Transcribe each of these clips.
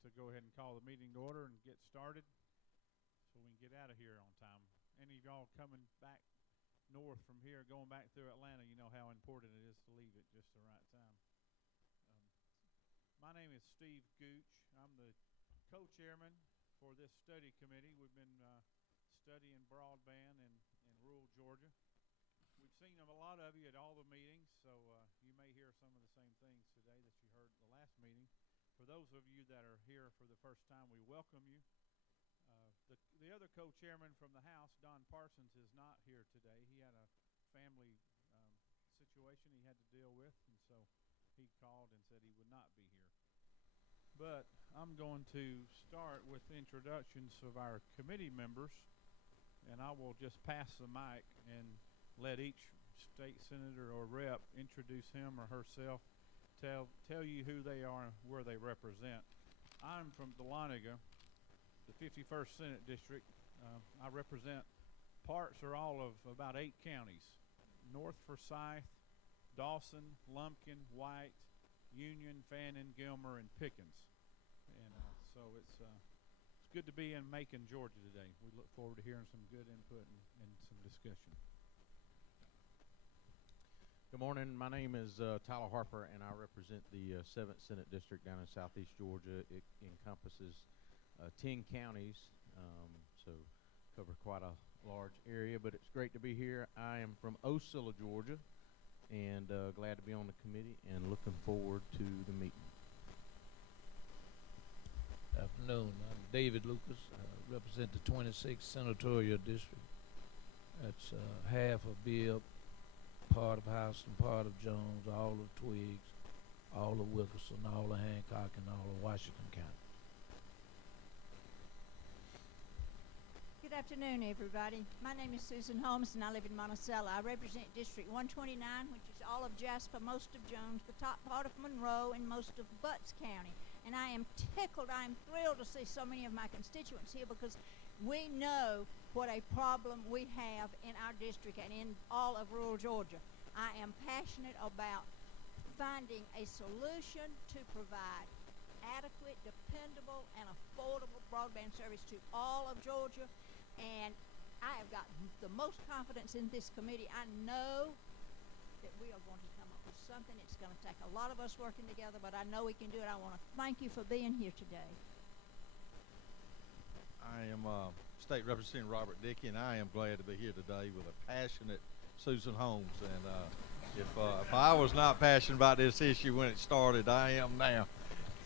to go ahead and call the meeting to order and get started so we can get out of here on time. Any of y'all coming back north from here, going back through Atlanta, you know how important it is to leave at just the right time. My name is Steve Gooch. I'm the co-chairman for this study committee. We've been studying broadband in rural Georgia. We've seen a lot of you at all the meetings, so you may hear some of the same things today that you heard at the last meeting. For those of you that are here for the first time, we welcome you. The other co-chairman from the House, Don Parsons, is not here today. He had a family situation he had to deal with, and so he called and said he would not be here. But I'm going to start with introductions of our committee members, and I will just pass the mic and let each state senator or rep introduce him or herself, tell you who they are and where they represent. I'm from Dahlonega, the 51st Senate District. I represent parts or all of about 8 counties: North Forsyth, Dawson, Lumpkin, White, Union, Fannin, Gilmer, and Pickens. And so it's good to be in Macon, Georgia today. We look forward to hearing some good input and some discussion. Good morning. My name is Tyler Harper, and I represent the 7th Senate District down in southeast Georgia. It encompasses 10 counties, so cover quite a large area, but it's great to be here. I am from Ocilla, Georgia, and glad to be on the committee and looking forward to the meeting. Afternoon. I'm David Lucas. I represent the 26th Senatorial District. That's half of Bibb, part of Houston, part of Jones, all of Twiggs, all of Wilkerson, all of Hancock, and all of Washington County. Good afternoon, everybody. My name is Susan Holmes, and I live in Monticello. I represent District 129, which is all of Jasper, most of Jones, the top part of Monroe, and most of Butts County. And I am tickled, I am thrilled to see so many of my constituents here, because we know what a problem we have in our district and in all of rural Georgia. I am passionate about finding a solution to provide adequate, dependable, and affordable broadband service to all of Georgia. And I have got the most confidence in this committee. I know that we are going to come up with something. It's going to take a lot of us working together, but I know we can do it. I want to thank you for being here today. I am State Representative Robert Dickey, and I am glad to be here today with a passionate Susan Holmes. And if I was not passionate about this issue when it started, I am now.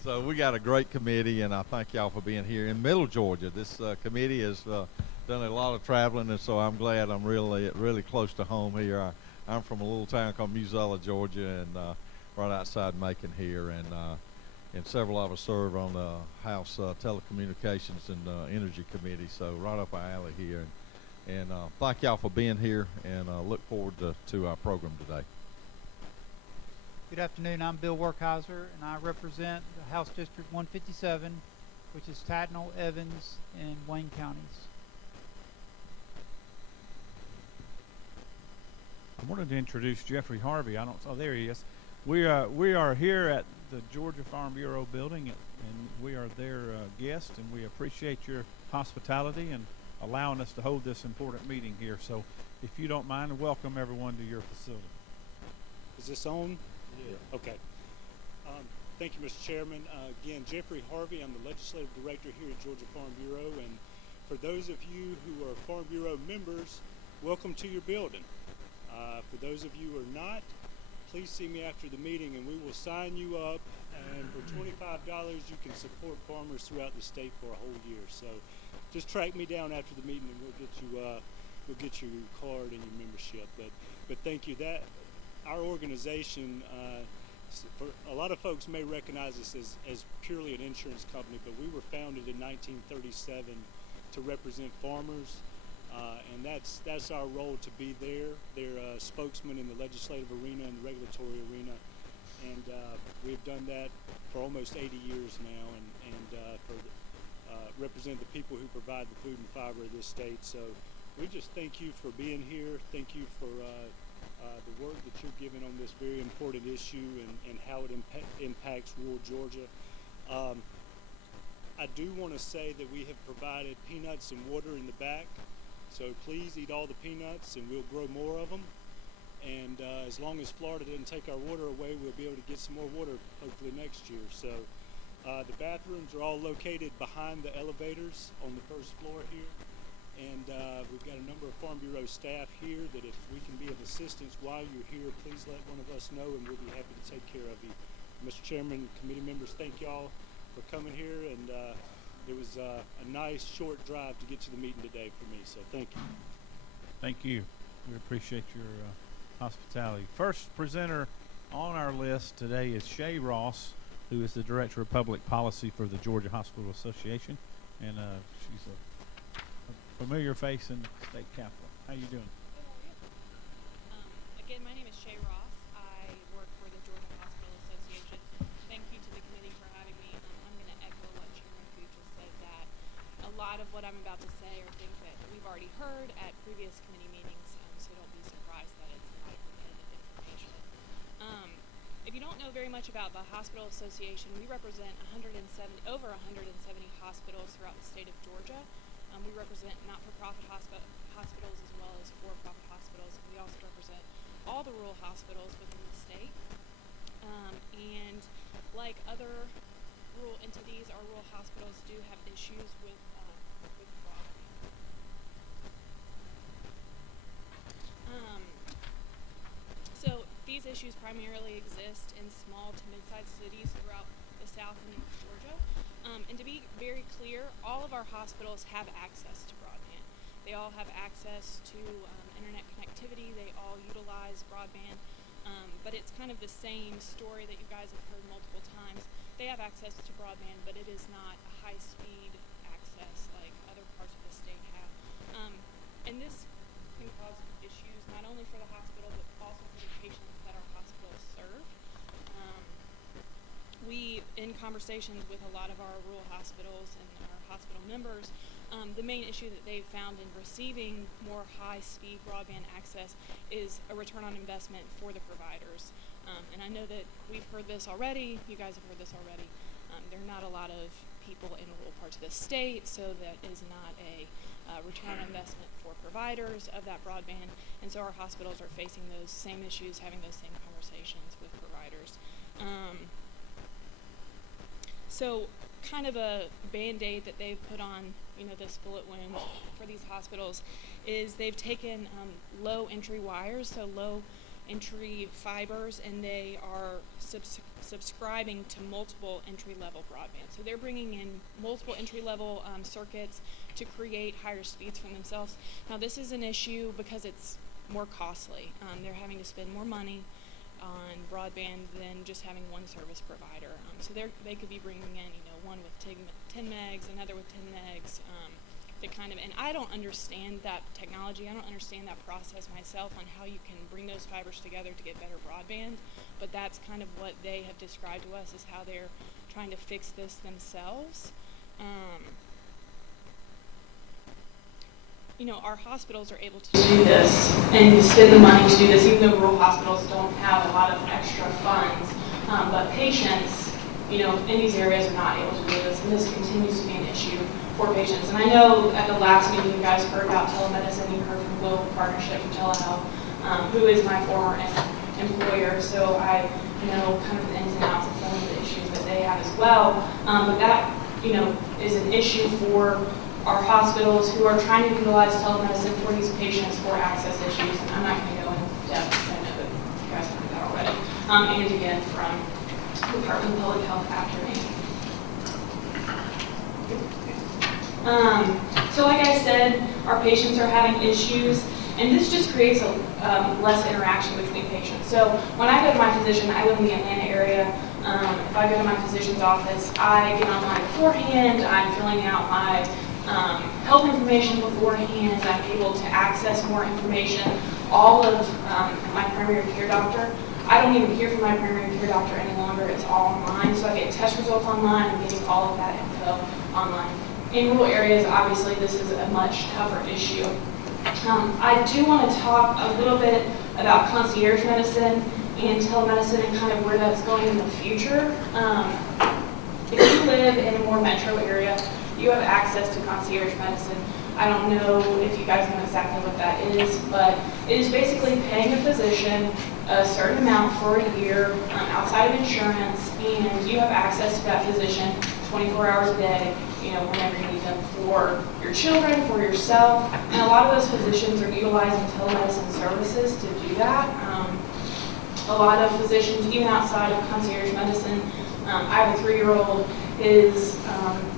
So we got a great committee, and I thank y'all for being here in Middle Georgia. This committee has done a lot of traveling, and so I'm glad I'm really close to home here. I'm from a little town called Musella, Georgia, and right outside Macon here, and several of us serve on the House Telecommunications and Energy Committee, so right up our alley here. And thank y'all for being here, and look forward to our program today. Good afternoon. I'm Bill Workhauser, and I represent the House District 157, which is Tattnall, Evans, and Wayne counties. I wanted to introduce Jeffrey Harvey. Oh, there he is. We are here at the Georgia Farm Bureau building, and we are their guests, and we appreciate your hospitality and allowing us to hold this important meeting here. So if you don't mind, welcome everyone to your facility. Is this on? Yeah. Okay. Thank you, Mr. Chairman. Again, Jeffrey Harvey. I'm the Legislative Director here at Georgia Farm Bureau, and for those of you who are Farm Bureau members, welcome to your building. For those of you who are not, please see me after the meeting, and we will sign you up. And for $25, you can support farmers throughout the state for a whole year. So, just track me down after the meeting, and we'll get your card and your membership. But thank you. That our organization, for a lot of folks may recognize us as purely an insurance company, but we were founded in 1937 to represent farmers. And that's our role, to be there. They're a spokesman in the legislative arena and the regulatory arena, and we've done that for almost 80 years now, and represent the people who provide the food and fiber of this state. So we just thank you for being here. Thank you for the work that you're giving on this very important issue and how it impacts rural Georgia. I do want to say that we have provided peanuts and water in the back, so please eat all the peanuts and we'll grow more of them. And as long as Florida doesn't take our water away, we'll be able to get some more water hopefully next year. So the bathrooms are all located behind the elevators on the first floor here. And we've got a number of Farm Bureau staff here that if we can be of assistance while you're here, please let one of us know and we'll be happy to take care of you. Mr. Chairman, committee members, thank y'all for coming here, and it was a nice short drive to get to the meeting today for me, so thank you. Thank you. We appreciate your hospitality. First presenter on our list today is Shay Ross, who is the Director of Public Policy for the Georgia Hospital Association, and she's a familiar face in the state capitol. How you doing? Again, my name is Shay Ross. I work for the Georgia Hospital Association. Thank you to the committee for having me. I'm going to echo what Chairman Gooch has said, that a lot of what I'm about to say are things that we've already heard at previous committee meetings, so don't be surprised that it's a lot of repetitive information. If you don't know very much about the Hospital Association, we represent over 170 hospitals throughout the state of Georgia. We represent not-for-profit hospitals as well as for-profit hospitals, and we also represent all the rural hospitals within the state. And like other rural entities, our rural hospitals do have issues with broadband. So these issues primarily exist in small to mid-sized cities throughout the South and North Georgia. And to be very clear, all of our hospitals have access to broadband. They all have access to internet connectivity. They all utilize broadband. But it's kind of the same story that you guys have heard multiple times. They have access to broadband, but it is not a high-speed access like other parts of the state have. And this can cause issues not only for the hospital, but also for the patients that our hospitals serve. We, in conversations with a lot of our rural hospitals and our hospital members, the main issue that they've found in receiving more high-speed broadband access is a return on investment for the providers. And I know that we've heard this already, you guys have heard this already. There are not a lot of people in rural parts of the state, so that is not a return on investment for providers of that broadband. And so our hospitals are facing those same issues, having those same conversations with providers. So kind of a band-aid that they've put on, this bullet wound for these hospitals is they've taken low entry wires, so low entry fibers, and they are subscribing to multiple entry-level broadband. So they're bringing in multiple entry-level circuits to create higher speeds for themselves. Now this is an issue because it's more costly. They're having to spend more money on broadband than just having one service provider. So they could be bringing in, one with 10 megs, another with 10 megs, and I don't understand that technology. I don't understand that process myself on how you can bring those fibers together to get better broadband, but that's kind of what they have described to us as how they're trying to fix this themselves. Our hospitals are able to do this and spend the money to do this, even though rural hospitals don't have a lot of extra funds. But patients, in these areas are not able to do this, and this continues to be an issue for patients. And I know at the last meeting you guys heard about telemedicine, you heard from Global Partnership for Telehealth, who is my former employer, so I know kind of the ins and outs of some of the issues that they have as well. But that, is an issue for our hospitals who are trying to utilize telemedicine for these patients for access issues. And I'm not going to go into depth because I know that you guys have heard that already. And again, from the Department of Public Health after me. So like I said, our patients are having issues, and this just creates less interaction between patients. So when I go to my physician, I live in the Atlanta area. If I go to my physician's office, I get online beforehand, I'm filling out my health information beforehand, I'm able to access more information. All of my primary care doctor, I don't even hear from my primary care doctor any longer, it's all online. So I get test results online, I'm getting all of that info online. In rural areas, obviously, this is a much tougher issue. I do want to talk a little bit about concierge medicine and telemedicine and kind of where that's going in the future. If you live live in a more metro area, you have access to concierge medicine. I don't know if you guys know exactly what that is, but it is basically paying a physician a certain amount for a year outside of insurance, and you have access to that physician 24 hours a day, whenever you need them, for your children, for yourself. And a lot of those physicians are utilizing telemedicine services to do that. A lot of physicians, even outside of concierge medicine, I have a 3-year-old, his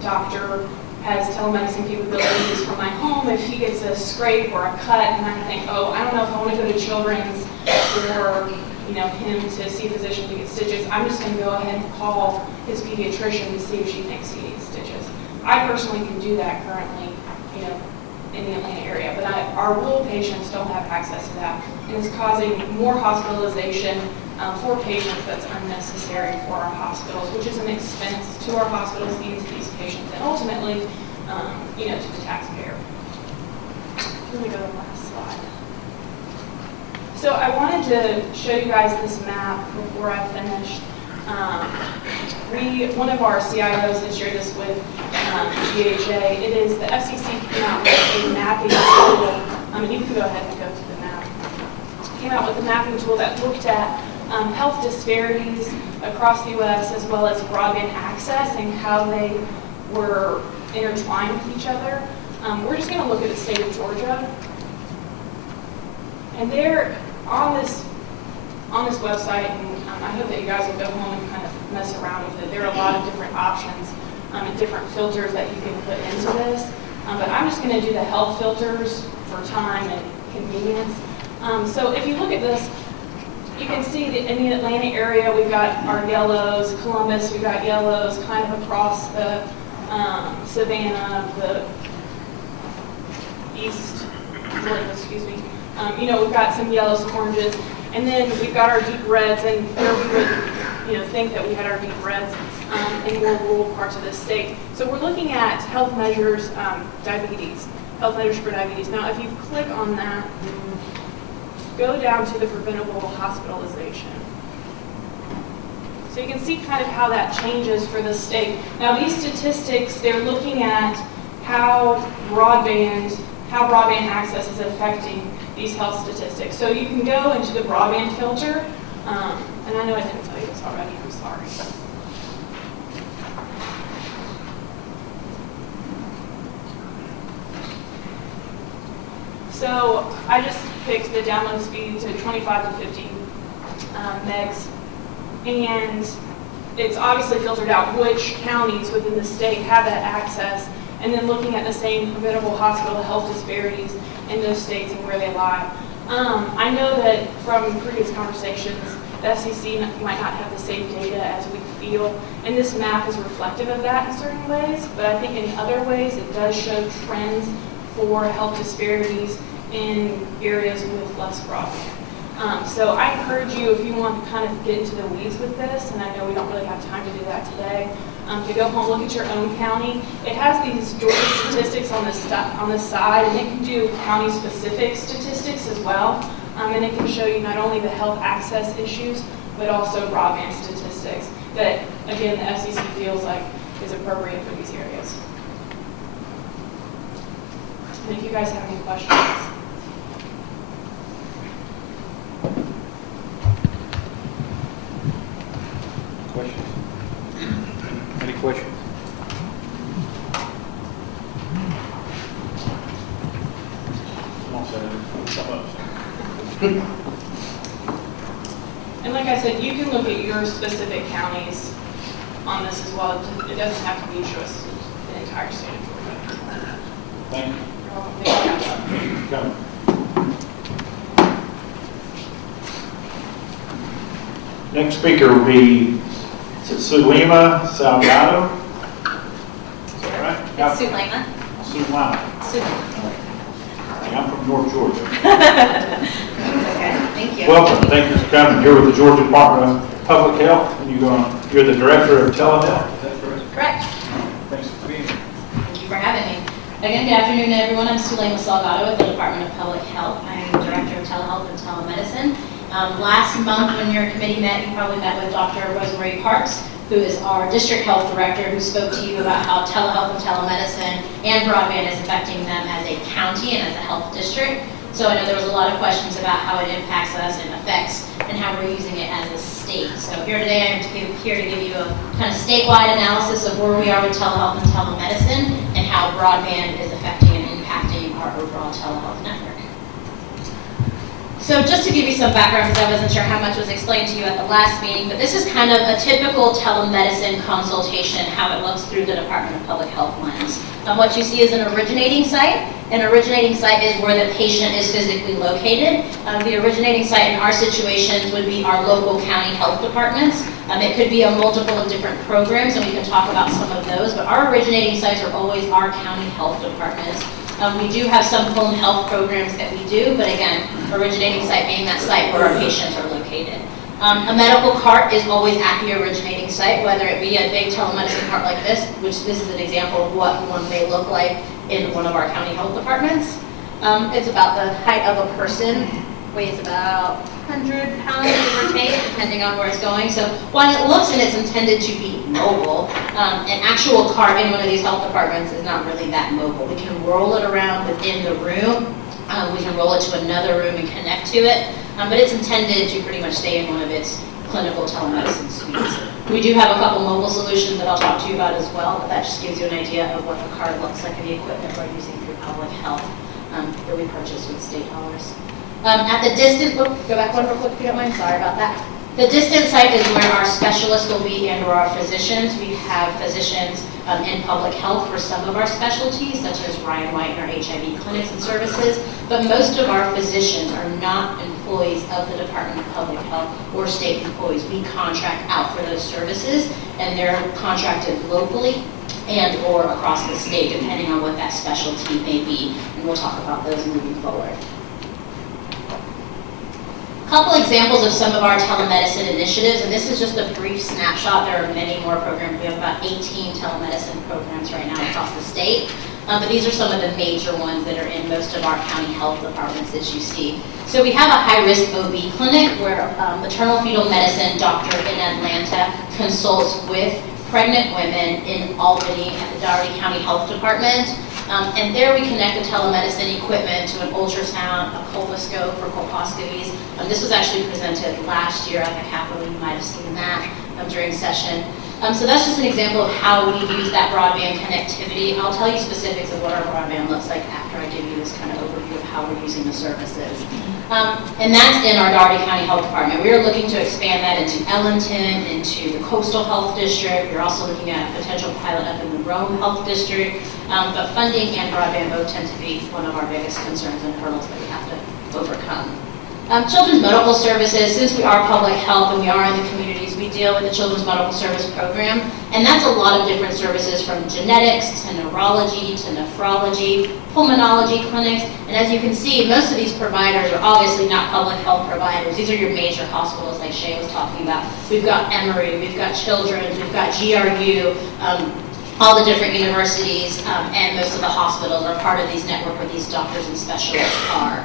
doctor has telemedicine capabilities from my home. If he gets a scrape or a cut and I think, oh, I don't know if I want to go to Children's or him to see a physician to get stitches, I'm just going to go ahead and call his pediatrician to see if she thinks he needs stitches. I personally can do that currently, in the Atlanta area, but our rural patients don't have access to that, and it's causing more hospitalization for patients that's unnecessary for our hospitals, which is an expense to our hospitals and to these patients, and ultimately, to the taxpayer. Let me go to the last slide. So I wanted to show you guys this map before I finish. One of our CIOs has shared this with GHA. It is the FCC came out with a mapping tool. And you can go ahead and go to the map. Came out with a mapping tool that looked at health disparities across the U.S. as well as broadband access and how they were intertwined with each other. We're just going to look at the state of Georgia. And there, on this website, and I hope that you guys will go home and kind of mess around with it. There are a lot of different options and different filters that you can put into this. But I'm just going to do the health filters for time and convenience. So if you look at this, you can see that in the Atlanta area, we've got our yellows. Columbus, we've got yellows kind of across the Savannah, the east, excuse me. We've got some yellows, oranges, and then we've got our deep reds, and where we would, think that we had our deep reds in more rural parts of the state. So we're looking at health measures, health measures for diabetes. Now, if you click on that, go down to the preventable hospitalization. So you can see kind of how that changes for the state. Now, these statistics, they're looking at how broadband access is affecting these health statistics. So you can go into the broadband filter, and I know I didn't tell you this already, I'm sorry. So I just picked the download speed to 25 to 50 megs, and it's obviously filtered out which counties within the state have that access, and then looking at the same preventable hospital health disparities in those states and where they lie. I know that from previous conversations, the FCC might not have the same data as we feel, and this map is reflective of that in certain ways, but I think in other ways it does show trends for health disparities in areas with less broadband. So I encourage you, if you want to kind of get into the weeds with this, and I know we don't really have time to do that today, to go home, look at your own county. It has these Georgia statistics on the side, and it can do county-specific statistics as well. And it can show you not only the health access issues, but also broadband statistics that, again, the FCC feels like is appropriate for these areas. And if you guys have any questions. Questions? Any questions? Come on, Senator. Come up. And like I said, you can look at your specific counties on this as well. It doesn't have to be just the entire state of Georgia. Thank you. You're welcome. Thank you. Come. Next speaker will be Sulema Salgado. Is that right? It's Sulema. Sulema. Sulema. I'm from North Georgia. Okay, thank you. Welcome. Thank you for coming. You're with the Georgia Department of Public Health, and you're the Director of Telehealth. Is that correct? Correct. Thanks for being here. Thank you for having me. Again, good afternoon, everyone. I'm Sulema Salgado with the Department of Public Health. I am Director of Telehealth and Telemedicine. Last month when your committee met, you probably met with Dr. Rosemary Parks, who is our district health director, who spoke to you about how telehealth and telemedicine and broadband is affecting them as a county and as a health district. So I know there was a lot of questions about how it impacts us and affects and how we're using it as a state. So here today, I'm here to give you a kind of statewide analysis of where we are with telehealth and telemedicine and how broadband is affecting and impacting our overall telehealth network. So just to give you some background, because I wasn't sure how much was explained to you at the last meeting, but this is kind of a typical telemedicine consultation, how it looks through the Department of Public Health lens. What you see is an originating site. An originating site is where the patient is physically located. The originating site in our situations would be our local county health departments. It could be a multiple of different programs, and we can talk about some of those, but our originating sites are always our county health departments. We do have some home health programs that we do, but again, originating site being that site where our patients are located. A medical cart is always at the originating site, whether it be a big telemedicine cart like this, which this is an example of what one may look like in one of our county health departments. It's about the height of a person, weighs about 100 pounds, give or take, depending on where it's going. So while it looks and it's intended to be mobile, an actual cart in one of these health departments is not really that mobile. We can roll it around within the room. We can roll it to another room and connect to it, but it's intended to pretty much stay in one of its clinical telemedicine suites. We do have a couple mobile solutions that I'll talk to you about as well, but that just gives you an idea of what the card looks like and the equipment we're using through public health that we purchase with state dollars. At the distant, go back one real quick if you don't mind, sorry about that. The distant site is where our specialists will be and where our physicians. We have physicians in public health for some of our specialties, such as Ryan White and our HIV clinics and services, but most of our physicians are not employees of the Department of Public Health or state employees. We contract out for those services, and they're contracted locally and or across the state, depending on what that specialty may be, and we'll talk about those moving forward. A couple examples of some of our telemedicine initiatives, and this is just a brief snapshot. There are many more programs. We have about 18 telemedicine programs right now across the state, but these are some of the major ones that are in most of our county health departments that you see. So we have a high-risk OB clinic where maternal fetal medicine doctor in Atlanta consults with pregnant women in Albany at the Dougherty County Health Department. And there we connect the telemedicine equipment to an ultrasound, a colposcope for colposcopies. This was actually presented last year at the Capitol. You might have seen that during session. So that's just an example of how we use that broadband connectivity. I'll tell you specifics of what our broadband looks like after I give you this kind of overview of how we're using the services. And that's in our Dougherty County Health Department. We are looking to expand that into Ellington, into the Coastal Health District. We're also looking at a potential pilot up in the Rome Health District. But funding and broadband both tend to be one of our biggest concerns and hurdles that we have to overcome. Children's medical services, since we are public health and we are in the communities, we deal with the Children's Medical Service Program, and that's a lot of different services from genetics to neurology to nephrology, pulmonology clinics, and as you can see, most of these providers are obviously not public health providers. These are your major hospitals like Shay was talking about. We've got Emory, we've got Children's, we've got GRU, all the different universities and most of the hospitals are part of these network where these doctors and specialists are.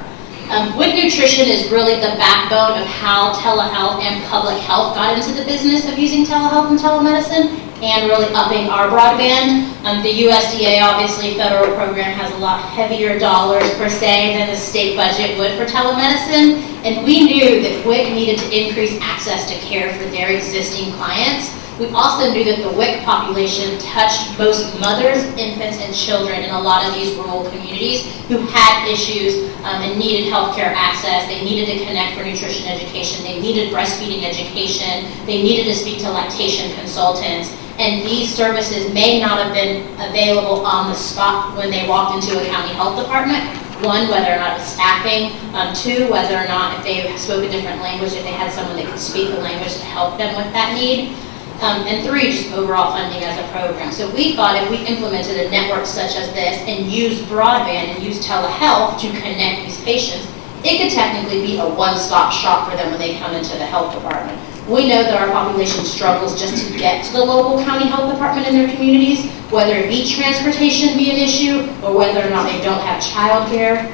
WIC Nutrition is really the backbone of how telehealth and public health got into the business of using telehealth and telemedicine and really upping our broadband. The USDA, obviously, federal program has a lot heavier dollars per se than the state budget would for telemedicine. And we knew that WIC needed to increase access to care for their existing clients. We also knew that the WIC population touched most mothers, infants, and children in a lot of these rural communities who had issues and needed healthcare access. They needed to connect for nutrition education. They needed breastfeeding education. They needed to speak to lactation consultants. And these services may not have been available on the spot when they walked into a county health department. One, whether or not it was staffing. Two, whether or not if they spoke a different language, if they had someone that could speak the language to help them with that need. And three, just overall funding as a program. So we thought if we implemented a network such as this and used broadband and used telehealth to connect these patients, it could technically be a one-stop shop for them when they come into the health department. We know that our population struggles just to get to the local county health department in their communities, whether it be transportation be an issue, or whether or not they don't have childcare,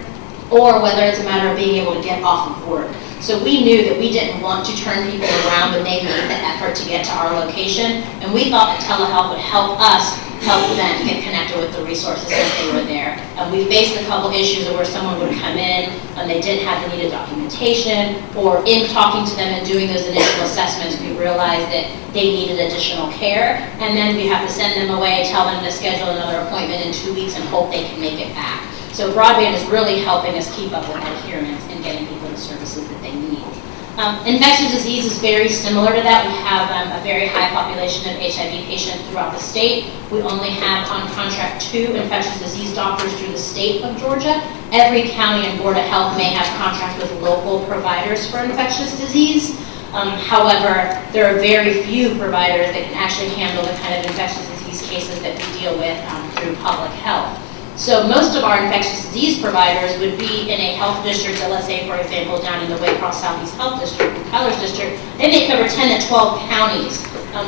or whether it's a matter of being able to get off of work. So we knew that we didn't want to turn people around when they made the effort to get to our location, and we thought that telehealth would help us help them get connected with the resources as they were there. And we faced a couple issues of where someone would come in and they didn't have the needed documentation, or in talking to them and doing those initial assessments, we realized that they needed additional care, and then we have to send them away, tell them to schedule another appointment in 2 weeks and hope they can make it back. So Broadband is really helping us keep up with adherence and getting people the services that they need. Infectious disease is very similar to that. We have a very high population of HIV patients throughout the state. We only have on contract 2 infectious disease doctors through the state of Georgia. Every county and board of health may have contracts with local providers for infectious disease. However, there are very few providers that can actually handle the kind of infectious disease cases that we deal with through public health. So most of our infectious disease providers would be in a health district that, let's say, for example, down in the Waycross Southeast Health District, the Tyler's District, they may cover 10 to 12 counties.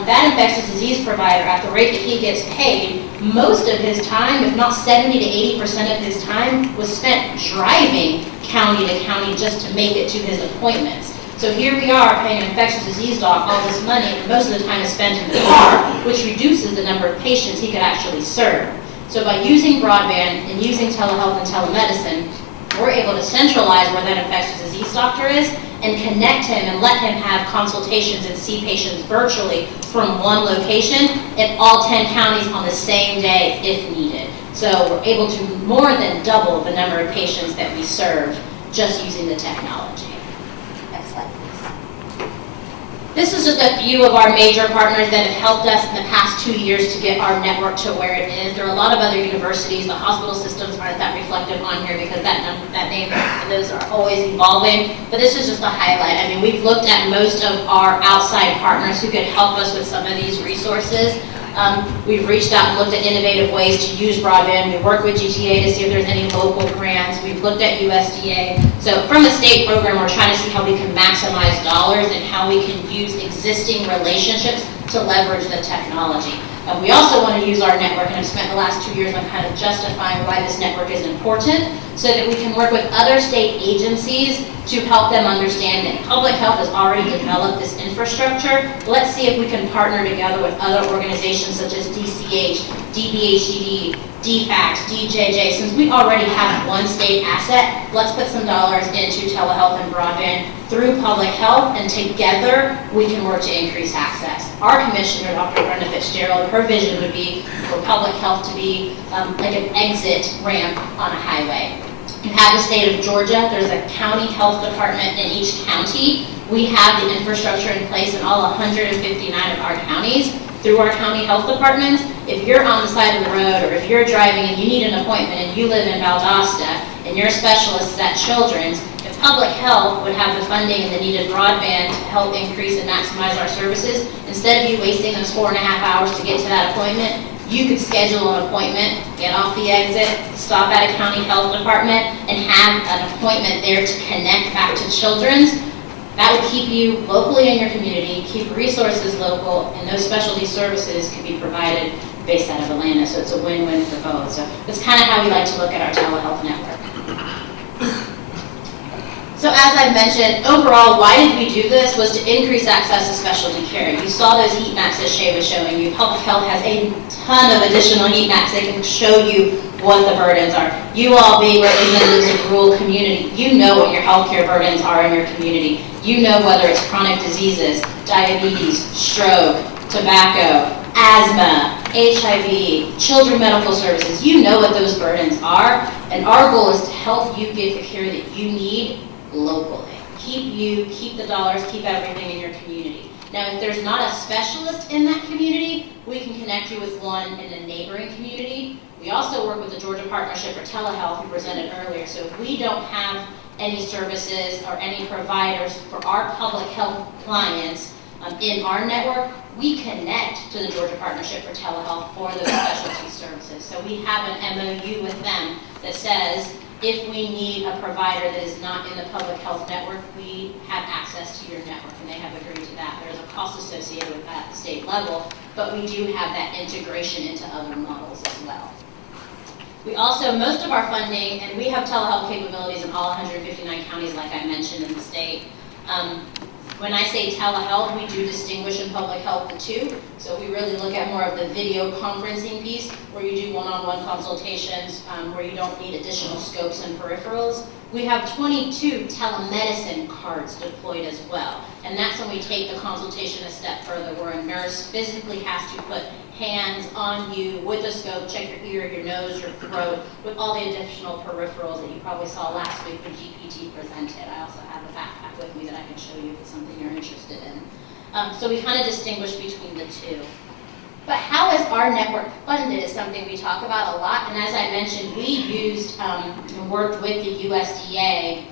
That infectious disease provider, at the rate that he gets paid, most of his time, if not 70 to 80% of his time, was spent driving county to county just to make it to his appointments. So here we are paying an infectious disease doc all this money, and most of the time is spent in the car, which reduces the number of patients he could actually serve. So by using broadband and using telehealth and telemedicine, we're able to centralize where that infectious disease doctor is and connect him and let him have consultations and see patients virtually from one location in all 10 counties on the same day if needed. So we're able to more than double the number of patients that we serve just using the technology. Next slide, please. This is just a few of our major partners that have helped us in the past 2 years to get our network to where it is. There are a lot of other universities. The hospital systems aren't that reflective on here because that name and those are always evolving. But this is just a highlight. I mean, we've looked at most of our outside partners who could help us with some of these resources. We've reached out and looked at innovative ways to use broadband. We work with GTA to see if there's any local grants. We've looked at USDA. So from a state program, we're trying to see how we can maximize dollars and how we can use existing relationships to leverage the technology. We also want to use our network, and I've spent the last 2 years on kind of justifying why this network is important so that we can work with other state agencies to help them understand that public health has already developed this infrastructure. Let's see if we can partner together with other organizations such as DCH, DBHDD, DFACS, DJJ. Since we already have one state asset, let's put some dollars into telehealth and broadband through public health, and together we can work to increase access. Our commissioner, Dr. Brenda Fitzgerald, her vision would be for public health to be like an exit ramp on a highway. You have the state of Georgia. There's a county health department in each county. We have the infrastructure in place in all 159 of our counties through our county health departments. If you're on the side of the road, or if you're driving and you need an appointment and you live in Valdosta and your specialist is at Children's, if public health would have the funding and the needed broadband to help increase and maximize our services, instead of you wasting those 4.5 hours to get to that appointment, you could schedule an appointment, get off the exit, stop at a county health department, and have an appointment there to connect back to Children's. That would keep you locally in your community, keep resources local, and those specialty services could be provided based out of Atlanta, so it's a win-win for both. So that's kind of how we like to look at our telehealth network. So as I mentioned, overall, why did we do this? Was to increase access to specialty care. You saw those heat maps that Shay was showing you. Public health has a ton of additional heat maps that can show you what the burdens are. You all being representatives of rural community, you know what your healthcare burdens are in your community. You know whether it's chronic diseases, diabetes, stroke, tobacco, asthma, HIV, children medical services. You know what those burdens are, and our goal is to help you get the care that you need locally. Keep the dollars, keep everything in your community. Now, if there's not a specialist in that community, we can connect you with one in a neighboring community. We also work with the Georgia Partnership for Telehealth, who presented earlier. So if we don't have any services or any providers for our public health clients in our network, we connect to the Georgia Partnership for Telehealth for those specialty services. So we have an MOU with them that says if we need a provider that is not in the public health network, we have access to your network, and they have agreed to that. There's a cost associated with that at the state level, but we do have that integration into other models as well. We also, most of our funding, and we have telehealth capabilities in all 159 counties, like I mentioned, in the state. When I say telehealth, we do distinguish in public health the two. So we really look at more of the video conferencing piece, where you do one-on-one consultations, where you don't need additional scopes and peripherals. We have 22 telemedicine cards deployed as well. And that's when we take the consultation a step further, where a nurse physically has to put hands on you with a scope, check your ear, your nose, your throat, with all the additional peripherals that you probably saw last week when GPT presented. I also have a backpack with me that I can show you if it's something you're interested in. So we kind of distinguish between the two. But how is our network funded is something we talk about a lot. And as I mentioned, we used and worked with the USDA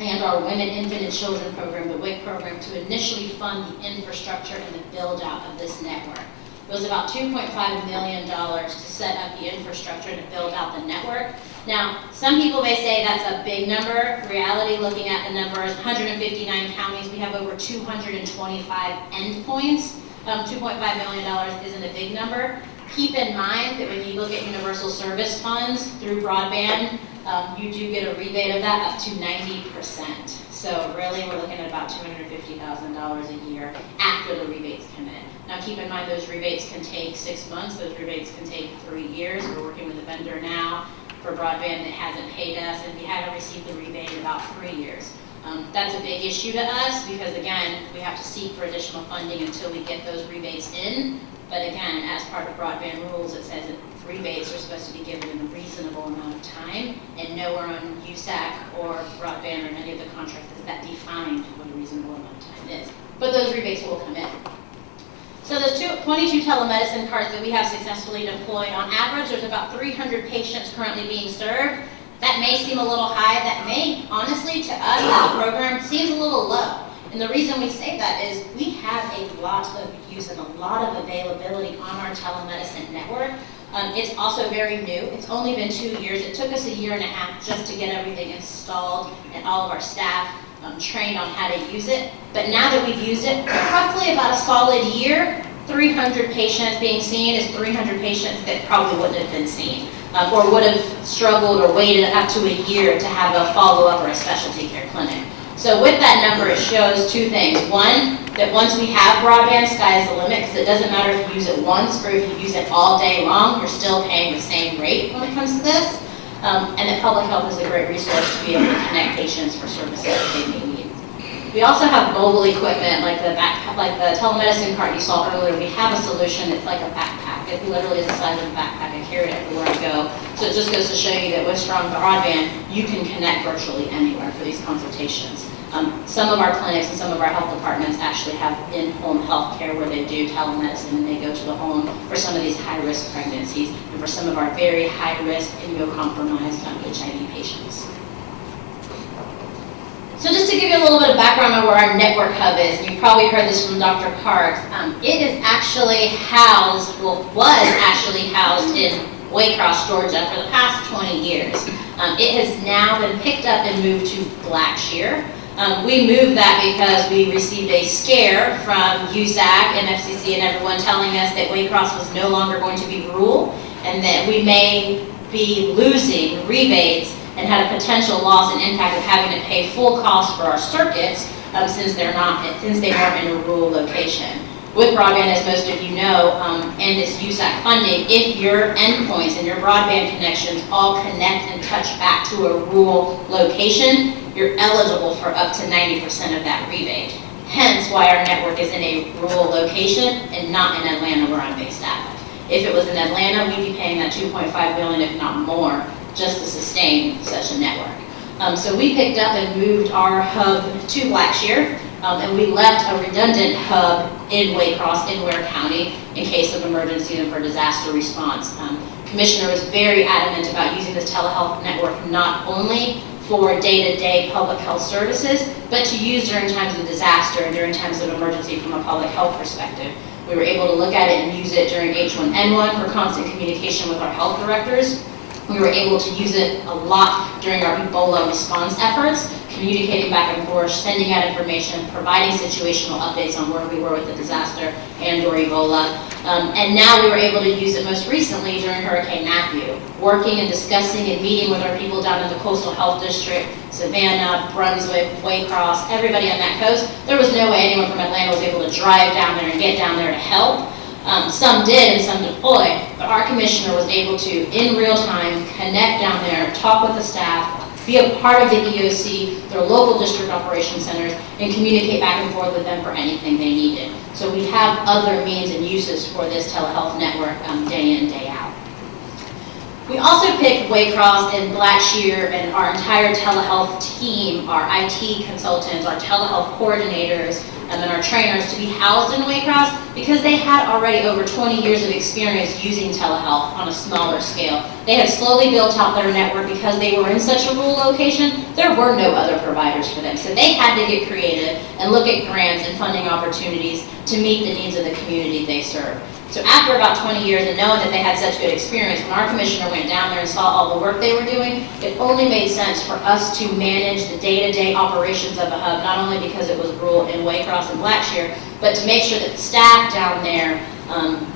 and our Women, Infant, and Children program, the WIC program, to initially fund the infrastructure and the build out of this network. It was about $2.5 million to set up the infrastructure to build out the network. Now, some people may say that's a big number. Reality, looking at the numbers, 159 counties, we have over 225 endpoints. $2.5 million isn't a big number. Keep in mind that when you look at universal service funds through broadband, you do get a rebate of that up to 90%. So really, we're looking at about $250,000 a year after the rebates come in. Now keep in mind those rebates can take 6 months, those rebates can take 3 years. We're working with a vendor now for broadband that hasn't paid us, and we haven't received the rebate in about 3 years. That's a big issue to us because again, we have to seek for additional funding until we get those rebates in. But again, as part of broadband rules, it says that rebates are supposed to be given in a reasonable amount of time, and nowhere on USAC or broadband or any of the contracts is that defined what a reasonable amount of time is. But those rebates will come in. So those 22 telemedicine cards that we have successfully deployed, on average, there's about 300 patients currently being served. That may seem a little high. That may, honestly, to us as a program, seems a little low. And the reason we say that is we have a lot of use and a lot of availability on our telemedicine network. It's also very new. It's only been 2 years. It took us a year and a half just to get everything installed and all of our staff trained on how to use it. But now that we've used it, roughly about a solid year, 300 patients being seen is 300 patients that probably wouldn't have been seen or would have struggled or waited up to a year to have a follow-up or a specialty care clinic. So with that number, it shows two things. One, that once we have broadband, sky is the limit, because it doesn't matter if you use it once or if you use it all day long, you're still paying the same rate when it comes to this. And that public health is a great resource to be able to connect patients for services that they may need. We also have mobile equipment like the telemedicine cart you saw earlier. We have a solution that's like a backpack. It literally is the size of a backpack. I carry it everywhere I go. So it just goes to show you that with strong broadband, you can connect virtually anywhere for these consultations. Some of our clinics and some of our health departments actually have in-home health care where they do telemedicine and they go to the home for some of these high-risk pregnancies and for some of our very high-risk immunocompromised HIV patients. So just to give you a little bit of background on where our network hub is, and you probably heard this from Dr. Parks, it is actually housed, well, was actually housed in Waycross, Georgia for the past 20 years. It has now been picked up and moved to Blackshear. We moved that because we received a scare from USAC and FCC and everyone telling us that Waycross was no longer going to be rural and that we may be losing rebates and had a potential loss and impact of having to pay full cost for our circuits since they weren't in a rural location. With broadband, as most of you know, and this USAC funding, if your endpoints and your broadband connections all connect and touch back to a rural location, you're eligible for up to 90% of that rebate. Hence why our network is in a rural location and not in Atlanta where I'm based at. If it was in Atlanta, we'd be paying that $2.5 million, if not more, just to sustain such a network. So we picked up and moved our hub to Blackshear, and we left a redundant hub in Waycross in Ware County in case of emergency and for disaster response. Commissioner was very adamant about using this telehealth network not only for day-to-day public health services, but to use during times of disaster and during times of emergency from a public health perspective. We were able to look at it and use it during H1N1 for constant communication with our health directors. We were able to use it a lot during our Ebola response efforts, communicating back and forth, sending out information, providing situational updates on where we were with the disaster and or Ebola. And now we were able to use it most recently during Hurricane Matthew, working and discussing and meeting with our people down in the Coastal Health District, Savannah, Brunswick, Waycross, everybody on that coast. There was no way anyone from Atlanta was able to drive down there and get down there to help. Some did and some deployed, but our commissioner was able to, in real time, connect down there, talk with the staff, be a part of the EOC, their local district operation centers, and communicate back and forth with them for anything they needed. So we have other means and uses for this telehealth network day in, day out. We also picked Waycross and Blackshear and our entire telehealth team, our IT consultants, our telehealth coordinators, and our trainers to be housed in Waycross because they had already over 20 years of experience using telehealth on a smaller scale. They had slowly built out their network because they were in such a rural location. There were no other providers for them. So they had to get creative and look at grants and funding opportunities to meet the needs of the community they serve. So after about 20 years and knowing that they had such good experience, when our commissioner went down there and saw all the work they were doing, it only made sense for us to manage the day-to-day operations of the hub, not only because it was rural in Waycross and Blackshear, but to make sure that the staff down there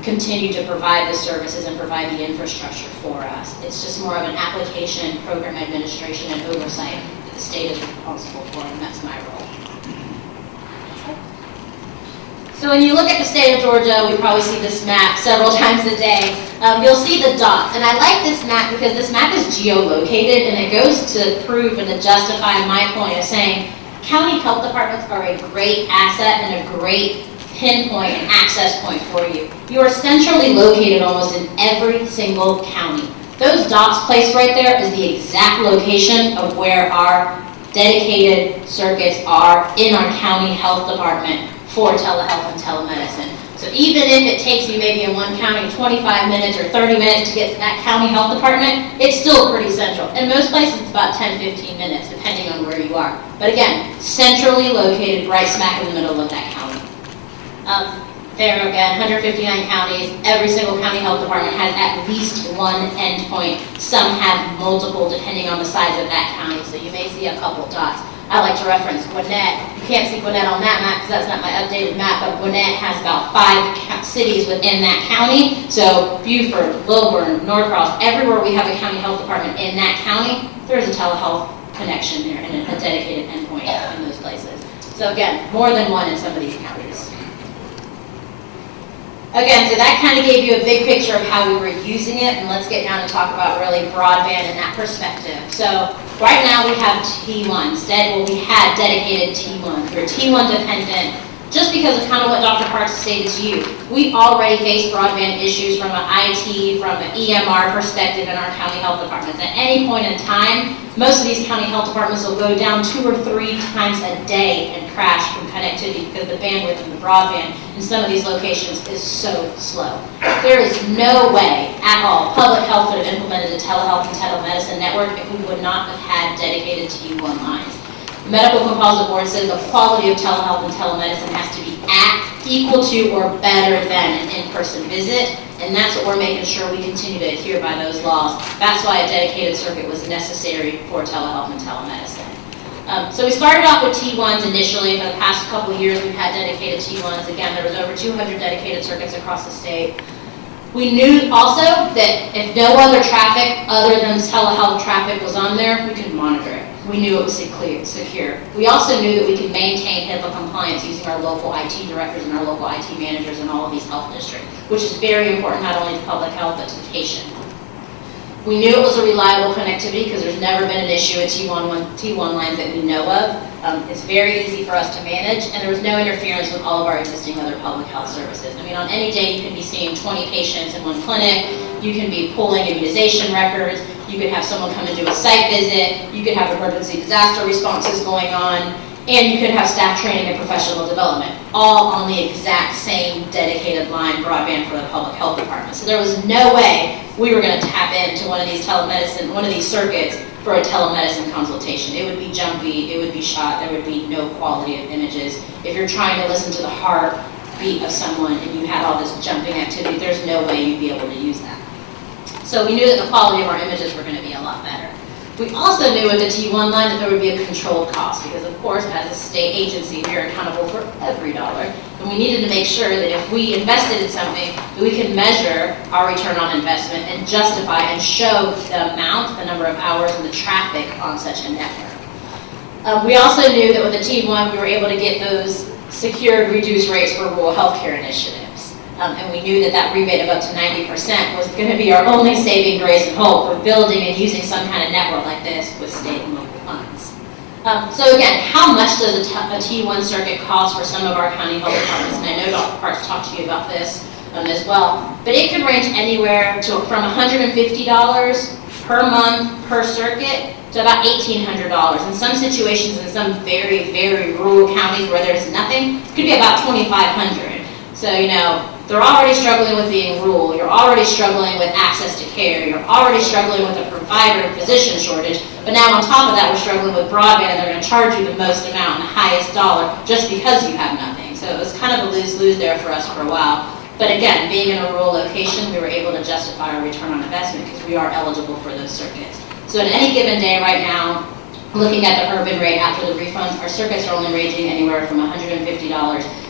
continue to provide the services and provide the infrastructure for us. It's just more of an application, program administration, and oversight that the state is responsible for, and that's my role. So when you look at the state of Georgia, we probably see this map several times a day. You'll see the dots. And I like this map because this map is geolocated, and it goes to prove and to justify my point of saying county health departments are a great asset and a great pinpoint and access point for you. You are centrally located almost in every single county. Those dots placed right there is the exact location of where our dedicated circuits are in our county health department for telehealth and telemedicine. So even if it takes you maybe in one county 25 minutes or 30 minutes to get to that county health department, it's still pretty central. In most places, it's about 10, 15 minutes, depending on where you are. But again, centrally located right smack in the middle of that county. There again, 159 counties. Every single county health department has at least one endpoint. Some have multiple, depending on the size of that county. So you may see a couple dots. I like to reference Gwinnett. You can't see Gwinnett on that map because that's not my updated map, but Gwinnett has about 5 cities within that county. So Beaufort, Lilburn, Norcross, everywhere we have a county health department in that county, there's a telehealth connection there and a dedicated endpoint in those places. So again, more than one in some of these counties. Again, so that kind of gave you a big picture of how we were using it, and let's get down and talk about really broadband in that perspective. So right now we have T1s. We had dedicated T1s. We're T1 dependent just because of kind of what Dr. Parks stated to you. We already face broadband issues from an IT, from an EMR perspective in our county health departments. At any point in time, most of these county health departments will go down 2 or 3 times a day and crash from connectivity because the bandwidth and the broadband in some of these locations is so slow. There is no way at all public health could have implemented a telehealth and telemedicine network if we would not have had dedicated T1 lines. The Medical Composite Board says the quality of telehealth and telemedicine has to be at, equal to, or better than an in-person visit, and that's what we're making sure we continue to adhere by those laws. That's why a dedicated circuit was necessary for telehealth and telemedicine. So we started off with T1s initially. For the past couple of years, we've had dedicated T1s. Again, there was over 200 dedicated circuits across the state. We knew also that if no other traffic other than telehealth traffic was on there, we could monitor it. We knew it was secure. We also knew that we could maintain HIPAA compliance using our local IT directors and our local IT managers in all of these health districts, which is very important not only to public health but to the patient. We knew it was a reliable connectivity because there's never been an issue at T1 lines that we know of. It's very easy for us to manage, and there was no interference with all of our existing other public health services. I mean, on any day you can be seeing 20 patients in one clinic, you can be pulling immunization records, you could have someone come and do a site visit, you could have emergency disaster responses going on, and you could have staff training and professional development, all on the exact same dedicated line broadband for the public health department. So there was no way we were going to tap into one of these telemedicine, one of these circuits for a telemedicine consultation. It would be jumpy, it would be shot, there would be no quality of images. If you're trying to listen to the heartbeat of someone and you had all this jumping activity, there's no way you'd be able to use that. So we knew that the quality of our images were going to be a lot better. We also knew with the T1 line that there would be a controlled cost because, of course, as a state agency, we are accountable for every dollar. And we needed to make sure that if we invested in something, that we could measure our return on investment and justify and show the amount, the number of hours, and the traffic on such a network. We also knew that with the T1, we were able to get those secured reduced rates for rural healthcare initiatives. And we knew that that rebate of up to 90% was going to be our only saving grace and hope for building and using some kind of network like this with state and local funds. So again, how much does a T1 circuit cost for some of our county health departments? And I know Dr. Parks talked to you about this as well. But it could range anywhere from $150 per month per circuit to about $1,800. In some situations, in some very, very rural counties where there's nothing, it could be about $2,500. So, you know, they're already struggling with being rural. You're already struggling with access to care. You're already struggling with a provider and physician shortage. But now on top of that, we're struggling with broadband, and they're going to charge you the most amount and the highest dollar just because you have nothing. So it was kind of a lose-lose there for us for a while. But again, being in a rural location, we were able to justify our return on investment because we are eligible for those circuits. So at any given day right now, looking at the urban rate after the refunds, our circuits are only ranging anywhere from $150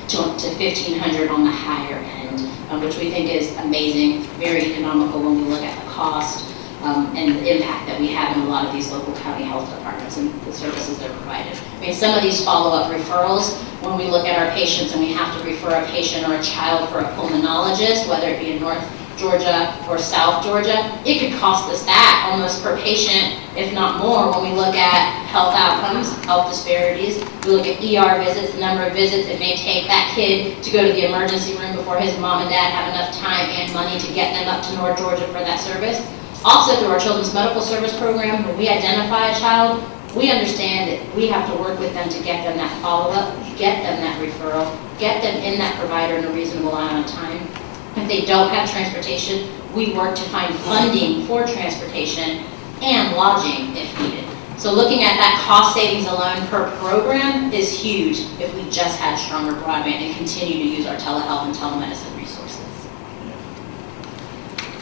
to $1,500 on the higher end, which we think is amazing, very economical when we look at the cost and the impact that we have in a lot of these local county health departments and the services they're provided. I mean, some of these follow-up referrals, when we look at our patients and we have to refer a patient or a child for a pulmonologist, whether it be in North Georgia or South Georgia, it could cost us that almost per patient, if not more, when we look at health outcomes, health disparities. We look at ER visits, the number of visits it may take that kid to go to the emergency room before his mom and dad have enough time and money to get them up to North Georgia for that service. Also, through our Children's Medical Service Program, when we identify a child, we understand that we have to work with them to get them that follow-up, get them that referral, get them in that provider in a reasonable amount of time. If they don't have transportation, we work to find funding for transportation and lodging if needed. So looking at that cost savings alone per program is huge if we just had stronger broadband and continue to use our telehealth and telemedicine resources.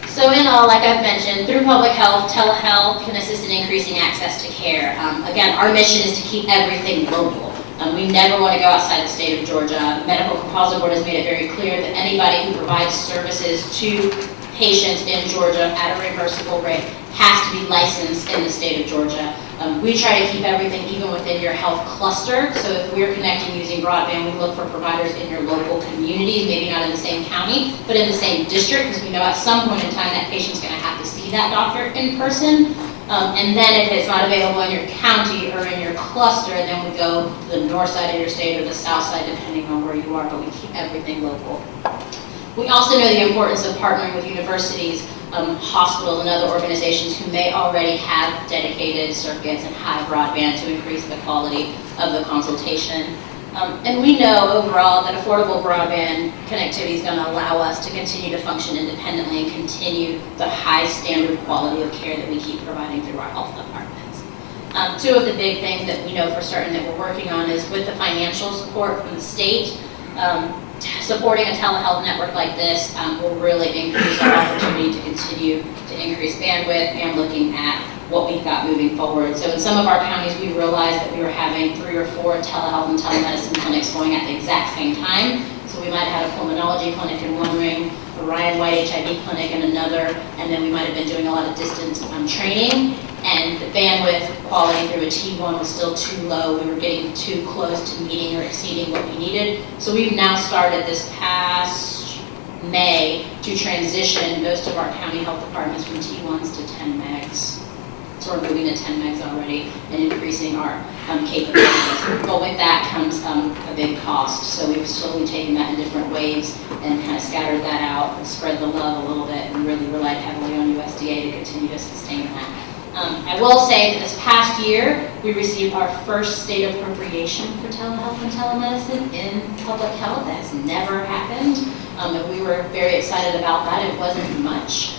So in all, like I've mentioned, through public health, telehealth can assist in increasing access to care. Again, our mission is to keep everything local. We never want to go outside the state of Georgia. Medical Composite Board has made it very clear that anybody who provides services to patients in Georgia at a reimbursable rate has to be licensed in the state of Georgia. We try to keep everything even within your health cluster. So if we're connecting using broadband, we look for providers in your local communities, maybe not in the same county, but in the same district, because we know at some point in time that patient's going to have to see that doctor in person. And then if it's not available in your county or in your cluster, then we go to the north side of your state or the south side, depending on where you are, but we keep everything local. We also know the importance of partnering with universities, hospitals, and other organizations who may already have dedicated circuits and high broadband to increase the quality of the consultation. And we know overall that affordable broadband connectivity is going to allow us to continue to function independently and continue the high standard quality of care that we keep providing through our health departments. Two of the big things that we know for certain that we're working on is with the financial support from the state. Supporting a telehealth network like this will really increase our opportunity to continue to increase bandwidth and looking at what we've got moving forward. So in some of our counties, we realized that we were having 3 or 4 telehealth and telemedicine clinics going at the exact same time. So we might have had a pulmonology clinic in one ring, a Ryan White HIV clinic in another, and then we might have been doing a lot of distance training. And the bandwidth quality through a T1 was still too low. We were getting too close to meeting or exceeding what we needed. So we've now started this past May to transition most of our county health departments from T1s to 10 megs. So we're moving to 10 megs already and increasing our capabilities. But with that comes a big cost. So we've slowly taken that in different waves and kind of scattered that out and spread the love a little bit and really relied heavily on USDA to continue to sustain that. I will say that this past year, we received our first state appropriation for telehealth and telemedicine in public health. That has never happened. And we were very excited about that. It wasn't much,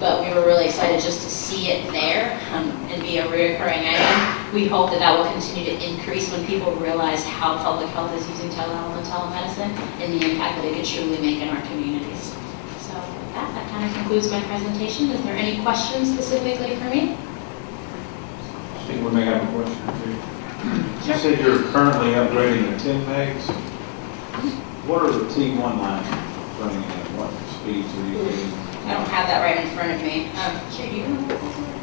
but we were really excited just to see it there and be a recurring item. We hope that that will continue to increase when people realize how public health is using telehealth and telemedicine and the impact that it could truly make in our communities. So with that kind kind of concludes my presentation. Is there any questions specifically for me? I think we may have a question or two. You said you're currently upgrading the 10 megs. What are the T1 lines running at? What speeds are you getting? I don't have that right in front of me. Sure, do you know what those are?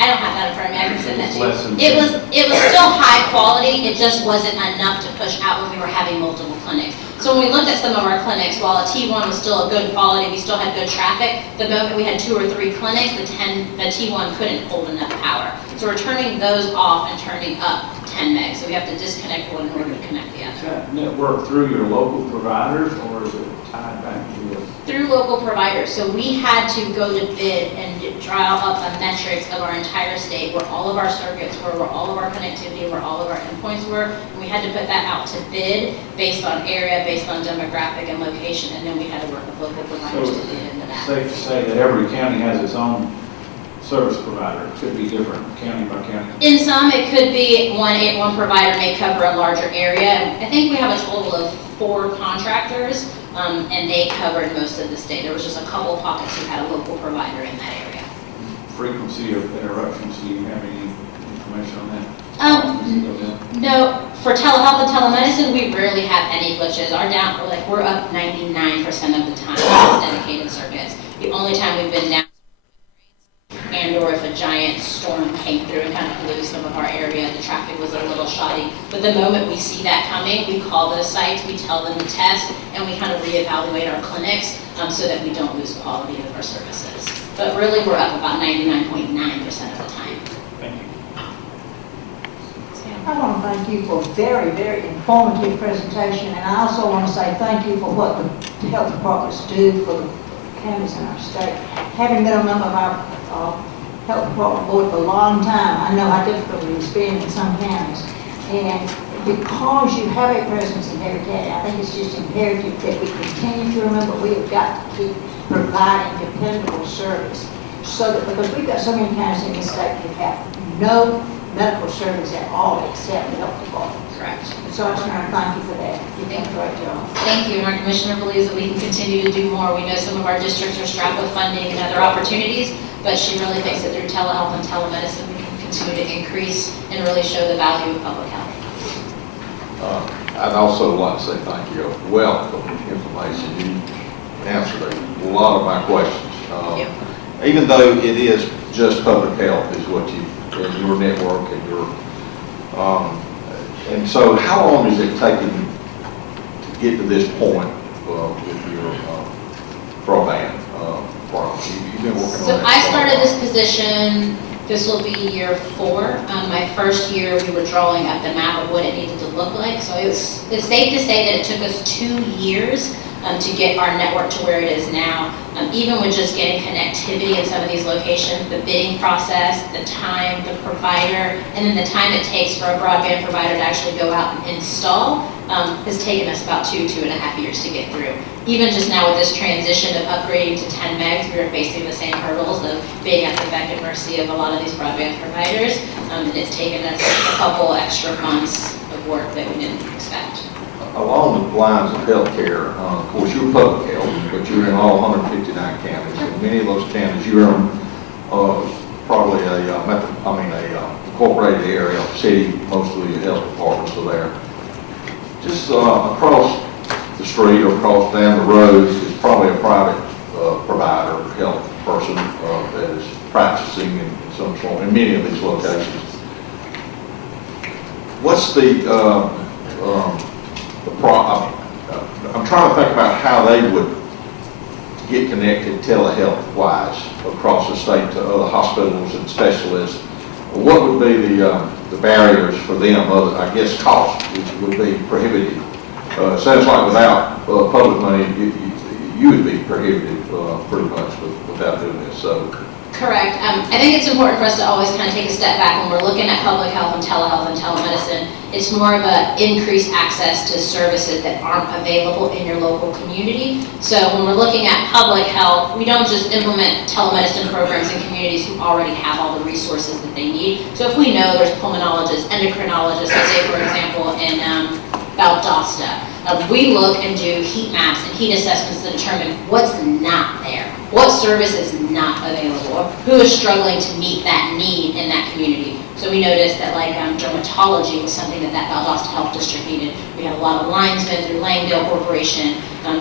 I don't have that in front of me. I can send that to Less than you. 10. It was still high quality. It just wasn't enough to push out when we were having multiple clinics. So when we looked at some of our clinics, while a T1 was still a good quality, we still had good traffic. The moment we had 2 or 3 clinics, the T1 couldn't hold enough power. So we're turning those off and turning up 10 megs. So we have to disconnect one in order to connect the Is other. that network through your local providers, or is it tied back to the? Through local providers. So we had to go to bid and draw up a metrics of our entire state, where all of our circuits were, where all of our connectivity, where all of our endpoints were. And we had to put that out to bid based on area, based on demographic and location, and then we had to work with local providers So to bid into that. safe to say that every county has its own service provider. It could be different county by county. In some, it could be one provider may cover a larger area. I think we have a total of 4 contractors, and they covered most of the state. There was just a couple pockets who had a local provider in that area. Frequency of interruptions, do you have any information on that? No, for telehealth and telemedicine, we rarely have any glitches. We're up 99% of the time with dedicated circuits. The only time we've been down, and or if a giant storm came through and kind of blew some of our area, the traffic was a little shoddy. But the moment we see that coming, we call those sites, we tell them to test, and we kind of reevaluate our clinics so that we don't lose quality of our services. But really, we're up about 99.9% of the time. Thank you. I want to thank you for a very, very informative presentation, and I also want to say thank you for what the health departments do for the counties in our state. Having been a member of our health department board for a long time, I know how difficult it has been in some counties. And because you have a presence in every county, I think it's just imperative that we continue to remember we have got to keep providing dependable service. So that, because we've got so many counties in this state that have no medical service at all except the health department. Correct. So I just want to thank you for that. You've done a great job. Thank you, and our commissioner believes that we can continue to do more. We know some of our districts are strapped with funding and other opportunities, but she really thinks that through telehealth and telemedicine, we can continue to increase and really show the value of public health. I'd also like to say thank you. A wealth of information. You answered a lot of my questions. Thank you. Even though it is just public health is what you, and your network and your, and so how long is it taking to get to this point with your broadband program? You've been working on So that. I started this position, this will be year 4. My first year, we were drawing up the map of what it needed to look like. So it's safe to say that it took us 2 years to get our network to where it is now. Even with just getting connectivity in some of these locations, the bidding process, the time, the provider, and then the time it takes for a broadband provider to actually go out and install has taken us about 2.5 years to get through. Even just now with this transition of upgrading to 10 megs, we are facing the same hurdles of being at the beck and mercy of a lot of these broadband providers, and it's taken us a couple extra months of work that we didn't expect. Along the lines of healthcare, of course, you're public health, but you're in all 159 counties. In many of those counties, you're in probably a incorporated area, city, most of your health departments are there. Just across the street or across down the road is probably a private provider, health person that is practicing in some form in many of these locations. What's I'm trying to think about how they would get connected telehealth-wise across the state to other hospitals and specialists. What would be the barriers for them? I guess cost, which would be prohibitive. It sounds like without public money, you would be prohibited pretty much without doing this. So. Correct. I think it's important for us to always kind of take a step back when we're looking at public health and telemedicine. It's more of an increased access to services that aren't available in your local community. So when we're looking at public health, we don't just implement telemedicine programs in communities who already have all the resources that they need. So if we know there's pulmonologists, endocrinologists, let's say for example in Valdosta, we look and do heat maps and heat assessments to determine what's not there. what service is not available, or who is struggling to meet that need in that community. So we noticed that like dermatology was something that Valdosta Health District needed. We had a lot of linesmen through Langdale Corporation.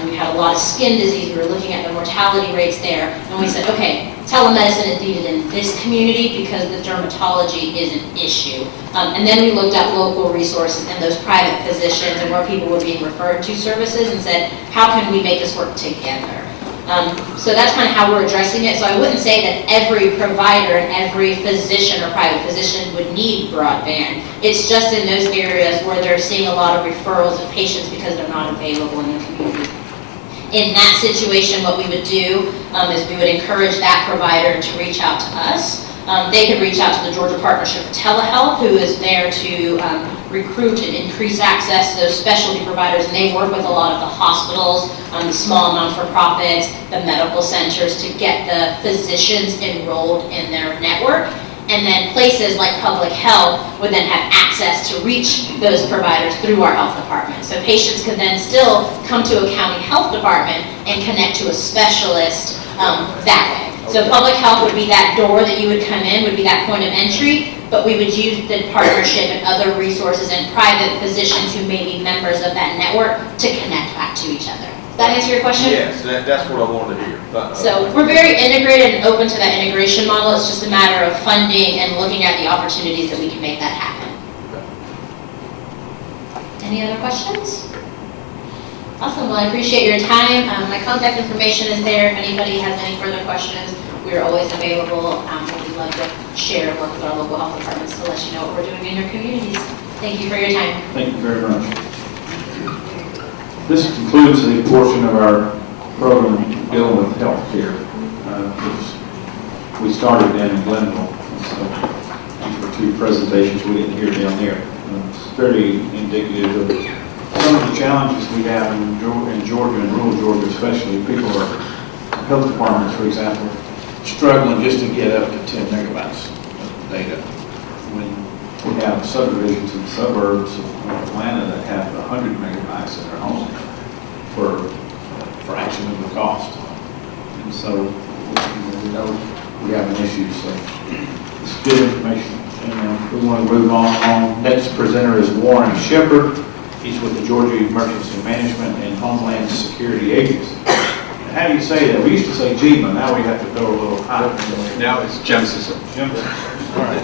We had a lot of skin disease. We were looking at the mortality rates there. And we said, okay, telemedicine is needed in this community because the dermatology is an issue. And then we looked at local resources and those private physicians and where people were being referred to services and said, how can we make this work together? So that's kind of how we're addressing it. So I wouldn't say that every provider and every physician or private physician would need broadband. It's just in those areas where they're seeing a lot of referrals of patients because they're not available in the community. In that situation, what we would do is we would encourage that provider to reach out to us. They could reach out to the Georgia Partnership for Telehealth, who is there to recruit and increase access to those specialty providers, and they work with a lot of the hospitals, the small non-for-profits, the medical centers to get the physicians enrolled in their network. And then places like public health would then have access to reach those providers through our health department. So patients could then still come to a county health department and connect to a specialist that way. So public health would be that door that you would come in, would be that point of entry, but we would use the partnership and other resources and private physicians who may be members of that network to connect back to each other. Does that answer your question? Yes, that's what I wanted to hear. So we're very integrated and open to that integration model. It's just a matter of funding and looking at the opportunities that we can make that happen. Any other questions? Awesome. Well, I appreciate your time. My contact information is there. If anybody has any further questions, we're always available. We'd love to share and work with our local health departments to let you know what we're doing in your communities. Thank you for your time. Thank you very much. This concludes the portion of our program dealing with health care. We started down in Glenville, so these were two presentations we didn't hear down there. It's very indicative of some of the challenges we have in Georgia and rural Georgia especially. People are, health departments, for example, struggling just to get up to 10 megabytes of data. When we have subdivisions in the suburbs of Atlanta that have 100 megabytes in their home for a fraction of the cost. And so we know we have an issue, so it's good information. And we want to move on. Next presenter is Warren Shepard. He's with the Georgia Emergency Management and Homeland Security Agency. How do you say that? We used to say GEMA. Now we have to throw a little higher. Now it's GEMSIS. All right.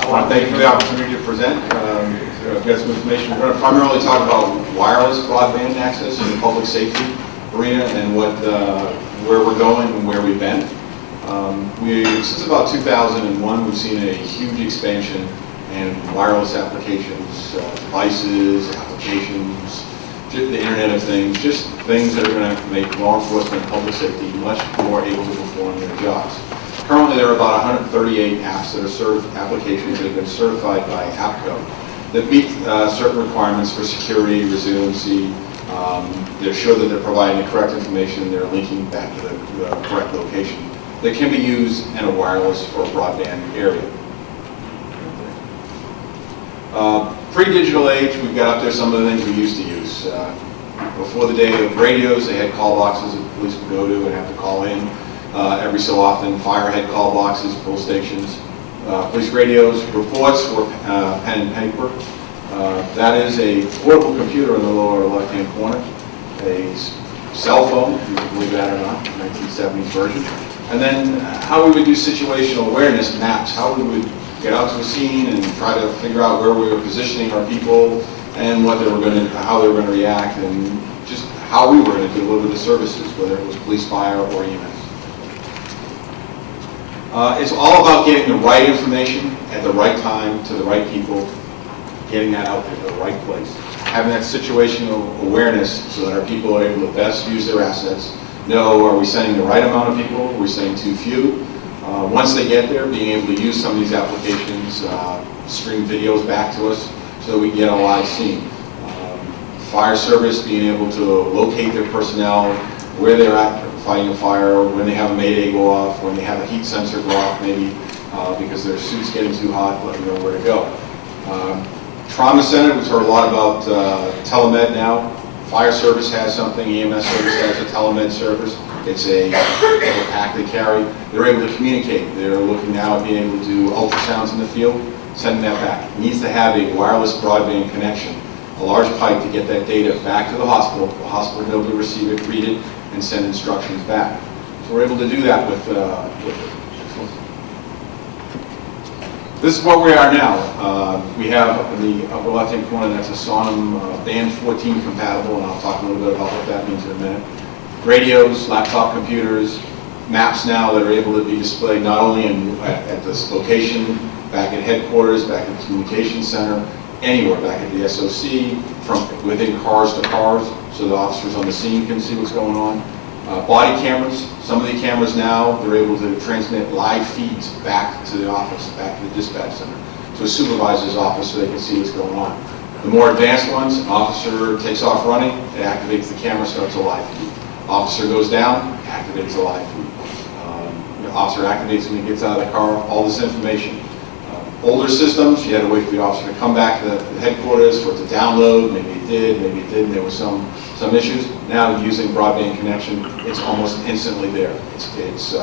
I want to thank you for the opportunity to present. I've got some information. We're going to primarily talk about wireless broadband access in the public safety arena and where we're going and where we've been. Since about 2001, we've seen a huge expansion in wireless applications, devices, applications, the Internet of Things, just things that are going to make law enforcement and public safety much more able to perform their jobs. Currently, there are about 138 apps that are applications that have been certified by APCO that meet certain requirements for security, resiliency. They show that they're providing the correct information, they're linking back to the correct location. They can be used in a wireless or broadband area. Pre-digital age, we've got up there some of the things we used to use. Before the day of radios, they had call boxes that the police would go to and have to call in. Every so often, fire had call boxes, police stations. Police radios, reports were pen and paper. That is a portable computer in the lower left-hand corner. A cell phone, if you can believe that or not, 1970s version. And then how we would do situational awareness maps, how we would get out to a scene and try to figure out where we were positioning our people and what they were going to, how they were going to react, and just how we were going to deliver the services, whether it was police, fire, or EMS. It's all about getting the right information at the right time to the right people, getting that out there to the right place, having that situational awareness so that our people are able to best use their assets, know are we sending the right amount of people, are we sending too few. Once they get there, being able to use some of these applications, stream videos back to us so that we get a live scene. Fire service, being able to locate their personnel, where they're at fighting a fire, when they have a mayday go off, when they have a heat sensor go off, maybe because their suit's getting too hot, let them know where to go. Trauma center, we've heard a lot about telemed now. Fire service has something, EMS service has a telemed service. It's a little pack they carry. They're able to communicate. They're looking now at being able to do ultrasounds in the field, sending that back. It needs to have a wireless broadband connection, a large pipe to get that data back to the hospital. The hospital will be able to receive it, read it, and send instructions back. So we're able to do that with this is what we are now. We have up in the upper left-hand corner, that's a Sonum Band 14 compatible, and I'll talk a little bit about what that means in a minute. Radios, laptop computers, maps now that are able to be displayed not only at this location, back at headquarters, back at the communications center, anywhere, back at the SOC, from within cars to cars, so the officers on the scene can see what's going on. Body cameras, some of the cameras now, they're able to transmit live feeds back to the office, back to the dispatch center, to a supervisor's office so they can see what's going on. The more advanced ones, an officer takes off running, it activates the camera, starts a live feed. Officer goes down, activates a live feed. The officer activates when he gets out of the car, all this information. Older systems, you had to wait for the officer to come back to the headquarters for it to download. Maybe it did, maybe it didn't. There were some issues. Now, using broadband connection, it's almost instantly there. It's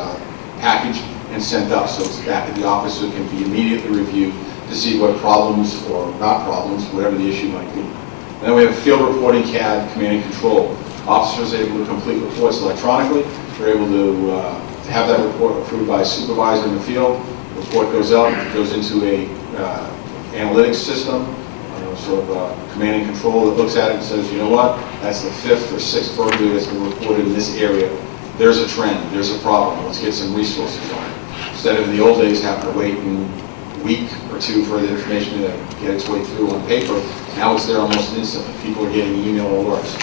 packaged and sent up, so it's back at the office, so it can be immediately reviewed to see what problems or not problems, whatever the issue might be. And then we have field reporting CAD, command and control. Officers are able to complete reports electronically. They're able to have that report approved by a supervisor in the field. The report goes out, goes into a analytics system, sort of command and control that looks at it and says, you know what, that's the 5th or 6th burglary that's been reported in this area. There's a trend, there's a problem, let's get some resources on it. Instead of in the old days having to wait a week or two for the information to get its way through on paper, now it's there almost instantly. People are getting email alerts.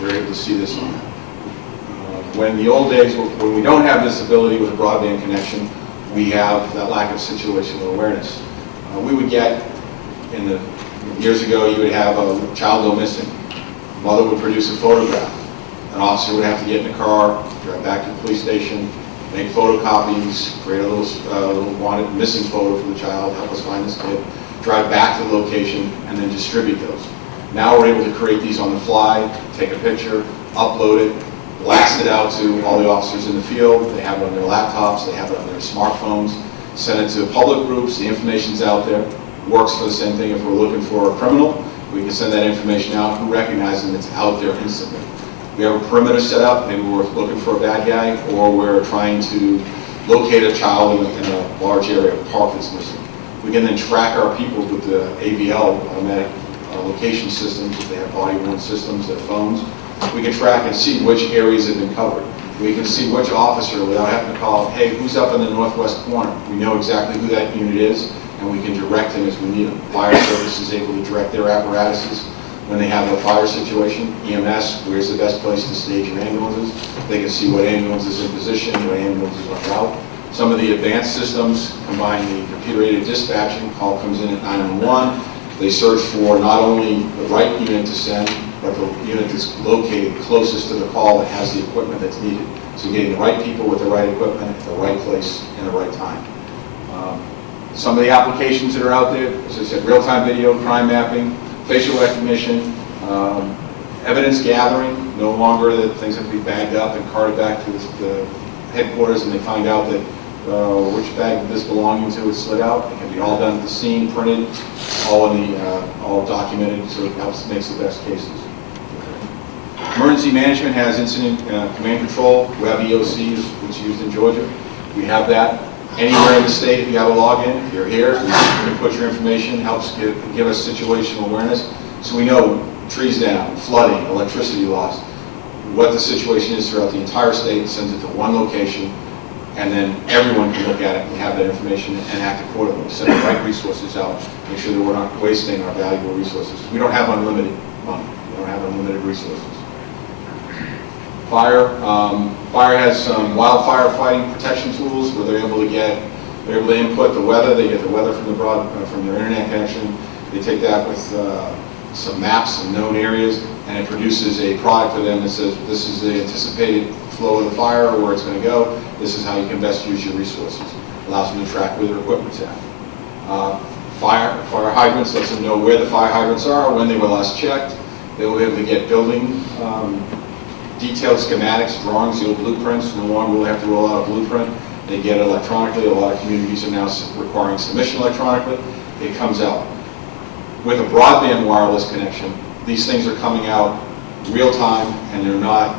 We're able to see this on it. When the old days, when we don't have this ability with a broadband connection, we have that lack of situational awareness. We would get, years ago, you would have a child go missing. Mother would produce a photograph. An officer would have to get in the car, drive back to the police station, make photocopies, create a little wanted missing photo for the child, help us find this kid, drive back to the location, and then distribute those. Now we're able to create these on the fly, take a picture, upload it, blast it out to all the officers in the field. They have it on their laptops, they have it on their smartphones, send it to public groups, the information's out there. Works for the same thing if we're looking for a criminal. We can send that information out, who recognizes them, it's out there instantly. We have a perimeter set up, maybe we're looking for a bad guy, or we're trying to locate a child in a large area, a park that's missing. We can then track our people with the AVL, automatic location systems, if they have body-worn systems, their phones. We can track and see which areas have been covered. We can see which officer, without having to call, hey, who's up in the northwest corner? We know exactly who that unit is, and we can direct them as we need them. Fire service is able to direct their apparatuses when they have a fire situation. EMS, where's the best place to stage your ambulances? They can see what ambulance is in position, what ambulance is on route. Some of the advanced systems combine the computer-aided dispatching. Call comes in at 911. They search for not only the right unit to send, but the unit that's located closest to the call that has the equipment that's needed. So getting the right people with the right equipment at the right place and the right time. Some of the applications that are out there, as I said, real-time video, crime mapping, facial recognition, evidence gathering. No longer that things have to be bagged up and carted back to the headquarters and they find out that which bag this belonging to is slid out. It can be all done at the scene, printed, all documented, so it makes the best cases. Emergency management has incident command control, web EOCs, which is used in Georgia. We have that. Anywhere in the state, if you have a login, if you're here, you can put your information, helps give us situational awareness. So we know trees down, flooding, electricity loss, what the situation is throughout the entire state, sends it to one location, and then everyone can look at it and have that information and act accordingly. Send the right resources out, make sure that we're not wasting our valuable resources. We don't have unlimited money. We don't have unlimited resources. Fire. Fire has some wildfire fighting protection tools where they're able to input the weather. They get the weather from their internet connection. They take that with some maps and known areas, and it produces a product for them that says this is the anticipated flow of the fire or where it's going to go. This is how you can best use your resources. Allows them to track where their equipment's at. Fire hydrants lets them know where the fire hydrants are, when they were last checked. They will be able to get building detailed schematics, drawings, the old blueprints. No longer will they have to roll out a blueprint. They get it electronically. A lot of communities are now requiring submission electronically. It comes out. With a broadband wireless connection, these things are coming out real time, and they're not,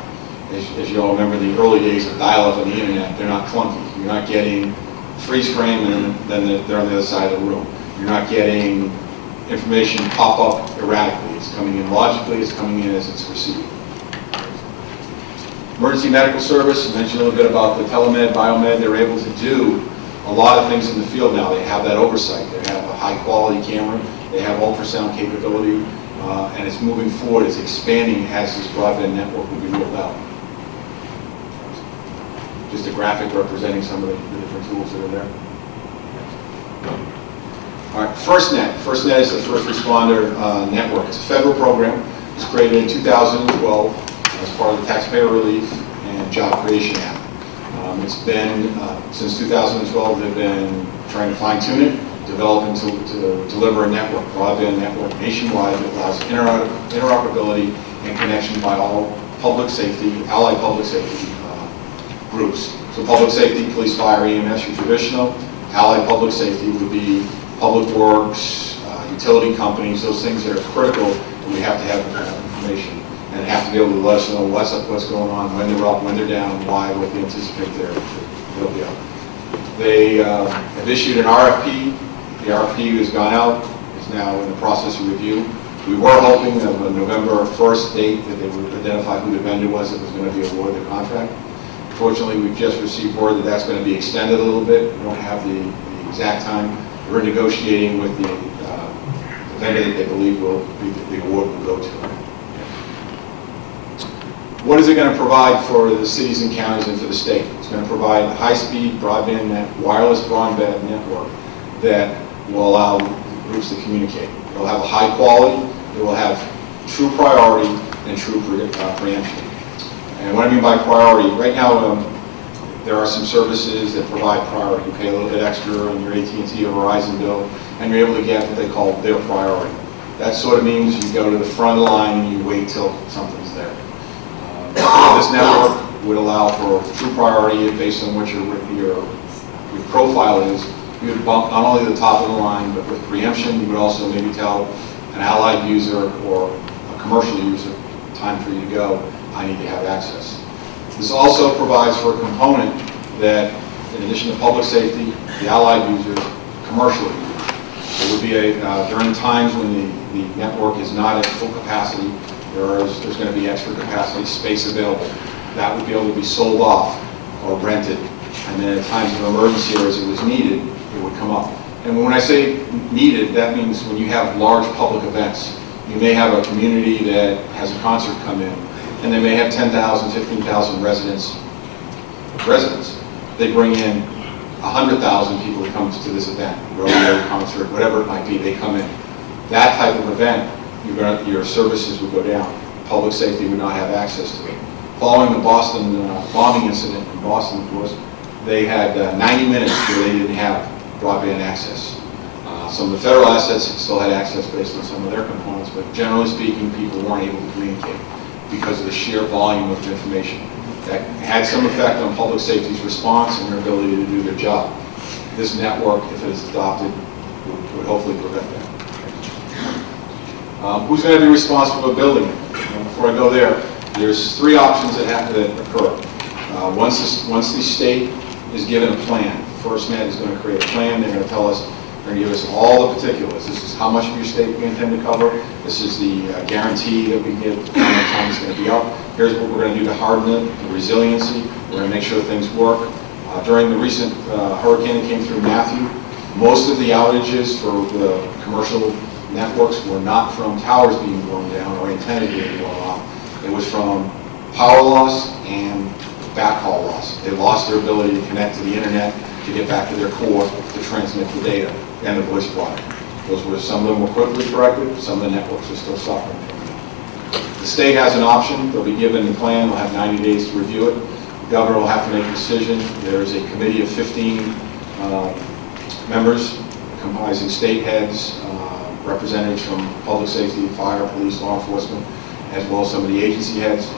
as you all remember, the early days of dial-up on the internet, they're not clunky. You're not getting freeze frame and then they're on the other side of the room. You're not getting information pop up erratically. It's coming in logically, it's coming in as it's received. Emergency medical service, I mentioned a little bit about the telemed, biomed. They're able to do a lot of things in the field now. They have that oversight. They have a high quality camera. They have ultrasound capability, and it's moving forward. It's expanding as this broadband network will be rolled out. Just a graphic representing some of the different tools that are there. All right, FirstNet. FirstNet is the first responder network. It's a federal program. It was created in 2012 as part of the Taxpayer Relief and Job Creation Act. It's been, since 2012, they've been trying to fine-tune it, developing to deliver a network, broadband network nationwide that allows interoperability and connection by all public safety, allied public safety groups. So public safety, police, fire, EMS, your traditional. Allied public safety would be public works, utility companies, those things that are critical, and we have to have information and have to be able to let us know what's up, what's going on, when they're up, when they're down, why, what they anticipate they'll be up. They have issued an RFP. The RFP has gone out. It's now in the process of review. We were hoping that on November 1st date that they would identify who the vendor was that was going to be awarded the contract. Fortunately, we've just received word that that's going to be extended a little bit. We don't have the exact time. We're negotiating with the vendor that they believe will be the award will go to. What is it going to provide for the cities and counties and for the state? It's going to provide a high-speed broadband wireless broadband network that will allow groups to communicate. It will have a high quality. It will have true priority and true preemption. And what I mean by priority, right now there are some services that provide priority. You pay a little bit extra on your AT&T or Verizon bill, and you're able to get what they call their priority. That sort of means you go to the front of the line and you wait till something's there. This network would allow for true priority based on what your profile is. You would bump not only the top of the line, but with preemption, you would also maybe tell an allied user or a commercial user, time for you to go, I need to have access. This also provides for a component that, in addition to public safety, the allied users, commercial users. It would be during times when the network is not at full capacity, there's going to be extra capacity space available. That would be able to be sold off or rented, and then at times of emergency or as it was needed, it would come up. And when I say needed, that means when you have large public events. You may have a community that has a concert come in, and they may have 10,000, 15,000 residents. They bring in 100,000 people who come to this event, rodeo, concert, whatever it might be, they come in. That type of event, your services would go down. Public safety would not have access to it. Following the Boston bombing incident in Boston, of course, they had 90 minutes where they didn't have broadband access. Some of the federal assets still had access based on some of their components, but generally speaking, people weren't able to communicate because of the sheer volume of information. That had some effect on public safety's response and their ability to do their job. This network, if it is adopted, would hopefully prevent that. Who's going to be responsible for building it? Before I go there, there's three options that have to occur. Once the state is given a plan, FirstNet is going to create a plan. They're going to tell us, they're going to give us all the particulars. This is how much of your state we intend to cover. This is the guarantee that we give, how much time it's going to be up. Here's what we're going to do to harden it, the resiliency. We're going to make sure things work. During the recent hurricane that came through Matthew, most of the outages for the commercial networks were not from towers being blown down or antennas being blown off. It was from power loss and backhaul loss. They lost their ability to connect to the internet, to get back to their core, to transmit the data and the voice product. Some of them were quickly corrected, some of the networks are still suffering from it. The state has an option. They'll be given the plan. They'll have 90 days to review it. The governor will have to make a decision. There's a committee of 15 members comprising state heads, representatives from public safety, fire, police, law enforcement, as well as some of the agency heads.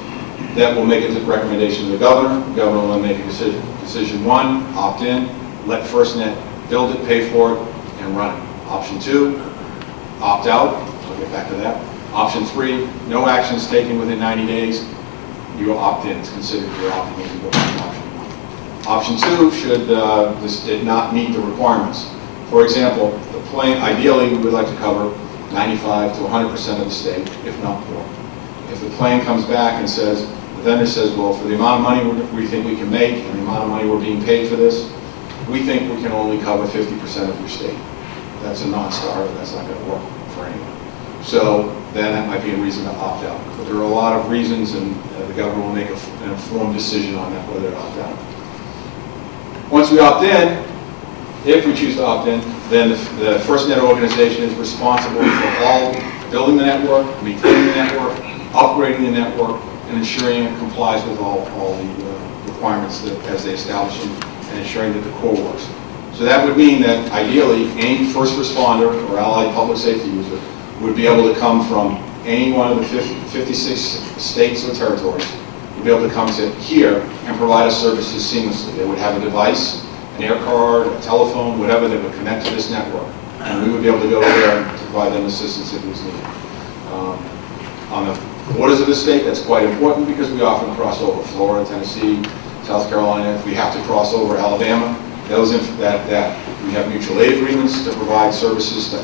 that will make a recommendation to the governor. The governor will then make a decision. Decision 1, opt in, let FirstNet build it, pay for it, and run it. Option 2, opt out. I'll get back to that. Option 3, no actions taken within 90 days. You opt in. It's considered you're opting in. You go back to option 1. Option 2, should it not meet the requirements. For example, the plan, ideally, we would like to cover 95 to 100% of the state, if not more. If the plan comes back and says, the vendor says, well, for the amount of money we think we can make and the amount of money we're being paid for this, we think we can only cover 50% of your state. That's a non-starter. That's not going to work for anyone. So then that might be a reason to opt out. But there are a lot of reasons, and the governor will make an informed decision on that, whether to opt out. Once we opt in, if we choose to opt in, then the FirstNet organization is responsible for all building the network, maintaining the network, upgrading the network, and ensuring it complies with all the requirements that, as they establish them, and ensuring that the core works. So that would mean that ideally any first responder or allied public safety user would be able to come from any one of the 56 states or territories, would be able to come to here and provide us services seamlessly. They would have a device, an air card, a telephone, whatever that would connect to this network. And we would be able to go there and provide them assistance if it was needed. On the borders of the state, that's quite important because we often cross over Florida, Tennessee, South Carolina. If we have to cross over Alabama, that we have mutual aid agreements to provide services to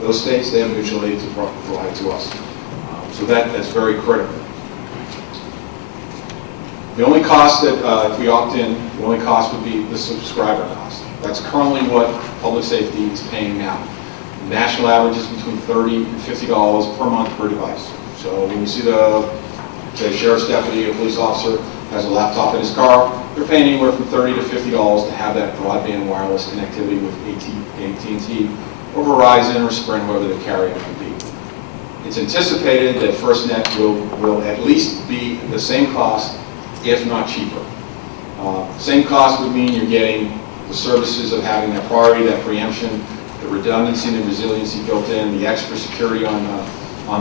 those states. They have mutual aid to provide to us. So that's very critical. The only cost that, if we opt in, the only cost would be the subscriber cost. That's currently what public safety is paying now. The national average is between $30 and $50 per month per device. So when you see the sheriff's deputy or police officer has a laptop in his car, they're paying anywhere from $30 to $50 to have that broadband wireless connectivity with AT&T or Verizon or Sprint, whoever the carrier might be. It's anticipated that FirstNet will at least be the same cost, if not cheaper. Same cost would mean you're getting the services of having that priority, that preemption, the redundancy and the resiliency built in, the extra security on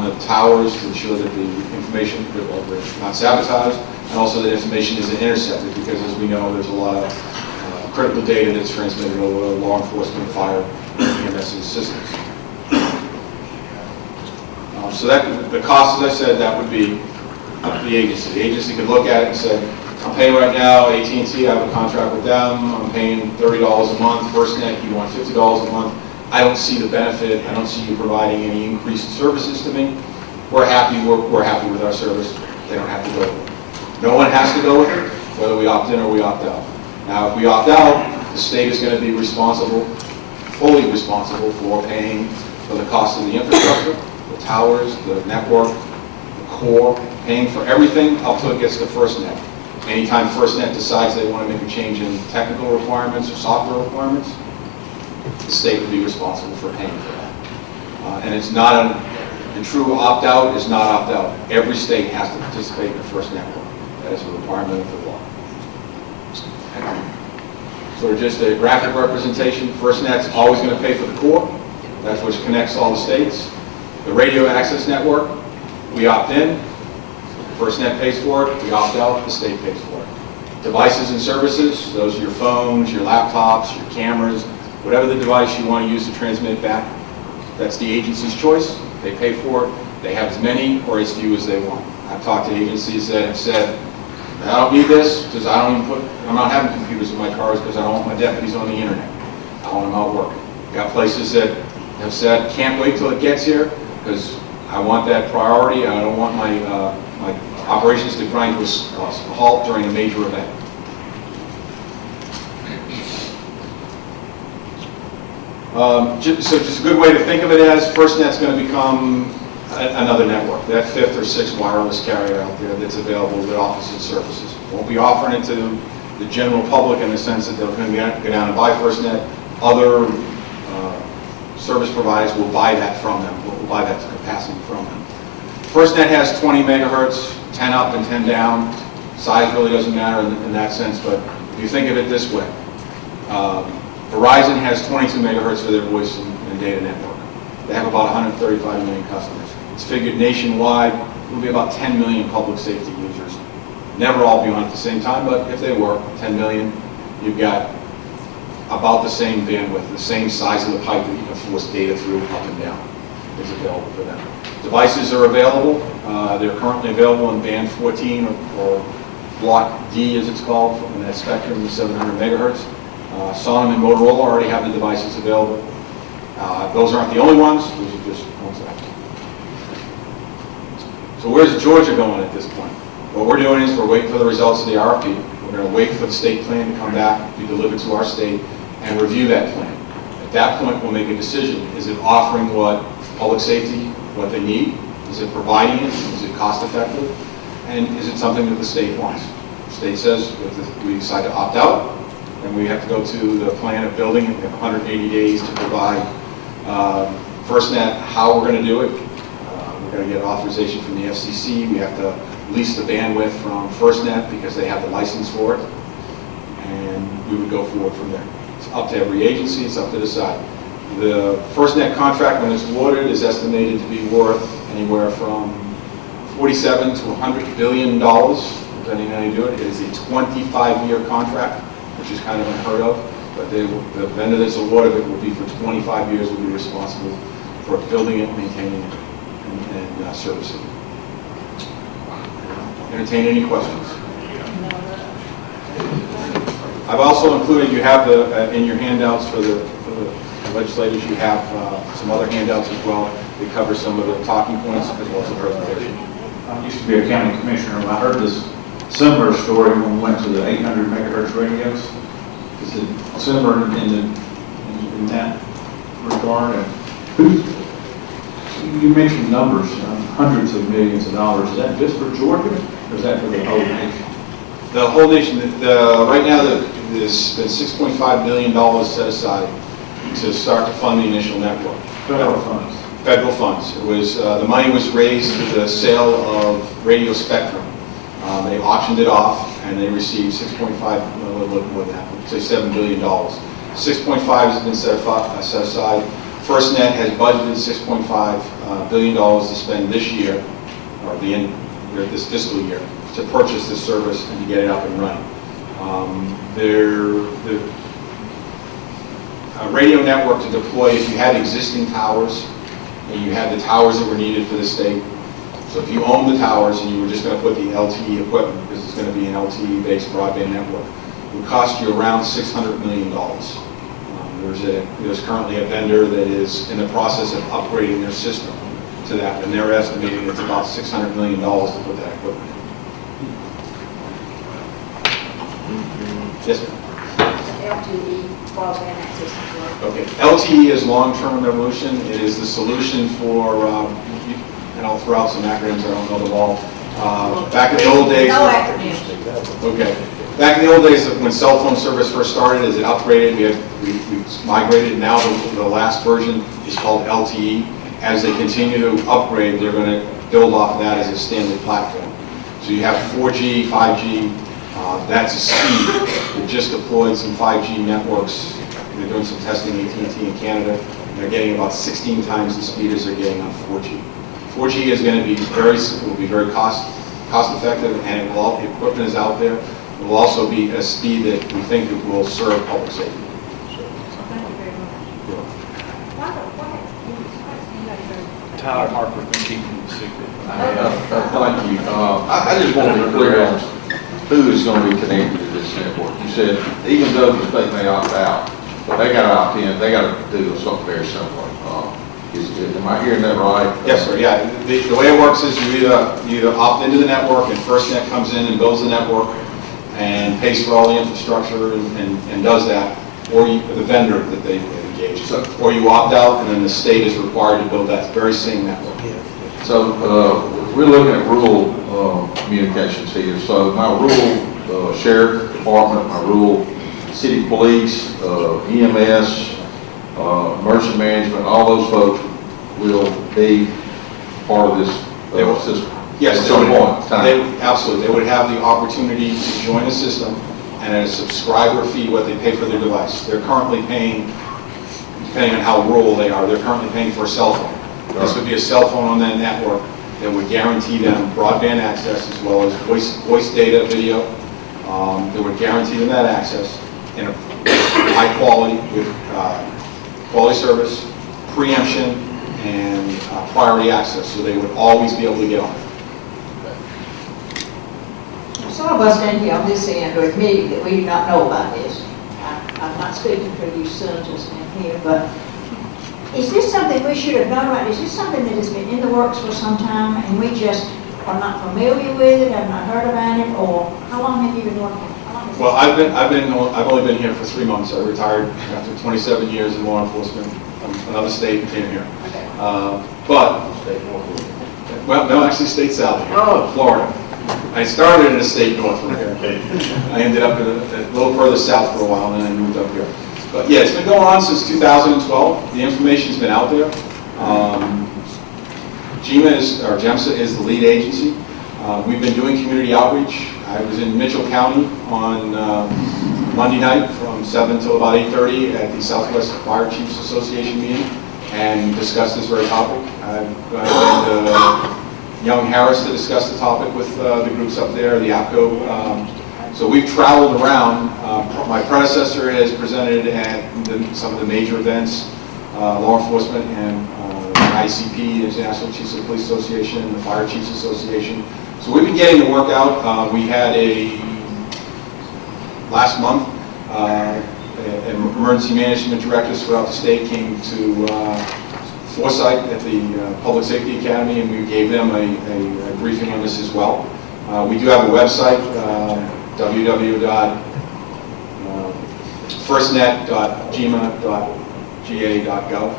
the towers to ensure that the information is not sabotaged, and also that information isn't intercepted, because as we know, there's a lot of critical data that's transmitted over law enforcement, fire, and EMS systems. So that the cost, as I said, that would be up to the agency. The agency could look at it and say, I'm paying right now, AT&T, I have a contract with them, I'm paying $30 a month, FirstNet, you want $50 a month. I don't see the benefit, I don't see you providing any increased services to me. We're happy with our service, they don't have to go with it. No one has to go with it, whether we opt in or we opt out. Now, if we opt out, the state is going to be responsible, fully responsible for paying for the cost of the infrastructure, the towers, the network, the core, paying for everything up till it gets to FirstNet. Anytime FirstNet decides they want to make a change in technical requirements or software requirements, the state would be responsible for paying for that. And it's not the true opt-out is not opt-out. Every state has to participate in the FirstNet network. That is a requirement of the law. So just a graphic representation. FirstNet's always going to pay for the core. That's which connects all the states. The radio access network, we opt in. FirstNet pays for it. We opt out. The state pays for it. Devices and services, those are your phones, your laptops, your cameras, whatever the device you want to use to transmit back. That's the agency's choice. They pay for it. They have as many or as few as they want. I've talked to agencies that have said, I don't need this because I'm not having computers in my cars because I don't want my deputies on the internet. I want them out working. Got places that have said, can't wait till it gets here because I want that priority. I don't want my operations to grind to a halt during a major event. So just a good way to think of it as FirstNet's going to become another network, that fifth or sixth wireless carrier out there that's available that offers its services. Won't be offering it to the general public in the sense that they're going to go down and buy FirstNet. Other service providers will buy that from them, will buy that capacity from them. FirstNet has 20 megahertz, 10 up and 10 down. Size really doesn't matter in that sense, but if you think of it this way, Verizon has 22 megahertz for their voice and data network. They have about 135 million customers. It's figured nationwide, it will be about 10 million public safety users never all be on at the same time, but if they were, 10 million, you've got about the same bandwidth, the same size of the pipe that you can force data through up and down is available for them. Devices are available. They're currently available in band 14 or block D as it's called, in that spectrum, the 700 megahertz. Sonim and Motorola already have the devices available. Those aren't the only ones, those are just ones that. So where's Georgia going at this point? What we're doing is we're waiting for the results of the RFP. We're going to wait for the state plan to come back, be delivered to our state, and review that plan. At that point, we'll make a decision. Is it offering what public safety, what they need? Is it providing it? Is it cost effective? And is it something that the state wants? The state says if we decide to opt out, then we have to go to the plan of building it. We have 180 days to provide FirstNet how we're going to do it. We're going to get authorization from the FCC. We have to lease the bandwidth from FirstNet because they have the license for it. And we would go forward from there. It's up to every agency. It's up to decide. The FirstNet contract, when it's awarded, is estimated to be worth anywhere from $47 to $100 billion, depending on how you do it. It is a 25-year contract, which is kind of unheard of. But the vendor that's awarded it will be for 25 years, will be responsible for building it, maintaining it, and servicing it. Entertain any questions? I've also included, you have the in your handouts for the legislators, you have some other handouts as well. They cover some of the talking points as well as the presentation. I used to be a county commissioner, and I heard this similar story when we went to the 800 megahertz radios. Is it similar in that regard? And you mentioned numbers, hundreds of millions of dollars. Is that just for Georgia, or is that for the whole nation? The whole nation. Right now, there's been $6.5 billion set aside to start to fund the initial network. Federal funds. Federal funds. It was the money was raised through the sale of radio spectrum. They auctioned it off, and they received 6.5, a little bit more than that, say $7 billion. 6.5 has been set aside. FirstNet has budgeted $6.5 billion to spend this year, or the end of this fiscal year, to purchase this service and to get it up and running. The radio network to deploy, if you had existing towers, and you had the towers that were needed for the state. So if you own the towers and you were just going to put the LTE equipment, because it's going to be an LTE-based broadband network, it would cost you around $600 million. There's currently a vendor that is in the process of upgrading their system to that, and they're estimating it's about $600 million to put that equipment in. Yes, ma'am. LTE broadband access network. Okay, LTE is long-term evolution. It is the solution for, and I'll throw out some acronyms, I don't know them all. Back in the old days. No acronyms. Okay. Back in the old days, when cell phone service first started, as it upgraded, we migrated. Now the last version is called LTE. As they continue to upgrade, they're going to build off of that as a standard platform. So you have 4G, 5G. That's a speed. They just deployed some 5G networks. They're doing some testing, AT&T in Canada. They're getting about 16 times the speed as they're getting on 4G. 4G is going to be very cost effective, and equipment is out there. It will also be a speed that we think it will serve public safety. Thank you very much. Tyler Harper from Keeping the Secret. Thank you. I just want to be clear on who is going to be connected to this network. You said even though the state may opt out, but they got to opt in. They got to do something very similar. Am I hearing that right? Yes, sir. Yeah. The way it works is you either opt into the network, and FirstNet comes in and builds the network and pays for all the infrastructure and does that, or the vendor that they engage. So, or you opt out, and then the state is required to build that very same network. So we're looking at rural communications here. So my rural sheriff department, my rural city police, EMS, emergency management, all those folks will be part of this system. Yes, at some point in time. Absolutely. They would have the opportunity to join the system, and at a subscriber fee, what they pay for their device. They're currently paying, depending on how rural they are, they're currently paying for a cell phone. This would be a cell phone on that network, that would guarantee them broadband access as well as voice data, video, that would guarantee them that access in a high quality with quality service, preemption, and priority access, so they would always be able to get on it. Some of us down here on this end are admitting that we do not know about this. I'm not speaking for you senators in here, but is this something we should have known about? Is this something that has been in the works for some time and we just are not familiar with it, have not heard about it, or how long have you been working? Well, I've only been here for 3 months. I retired after 27 years in law enforcement from another state and came here. But, well, no, actually state south here, Florida. I started in a state north from here. I ended up a little further south for a while, and then I moved up here. But yeah, it's been going on since 2012. The information's been out there. GEMSA is the lead agency. We've been doing community outreach. I was in Mitchell County on Monday night from 7 till about 8:30 at the Southwest Fire Chiefs Association meeting and discussed this very topic. I've been to Young Harris to discuss the topic with the groups up there, the APCO. So we've traveled around. My predecessor has presented at some of the major events, law enforcement and ICP, International Chiefs of Police Association, the Fire Chiefs Association. So we've been getting the work out. We had last month, emergency management directors throughout the state came to Foresight at the Public Safety Academy, and we gave them a briefing on this as well. We do have a website, www.firstnet.gema.ga.gov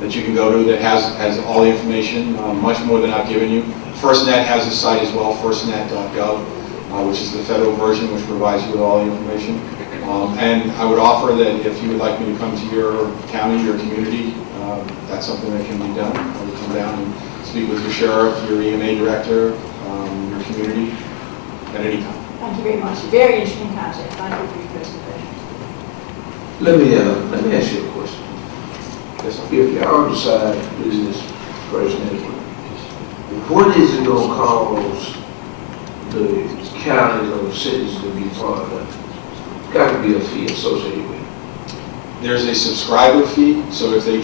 that you can go to that has all the information, much more than I've given you. FirstNet has a site as well, firstnet.gov, which is the federal version, which provides you with all the information. And I would offer that if you would like me to come to your county, your community, that's something that can be done. I would come down and speak with your sheriff, your EMA director, your community at any time. Thank you very much. Very interesting concept. Thank you for your presentation. Let me ask you a question. Yes, sir. If y'all decide to do this first network, what is it going to cause the counties or the cities to be part of that? Got to be a fee associated with it. There's a subscriber fee, so if they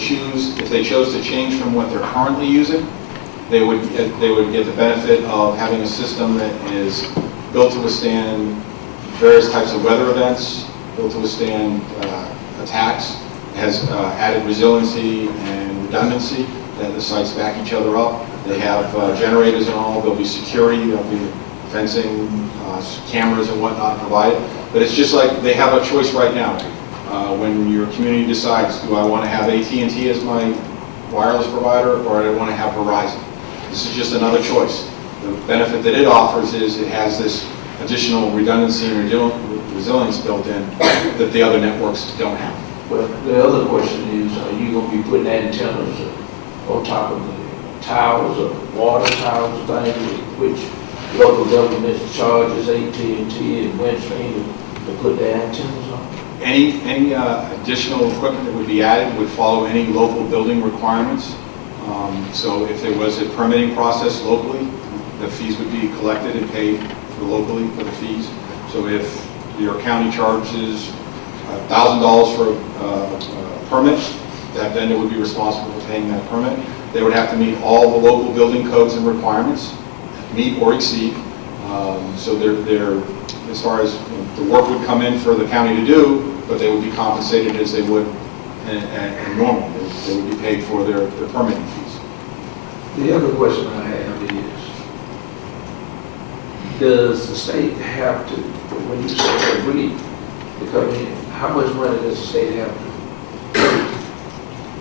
chose to change from what they're currently using, they would get the benefit of having a system that is built to withstand various types of weather events, built to withstand attacks, has added resiliency and redundancy, that the sites back each other up. They have generators and all. There'll be security, there'll be fencing, cameras and whatnot provided. But it's just like they have a choice right now. When your community decides, do I want to have AT&T as my wireless provider, or do I want to have Verizon? This is just another choice. The benefit that it offers is it has this additional redundancy and resilience built in that the other networks don't have. Well, the other question is, are you going to be putting antennas on top of the towers or water towers, things which local governments charges AT&T and Windstream to put their antennas on? Any additional equipment that would be added would follow any local building requirements. So if there was a permitting process locally, the fees would be collected and paid locally for the fees. So if your county charges $1,000 for a permit, that vendor would be responsible for paying that permit. They would have to meet all the local building codes and requirements, meet or exceed. So they're as far as the work would come in for the county to do, but they would be compensated as they would and normal. They would be paid for their permitting fees. The other question I have is, does the state have to, when you say agree to come in, how much money does the state have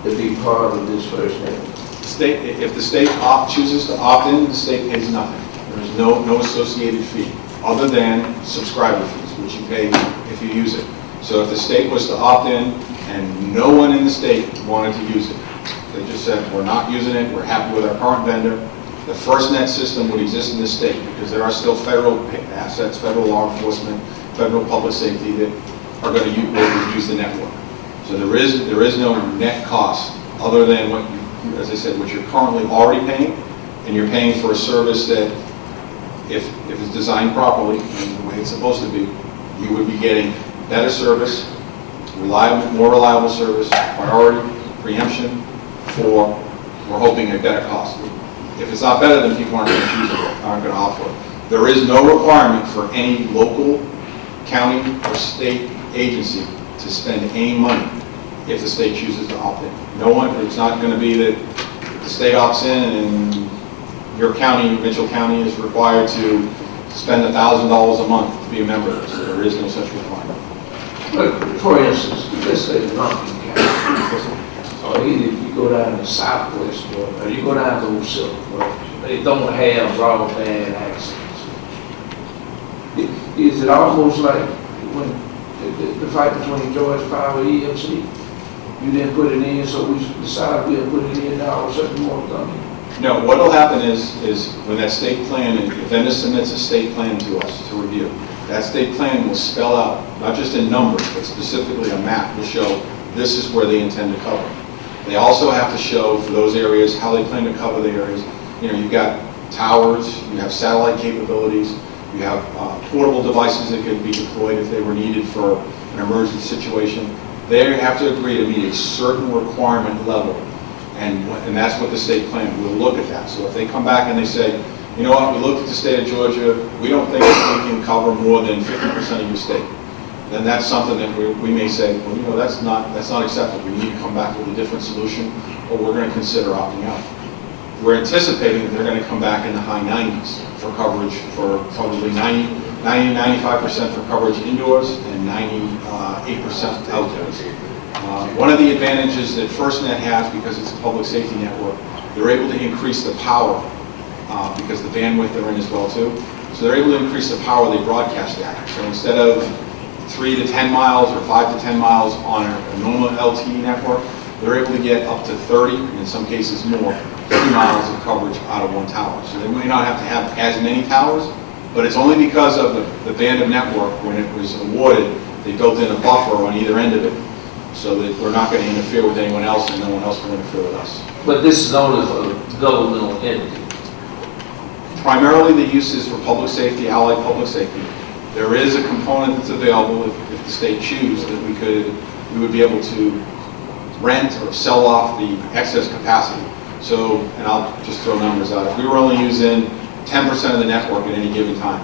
to be part of this first network? If the state chooses to opt in, the state pays nothing. There's no associated fee other than subscriber fees, which you pay if you use it. So if the state was to opt in and no one in the state wanted to use it, they just said, we're not using it, we're happy with our current vendor, the FirstNet system would exist in this state because there are still federal assets, federal law enforcement, federal public safety that are going to use the network. So there is no net cost other than what you, as I said, what you're currently already paying, and you're paying for a service that, if it's designed properly and the way it's supposed to be, you would be getting better service, more reliable service, priority, preemption, for, we're hoping, a better cost. If it's not better, then people aren't going to choose it, aren't going to opt for it. There is no requirement for any local, county, or state agency to spend any money if the state chooses to opt in. No one, it's not going to be that the state opts in and your county, Mitchell County, is required to spend $1,000 a month to be a member of this. There is no such requirement. But for instance, let's say Lumpkin County, or either you go down to Southwest, or you go down to Silver, they don't have broadband access. Is it almost like when the fight between George Power and EMC? You didn't put it in, so we decided we'll put it in now, or something more done. No, what will happen is when that state plan, if vendor submits a state plan to us to review, that state plan will spell out, not just in numbers, but specifically a map will show this is where they intend to cover. They also have to show for those areas how they plan to cover the areas. You know, you've got towers, you have satellite capabilities, you have portable devices that could be deployed if they were needed for an emergency situation. They have to agree to meet a certain requirement level, and that's what the state plan will look at that. So if they come back and they say, you know what, we looked at the state of Georgia, we don't think we can cover more than 50% of your state, then that's something that we may say, well, you know, that's not acceptable. We need to come back with a different solution, or we're going to consider opting out. We're anticipating that they're going to come back in the high 90s for coverage, for probably 95% for coverage indoors and 98% outdoors. One of the advantages that FirstNet has, because it's a public safety network, they're able to increase the power because the bandwidth they're in as well too. So they're able to increase the power they broadcast at. So instead of 3 to 10 miles or 5 to 10 miles on a normal LTE network, they're able to get up to 30, and in some cases more, 3 miles of coverage out of one tower. So they may not have to have as many towers, but it's only because of the band of network, when it was awarded, they built in a buffer on either end of it, so that we're not going to interfere with anyone else and no one else will interfere with us. But this is only for governmental entity. Primarily the use is for public safety, allied public safety. There is a component that's available if the state chooses that we would be able to rent or sell off the excess capacity. So, and I'll just throw numbers out. If we were only using 10% of the network at any given time,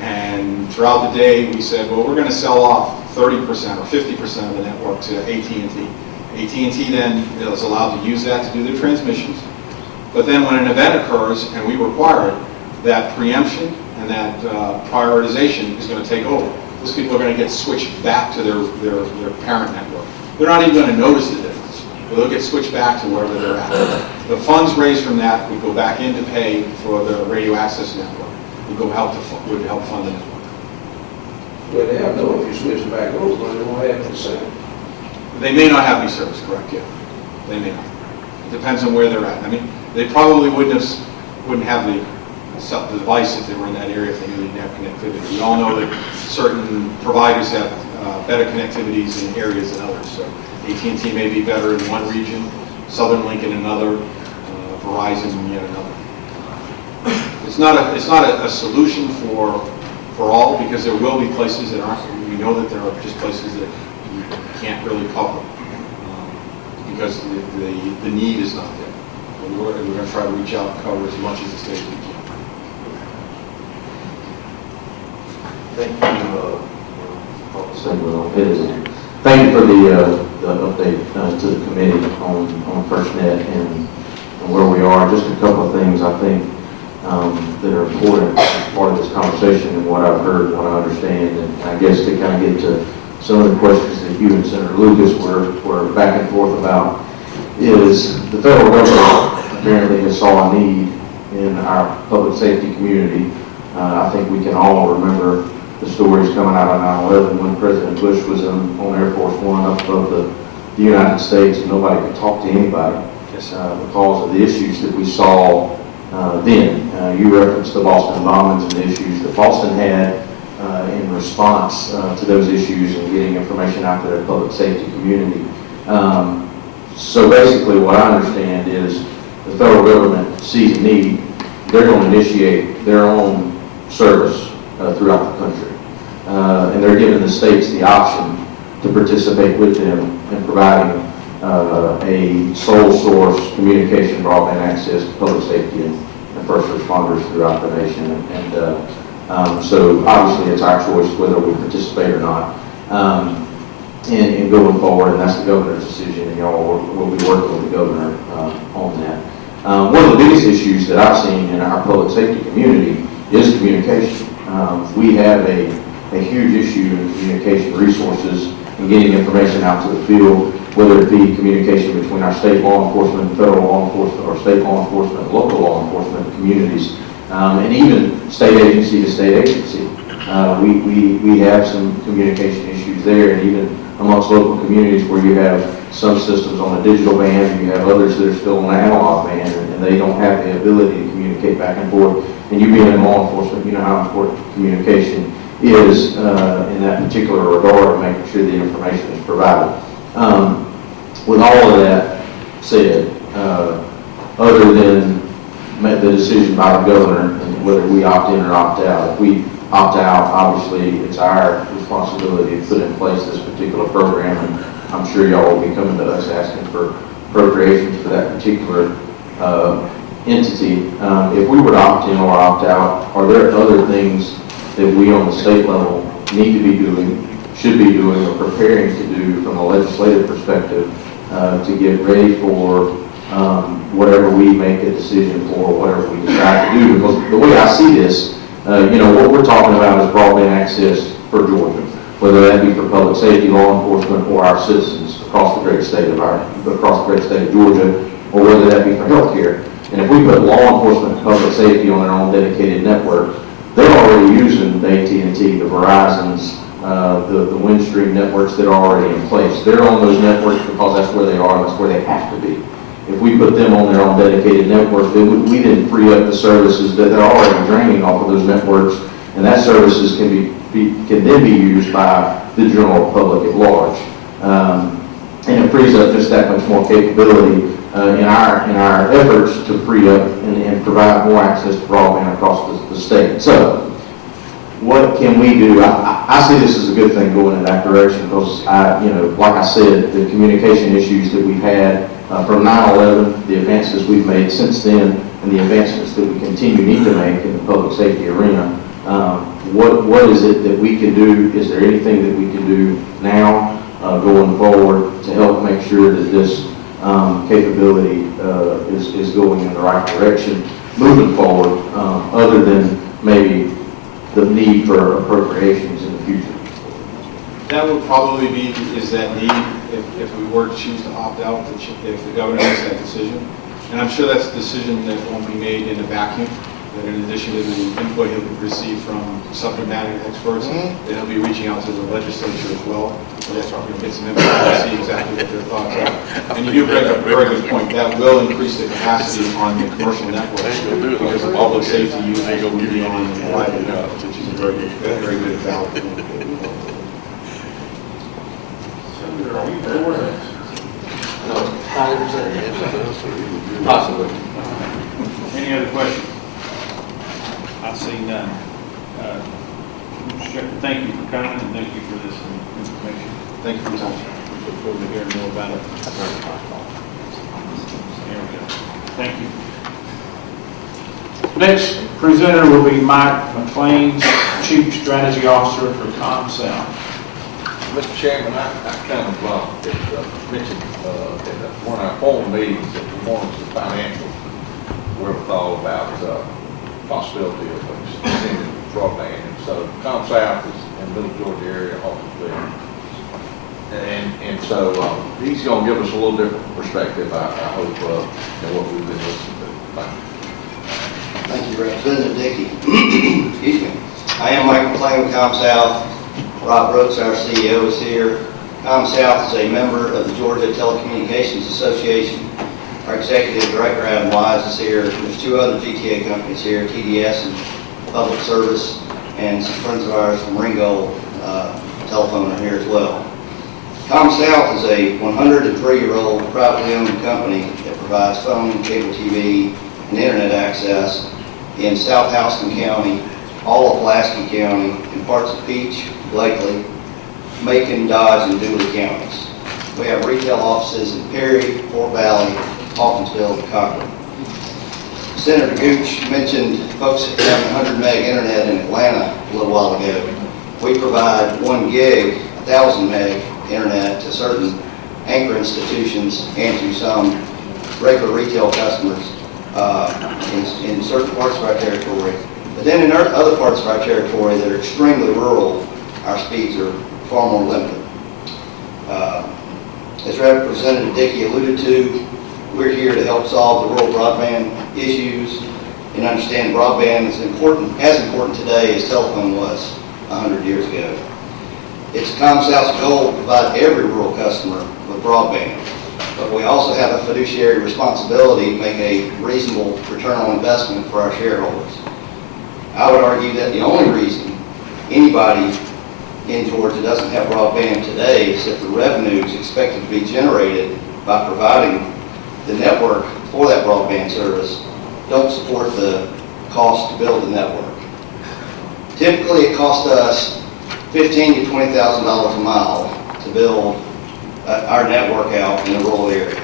and throughout the day we said, well, we're going to sell off 30% or 50% of the network to AT&T. AT&T then is allowed to use that to do their transmissions. But then when an event occurs and we require it, that preemption and that prioritization is going to take over. Those people are going to get switched back to their parent network. They're not even going to notice the difference. They'll get switched back to wherever they're at. The funds raised from that would go back in to pay for the radio access network. Would help fund the network. Well, they have no, if you switch it back over, they won't have any service. They may not have any service, correct? Yeah, they may not. It depends on where they're at. I mean, they probably wouldn't have the device if they were in that area if they knew they didn't have connectivity. We all know that certain providers have better connectivities in areas than others. So AT&T may be better in one region, Southern Link in another, Verizon in yet another. It's not a solution for all, because there will be places that aren't. We know that there are just places that you can't really cover because the need is not there. But we're going to try to reach out and cover as much as the state we can. Thank you. Thank you for the update to the committee on FirstNet and where we are. Just a couple of things I think that are important as part of this conversation and what I've heard, what I understand, and I guess to kind of get to some of the questions that you and Senator Lucas were back and forth about is the federal government apparently has saw a need in our public safety community. I think we can all remember the stories coming out of 9/11 when President Bush was on Air Force One up above the United States, and nobody could talk to anybody because of the issues that we saw then. You referenced the Boston bombings and the issues that Boston had in response to those issues and getting information out to their public safety community. So basically what I understand is the federal government sees a need they're going to initiate their own service throughout the country. And they're giving the states the option to participate with them in providing a sole source communication broadband access to public safety and first responders throughout the nation. So obviously it's our choice whether we participate or not in going forward, and that's the governor's decision, and y'all will be working with the governor on that. One of the biggest issues that I've seen in our public safety community is communication. We have a huge issue in communication resources and getting information out to the field, whether it be communication between our state law enforcement, federal law enforcement, or state law enforcement, local law enforcement, communities, and even state agency to state agency. We have some communication issues there, and even amongst local communities where you have some systems on a digital band and you have others that are still on an analog band, and they don't have the ability to communicate back and forth. And you being in law enforcement, you know how important communication is in that particular regard of making sure the information is provided. With all of that said, other than the decision by the governor and whether we opt in or opt out, if we opt out, obviously it's our responsibility to put in place this particular program, and I'm sure y'all will be coming to us asking for appropriations for that particular entity. If we were to opt in or opt out, are there other things that we on the state level need to be doing, should be doing, or preparing to do from a legislative perspective to get ready for whatever we make a decision for, whatever we decide to do? Because the way I see this, what we're talking about is broadband access for Georgia, whether that be for public safety, law enforcement, or our citizens across the great state of Georgia, or whether that be for healthcare. And if we put law enforcement and public safety on their own dedicated network, they're already using the AT&T, the Verizons, the Windstream networks that are already in place. They're on those networks because that's where they are and that's where they have to be. If we put them on their own dedicated network, we didn't free up the services that they're already draining off of those networks, and that services can then be used by the general public at large. And it frees up just that much more capability in our efforts to free up and provide more access to broadband across the state. So, what can we do? I see this as a good thing going in that direction because, like I said, the communication issues that we've had from 9/11, the advances we've made since then, and the advancements that we need to make in the public safety arena. What is it that we can do? Is there anything that we can do now going forward to help make sure that this capability is going in the right direction moving forward, other than maybe the need for appropriations in the future? That would probably be, is that need if we were to choose to opt out, if the governor makes that decision. And I'm sure that's a decision that won't be made in a vacuum, that in addition to the input he'll receive from subject matter experts, that he'll be reaching out to the legislature as well. So that's probably going to get some input to see exactly what their thoughts are. And you do bring up a very good point. That will increase the capacity on the commercial networks because the public safety users will be on the private networks, which is a very good value. Possibly. Any other questions? I see none. Mr. Shepherd, thank you for coming and thank you for this information. Thank you for your time. Look forward to hearing more about it. There we go. Thank you. Next presenter will be Mike McLean, Chief Strategy Officer for ComSouth. Mr. Chairman, I kind of mentioned at one of our former meetings that we wanted some financial wherewithal about possibility of extending broadband. And so ComSouth is in the Middle Georgia area, Hawkinsville. And so he's going to give us a little different perspective, I hope, than what we've been listening to. Thank you, Representative Dickey. Excuse me. I am Mike McLean with ComSouth. Rob Brooks, our CEO, is here. ComSouth is a member of the Georgia Telecommunications Association. Our executive director, Adam Wise, is here. There's two other GTA companies here, TDS and Public Service, and some friends of ours from Ringo Telephone are here as well. ComSouth is a 103-year-old privately owned company that provides phone, cable TV, and internet access in South Houston County, all of Pulaski County, and parts of Peach, Blakely, Macon, Dodge, and Dooley counties. We have retail offices in Perry, Fort Valley, Hawkinsville, and Cochran. Senator Gooch mentioned folks that have 100 meg internet in Atlanta a little while ago. We provide 1 gig, 1,000 meg internet to certain anchor institutions and to some regular retail customers in certain parts of our territory. But then in other parts of our territory that are extremely rural, our speeds are far more limited. As Representative Dickey alluded to, we're here to help solve the rural broadband issues and understand broadband is as important today as telephone was 100 years ago. It's ComSouth's goal to provide every rural customer with broadband, but we also have a fiduciary responsibility to make a reasonable return on investment for our shareholders. I would argue that the only reason anybody in Georgia doesn't have broadband today is that the revenues expected to be generated by providing the network for that broadband service don't support the cost to build the network. Typically, it costs us $15,000 to $20,000 a mile to build our network out in a rural area.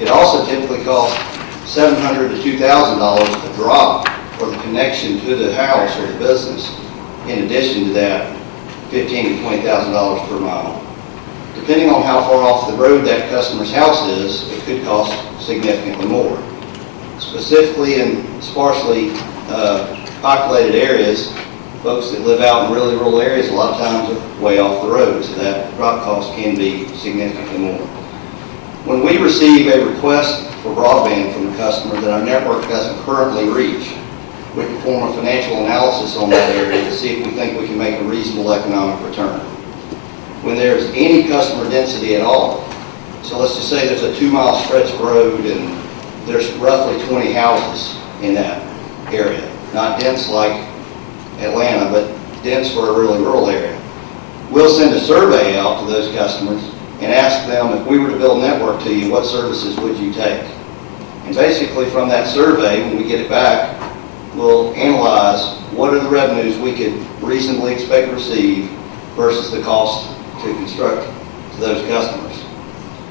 It also typically costs $700 to $2,000 a drop for the connection to the house or the business. In addition to that, $15,000 to $20,000 per mile. Depending on how far off the road that customer's house is, it could cost significantly more. Specifically in sparsely populated areas, folks that live out in really rural areas a lot of times are way off the road, so that drop cost can be significantly more. When we receive a request for broadband from a customer that our network doesn't currently reach, we perform a financial analysis on that area to see if we think we can make a reasonable economic return. When there's any customer density at all, so let's just say there's a 2-mile stretch of road and there's roughly 20 houses in that area, not dense like Atlanta, but dense for a really rural area. We'll send a survey out to those customers and ask them, if we were to build a network to you, what services would you take? And basically from that survey, when we get it back, we'll analyze what are the revenues we could reasonably expect to receive versus the cost to construct to those customers.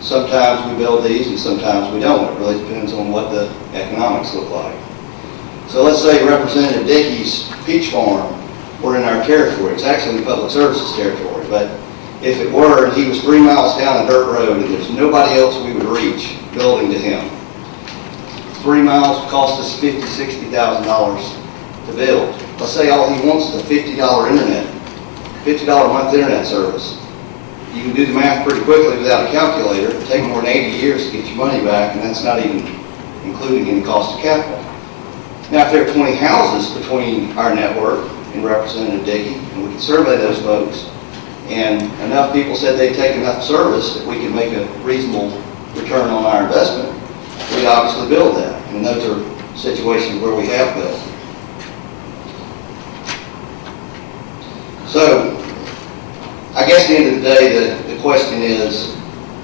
Sometimes we build these and sometimes we don't. It really depends on what the economics look like. So let's say Representative Dickey's peach farm were in our territory. It's actually in public services territory, but if it were and he was 3 miles down a dirt road and there's nobody else we would reach building to him, 3 miles would cost us $50,000 to $60,000 to build. Let's say all he wants is a $50 internet, $50 a month internet service. You can do the math pretty quickly without a calculator. It'll take more than 80 years to get your money back, and that's not even including any cost of capital. Now, if there are 20 houses between our network and Representative Dickey, and we can survey those folks, and enough people said they'd take enough service that we could make a reasonable return on our investment, we'd obviously build that. And those are situations where we have built. So, I guess at the end of the day, the question is,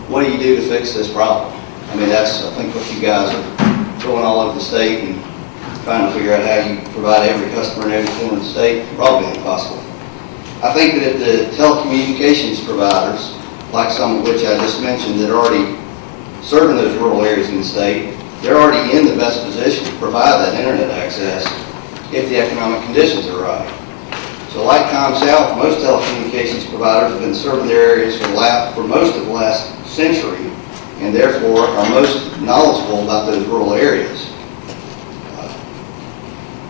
what do you do to fix this problem? I mean, that's, I think, what you guys are going all over the state and trying to figure out how you provide every customer in every corner of the state broadband possible. I think that if the telecommunications providers, like some of which I just mentioned, that are already serving those rural areas in the state, they're already in the best position to provide that internet access if the economic conditions are right. So like ComSouth, most telecommunications providers have been serving their areas for most of the last century, and therefore are most knowledgeable about those rural areas.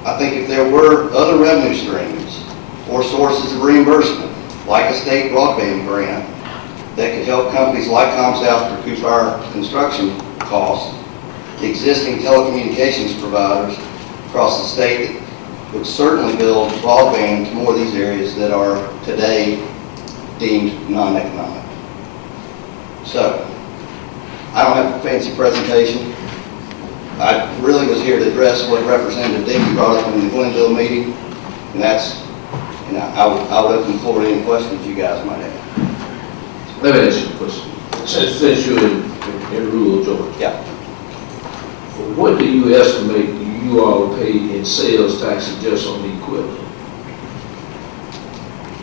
I think if there were other revenue streams or sources of reimbursement, like a state broadband grant, that could help companies like ComSouth recoup our construction costs, the existing telecommunications providers across the state would certainly build broadband to more of these areas that are today deemed non-economic. So, I don't have a fancy presentation. I really was here to address what Representative Dickey brought up in the Glenville meeting, and that's, and I would open the floor to any questions you guys might have. Let me ask you a question. Since you're in rural Georgia, yeah. What do you estimate you all pay in sales taxes just on the equipment?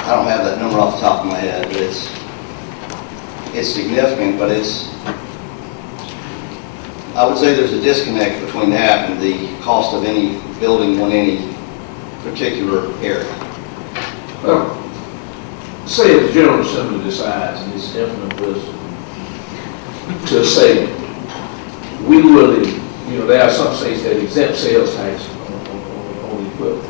I don't have that number off the top of my head, but it's significant, but I would say there's a disconnect between that and the cost of any building on any particular area. Well, say if the General Assembly decides in its infinite wisdom to say, we will, there are some states that exempt sales tax on equipment.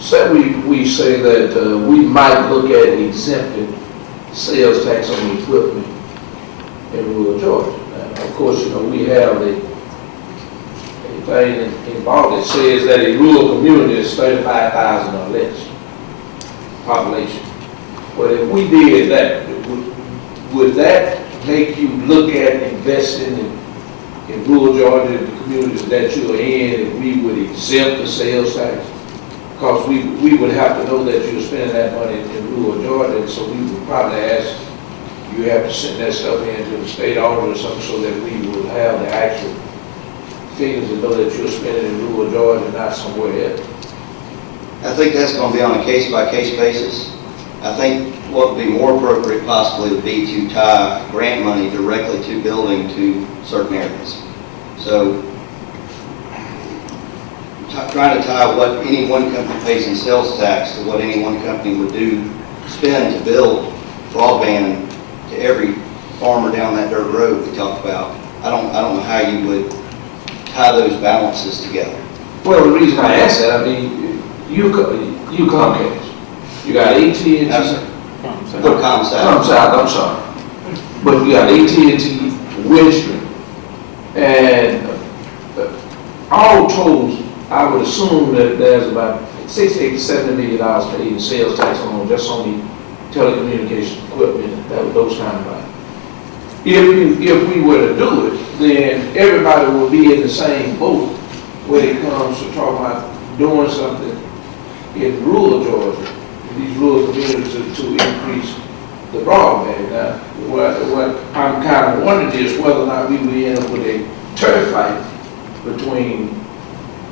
Say we say that we might look at exempting sales tax on equipment in rural Georgia. Now, of course, we have a thing involved that says that a rural community is 35,000 or less population. But if we did that, would that make you look at investing in rural Georgia, the communities that you're in, if we would exempt the sales tax? Because we would have to know that you're spending that money in rural Georgia, and so we would probably ask you have to send that stuff into the state auditor or something so that we would have the actual figures to know that you're spending in rural Georgia and not somewhere else. I think that's going to be on a case-by-case basis. I think what would be more appropriate possibly would be to tie grant money directly to building to certain areas. So trying to tie what any one company pays in sales tax to what any one company would spend to build broadband to every farmer down that dirt road we talked about. I don't know how you would tie those balances together. Well, the reason I ask that, I mean, you Comcast, you got AT&T. No, sir. ComSouth, I'm sorry. But you got AT&T, Windstream, and all told, I would assume that there's about $68 to $70 million paid in sales tax just on the telecommunications equipment, those kind of things. If we were to do it, then everybody will be in the same boat when it comes to talking about doing something in rural Georgia, these rural communities to increase the broadband. Now, what I'm kind of wondering is whether or not we will end up with a turf fight between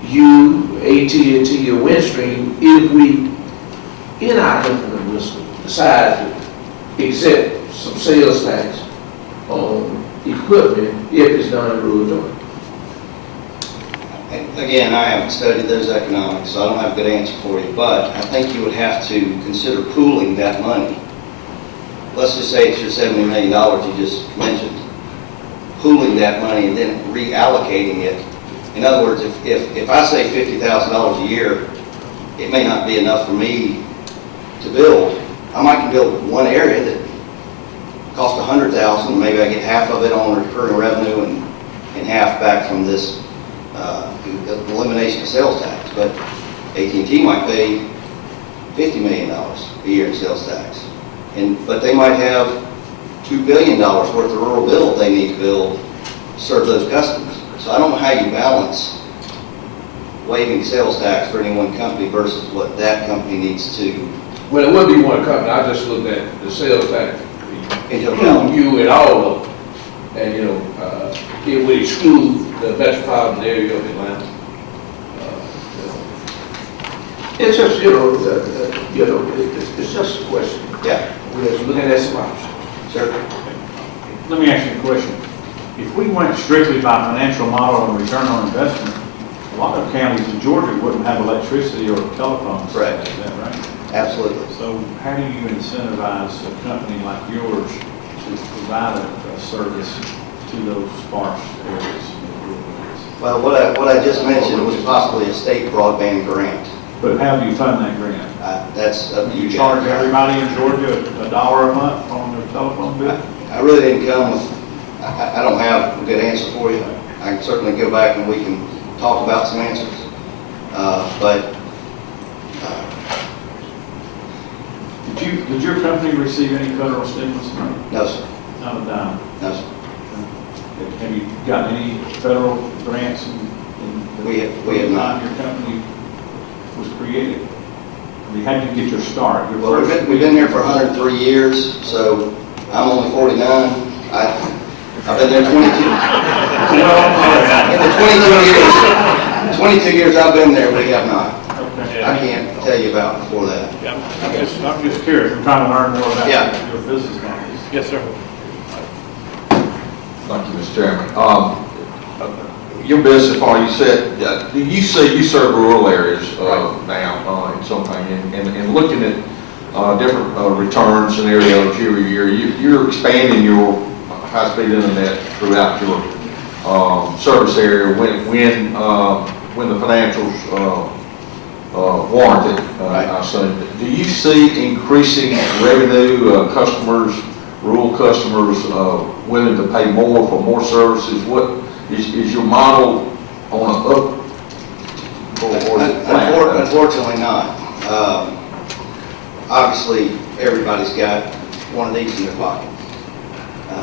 you, AT&T, or Windstream if we, in our infinite wisdom, decide to exempt some sales tax on equipment if it's done in rural Georgia. Again, I haven't studied those economics, so I don't have a good answer for you, but I think you would have to consider pooling that money. Let's just say it's your $70 million you just mentioned. Pooling that money and then reallocating it. In other words, if I say $50,000 a year, it may not be enough for me to build. I might build one area that costs $100,000, maybe I get half of it on recurring revenue and half back from this elimination of sales tax. But AT&T might pay $50 million a year in sales tax, but they might have $2 billion worth of rural build they need to build to serve those customers. So I don't know how you balance waiving sales tax for any one company versus what that company needs to. Well, it would be one company. I just looked at the sales tax, including you and all of them, and it would exclude the metropolitan area of Atlanta. It's just it's just a question. Yeah, we're just looking at some options. Sure. Let me ask you a question. If we went strictly by financial model and return on investment, a lot of counties in Georgia wouldn't have electricity or telephones. Correct. Is that right? Absolutely. So how do you incentivize a company like yours to provide a service to those sparse areas? Well, what I just mentioned was possibly a state broadband grant. But how do you fund that grant? That's you charge everybody in Georgia $1 a month on their telephone bill? I really didn't come with. I don't have a good answer for you. I can certainly go back and we can talk about some answers. Did your company receive any federal stimulus money? No, sir. Not a dime? No, sir. Have you gotten any federal grants we have not. Your company was created? I mean, how did you get your start? We've been here for 103 years, so I'm only 49. I've been there 22. In the 22 years I've been there, we have not. Okay. I can't tell you about before that. Yeah, I'm just curious. I'm trying to learn more about Yeah. your business models. Yes, sir. Thank you, Mr. Chairman. Your business model, you said, you say you serve rural areas now in something, and looking at different return scenarios year to year, you're expanding your high-speed internet throughout your service area when the financials warrant it. I assume. Do you see increasing revenue, customers, rural customers willing to pay more for more services? What is your model on an up or flat? Unfortunately not. Obviously, everybody's got one of these in their pocket.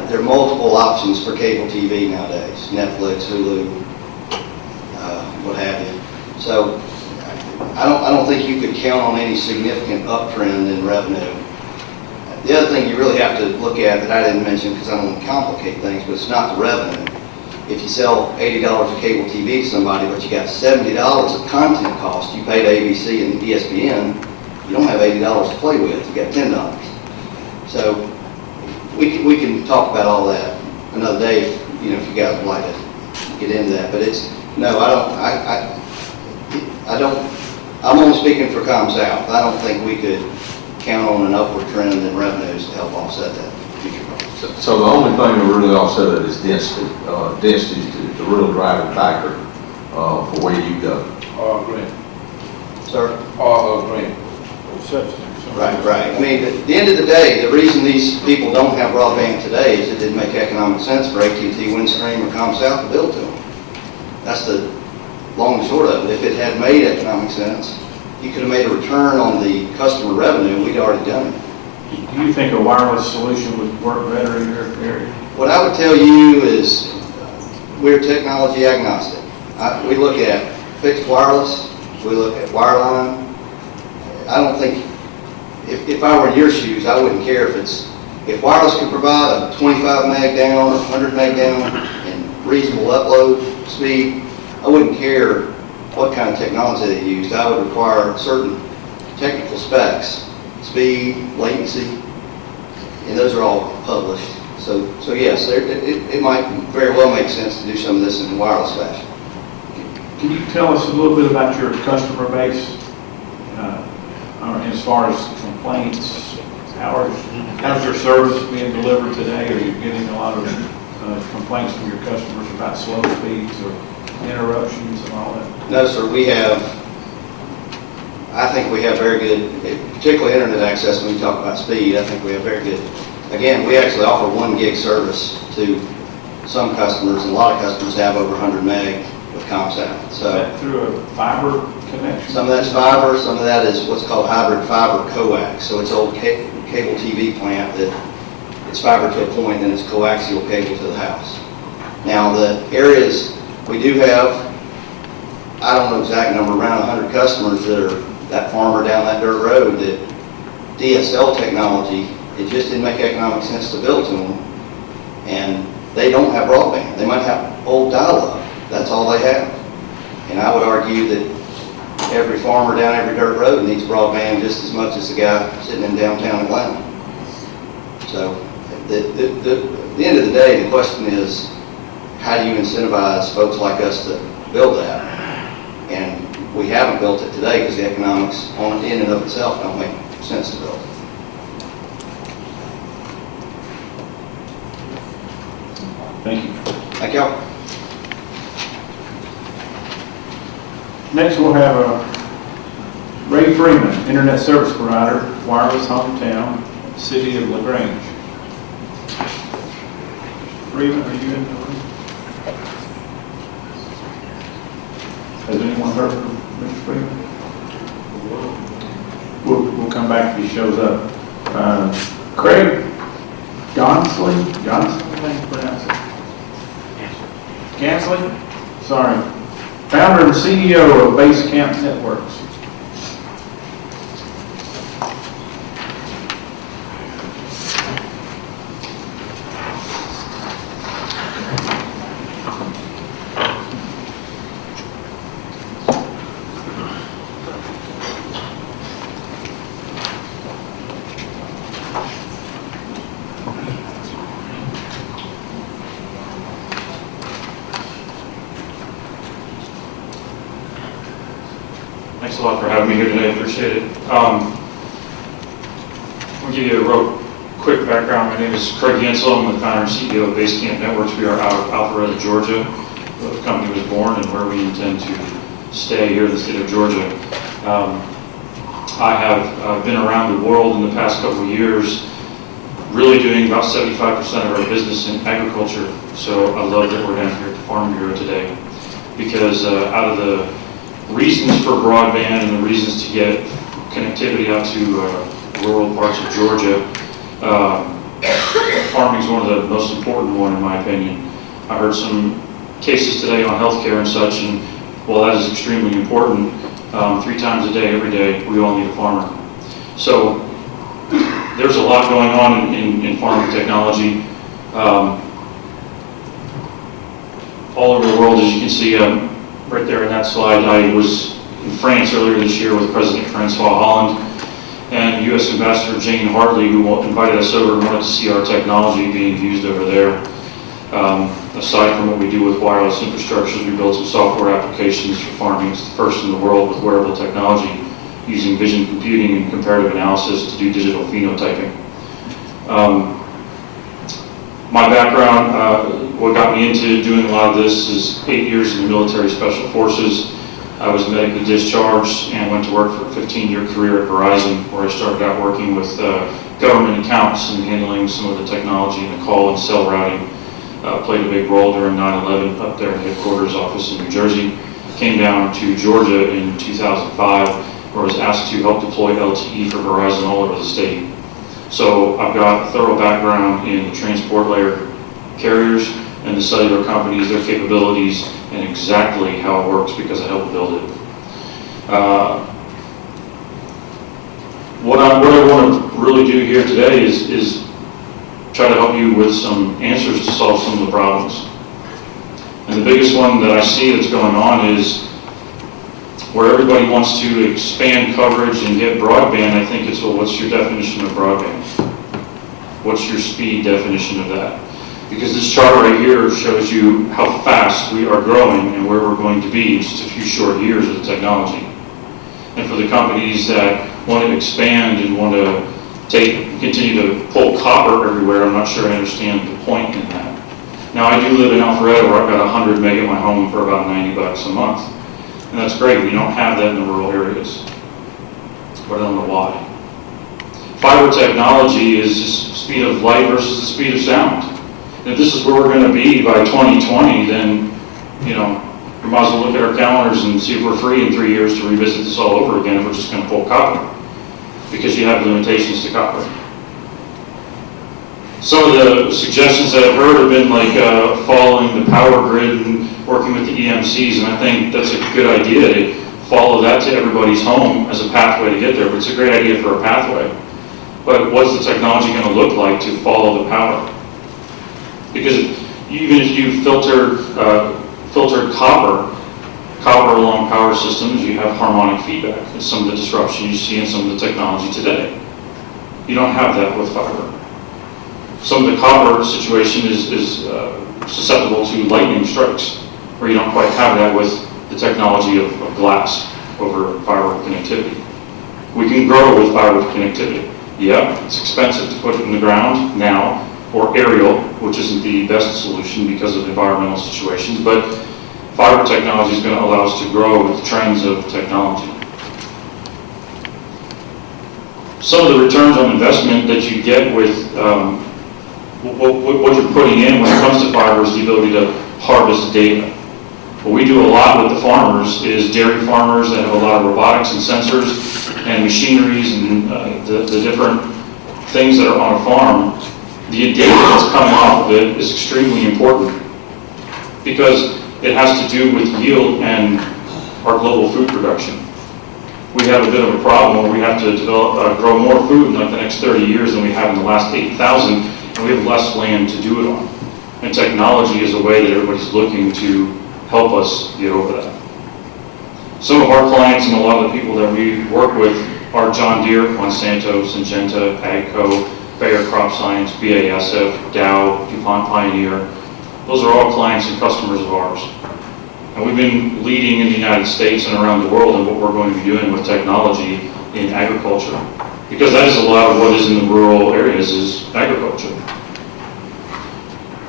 There are multiple options for cable TV nowadays, Netflix, Hulu, what have you. So I don't think you could count on any significant uptrend in revenue. The other thing you really have to look at that I didn't mention because I don't want to complicate things, but it's not the revenue. If you sell $80 of cable TV to somebody, but you got $70 of content cost, you pay to ABC and ESPN, you don't have $80 to play with. You got $10. So we can talk about all that another day, if you guys would like to get into that. But it's no, I don't. I'm only speaking for ComSouth. I don't think we could count on an upward trend in revenues to help offset that future cost. So the only thing to really offset it is density. Density is the real driving factor for where you go. Grant. Sir? Grant. Right. I mean, at the end of the day, the reason these people don't have broadband today is it didn't make economic sense for AT&T, Windstream, or ComSouth to build to them. That's the long and short of it. If it had made economic sense, you could have made a return on the customer revenue. We'd already done it. Do you think a wireless solution would work better in your area? What I would tell you is we're technology agnostic. We look at fixed wireless. We look at wireline. I don't think, if I were in your shoes, I wouldn't care if wireless could provide a 25 meg down or 100 meg down and reasonable upload speed, I wouldn't care what kind of technology they used. I would require certain technical specs, speed, latency, and those are all published. So yes, it might very well make sense to do some of this in a wireless fashion. Can you tell us a little bit about your customer base as far as complaints? How's your service being delivered today? Are you getting a lot of complaints from your customers about slow speeds or interruptions and all that? No, sir. I think we have very good, particularly internet access. When we talk about speed, I think we have very good. Again, we actually offer 1 gig service to some customers, and a lot of customers have over 100 meg with ComSouth. So is that through a fiber connection? Some of that's fiber, some of that is what's called hybrid fiber coax. So it's old cable TV plant that it's fiber to a point, and it's coaxial cable to the house. Now the areas we do have, I don't know the exact number, around 100 customers that are that farmer down that dirt road that DSL technology, it just didn't make economic sense to build to them, and they don't have broadband. They might have old dial-up. That's all they have. And I would argue that every farmer down every dirt road needs broadband just as much as the guy sitting in downtown Atlanta. So at the end of the day, the question is, how do you incentivize folks like us to build that? And we haven't built it today because the economics on in and of itself don't make sense to build it. Thank you. Thank y'all. Next, we'll have Ray Freeman, Internet Service Provider, Wireless Hometown, City of LaGrange. Freeman, are you in the room? Has anyone heard from Mr. Freeman? We'll come back if he shows up. Craig Gonsley? How do you pronounce it? Gansley? Sorry. Founder and CEO of Basecamp Networks. Thanks a lot for having me here today. I appreciate it. I'll give you a real quick background. My name is Craig Hansel. I'm the founder and CEO of Basecamp Networks. We are out of Alpharetta, Georgia, where the company was born and where we intend to stay here in the state of Georgia. I have been around the world in the past couple of years, really doing about 75% of our business in agriculture. So I love that we're down here at the Farm Bureau today, because out of the reasons for broadband and the reasons to get connectivity out to rural parts of Georgia, farming is one of the most important one, in my opinion. I heard some cases today on healthcare and such, and while that is extremely important, 3 times a day, every day, we all need a farmer. So there's a lot going on in farming technology all over the world, as you can see right there in that slide. I was in France earlier this year with President Francois Hollande and U.S. Ambassador Jane Hartley, who invited us over and wanted to see our technology being used over there. Aside from what we do with wireless infrastructures, we build some software applications for farming. It's the first in the world with wearable technology, using vision computing and comparative analysis to do digital phenotyping. My background, what got me into doing a lot of this is 8 years in the military special forces. I was medically discharged and went to work for a 15-year career at Verizon, where I started out working with government accounts and handling some of the technology in the call and cell routing. Played a big role during 9/11 up there in the headquarters office in New Jersey. Came down to Georgia in 2005, where I was asked to help deploy LTE for Verizon all over the state. So I've got a thorough background in the transport layer carriers and the cellular companies, their capabilities, and exactly how it works, because I helped build it. What I want to really do here today is try to help you with some answers to solve some of the problems. And the biggest one that I see that's going on is where everybody wants to expand coverage and get broadband. I think it's, well, what's your definition of broadband? What's your speed definition of that? Because this chart right here shows you how fast we are growing and where we're going to be in just a few short years with the technology. And for the companies that want to expand and want to continue to pull copper everywhere, I'm not sure I understand the point in that. Now, I do live in Alpharetta, where I've got 100 meg at my home for about $90 a month. And that's great. We don't have that in the rural areas. But I don't know why. Fiber technology is just speed of light versus the speed of sound. And if this is where we're going to be by 2020, then, you know, we might as well look at our calendars and see if we're free in 3 years to revisit this all over again if we're just going to pull copper, because you have limitations to copper. Some of the suggestions that I've heard have been like following the power grid and working with the EMCs, and I think that's a good idea to follow that to everybody's home as a pathway to get there. But it's a great idea for a pathway. But what's the technology going to look like to follow the power? Because even if you filtered copper along power systems, you have harmonic feedback. It's some of the disruption you see in some of the technology today. You don't have that with fiber. Some of the copper situation is susceptible to lightning strikes, where you don't quite have that with the technology of glass over fiber connectivity. We can grow with fiber connectivity. Yeah, it's expensive to put it in the ground now, or aerial, which isn't the best solution because of environmental situations, but fiber technology is going to allow us to grow with the trends of technology. Some of the returns on investment that you get with what you're putting in when it comes to fiber is the ability to harvest data. What we do a lot with the farmers is dairy farmers that have a lot of robotics and sensors and machineries and the different things that are on a farm. The data that's coming off of it is extremely important, because it has to do with yield and our global food production. We have a bit of a problem where we have to grow more food in like the next 30 years than we have in the last 8,000, and we have less land to do it on. And technology is a way that everybody's looking to help us get over that. Some of our clients and a lot of the people that we work with are John Deere, Monsanto, Syngenta, AGCO, Bayer Crop Science, BASF, Dow, DuPont Pioneer. Those are all clients and customers of ours. And we've been leading in the United States and around the world in what we're going to be doing with technology in agriculture. Because that is a lot of what is in the rural areas is agriculture.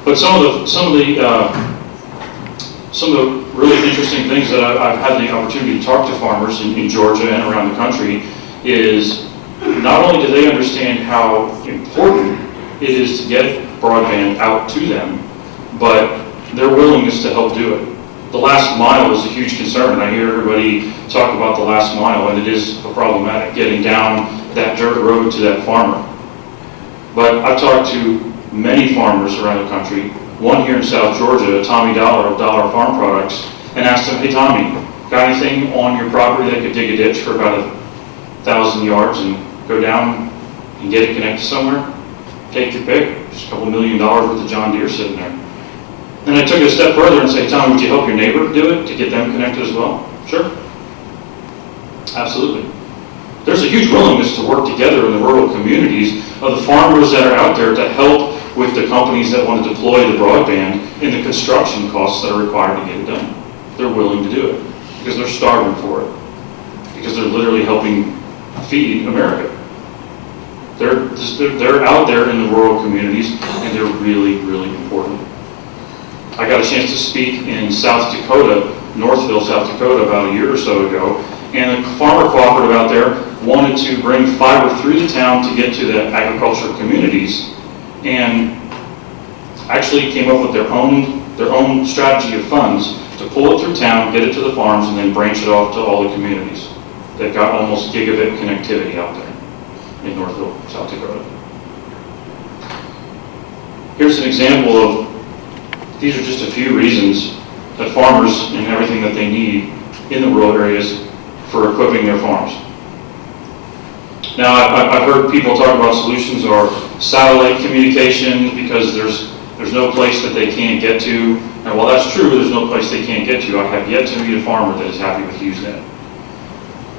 But some of the really interesting things that I've had the opportunity to talk to farmers in Georgia and around the country is not only do they understand how important it is to get broadband out to them, but their willingness to help do it. The last mile is a huge concern, and I hear everybody talk about the last mile, and it is problematic, getting down that dirt road to that farmer. But I've talked to many farmers around the country, one here in South Georgia, Tommy Dollar of Dollar Farm Products, and asked him, hey Tommy, got anything on your property that could dig a ditch for about 1,000 yards and go down and get it connected somewhere? Take your pick, just a couple $1 million worth of John Deere sitting there. Then I took it a step further and said, Tom, would you help your neighbor do it to get them connected as well? Sure. Absolutely. There's a huge willingness to work together in the rural communities of the farmers that are out there to help with the companies that want to deploy the broadband in the construction costs that are required to get it done. They're willing to do it because they're starving for it, because they're literally helping feed America. They're out there in the rural communities, and they're really, really important. I got a chance to speak in South Dakota, Northville, South Dakota, about a year or so ago, and the farmer cooperative out there wanted to bring fiber through the town to get to the agricultural communities, and actually came up with their own strategy of funds to pull it through town, get it to the farms, and then branch it off to all the communities. They've got almost gigabit connectivity out there in Northville, South Dakota. Here's an example of, these are just a few reasons that farmers and everything that they need in the rural areas for equipping their farms. Now, I've heard people talk about solutions or satellite communication because there's no place that they can't get to. And while that's true, there's no place they can't get to. I have yet to meet a farmer that is happy with HughesNet.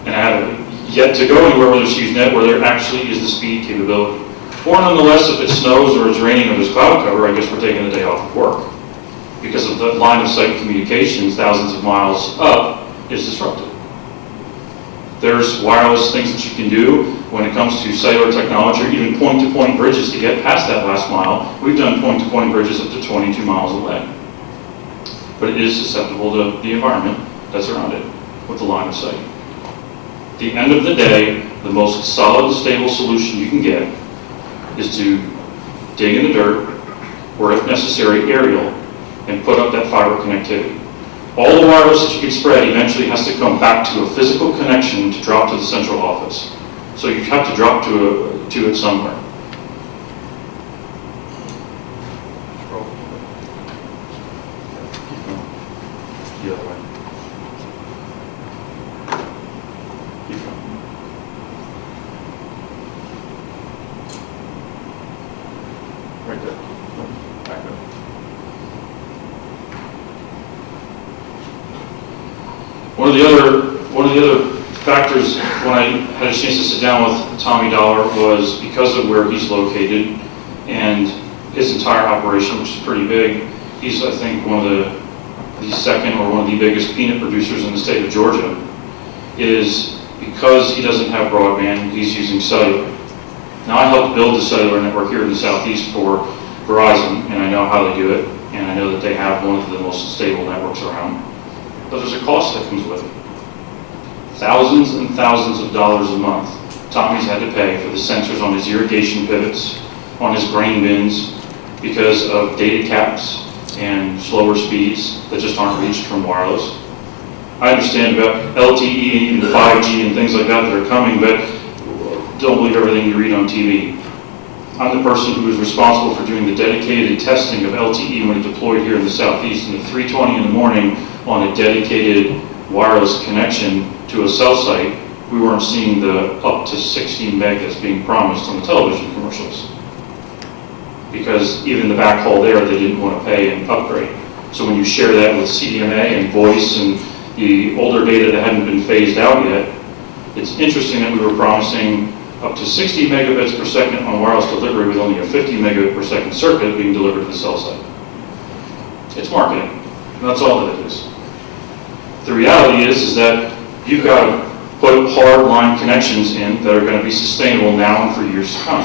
And I have yet to go anywhere where there's HughesNet where there actually is the speed capability. Or nonetheless, if it snows or it's raining or there's cloud cover, I guess we're taking a day off of work. Because of the line of sight communications thousands of miles up is disrupted. There's wireless things that you can do when it comes to cellular technology or even point-to-point bridges to get past that last mile. We've done point-to-point bridges up to 22 miles away. But it is susceptible to the environment that's around it with the line of sight. At the end of the day, the most solid, stable solution you can get is to dig in the dirt, or if necessary, aerial, and put up that fiber connectivity. All the wireless that you can spread eventually has to come back to a physical connection to drop to the central office. So you have to drop to it somewhere. The other way. Keep going. Right there. Back up. One of the other factors when I had a chance to sit down with Tommy Dollar was because of where he's located and his entire operation, which is pretty big. He's, I think, one of the second or one of the biggest peanut producers in the state of Georgia. Is because he doesn't have broadband, he's using cellular. Now, I helped build the cellular network here in the Southeast for Verizon, and I know how they do it, and I know that they have one of the most stable networks around. But there's a cost that comes with it. Thousands and thousands of dollars a month Tommy's had to pay for the sensors on his irrigation pivots, on his grain bins, because of data caps and slower speeds that just aren't reached from wireless. I understand about LTE and 5G and things like that are coming, but don't believe everything you read on TV. I'm the person who is responsible for doing the dedicated testing of LTE when it deployed here in the Southeast, and at 3:20 in the morning on a dedicated wireless connection to a cell site, we weren't seeing the up to 60 meg that's being promised on the television commercials. Because even the backhaul there, they didn't want to pay and upgrade. So when you share that with CDMA and voice and the older data that hadn't been phased out yet, it's interesting that we were promising up to 60 megabits per second on wireless delivery with only a 50 megabit per second circuit being delivered to the cell site. It's marketing. And that's all that it is. The reality is that you've got to put hard line connections in that are going to be sustainable now and for years to come.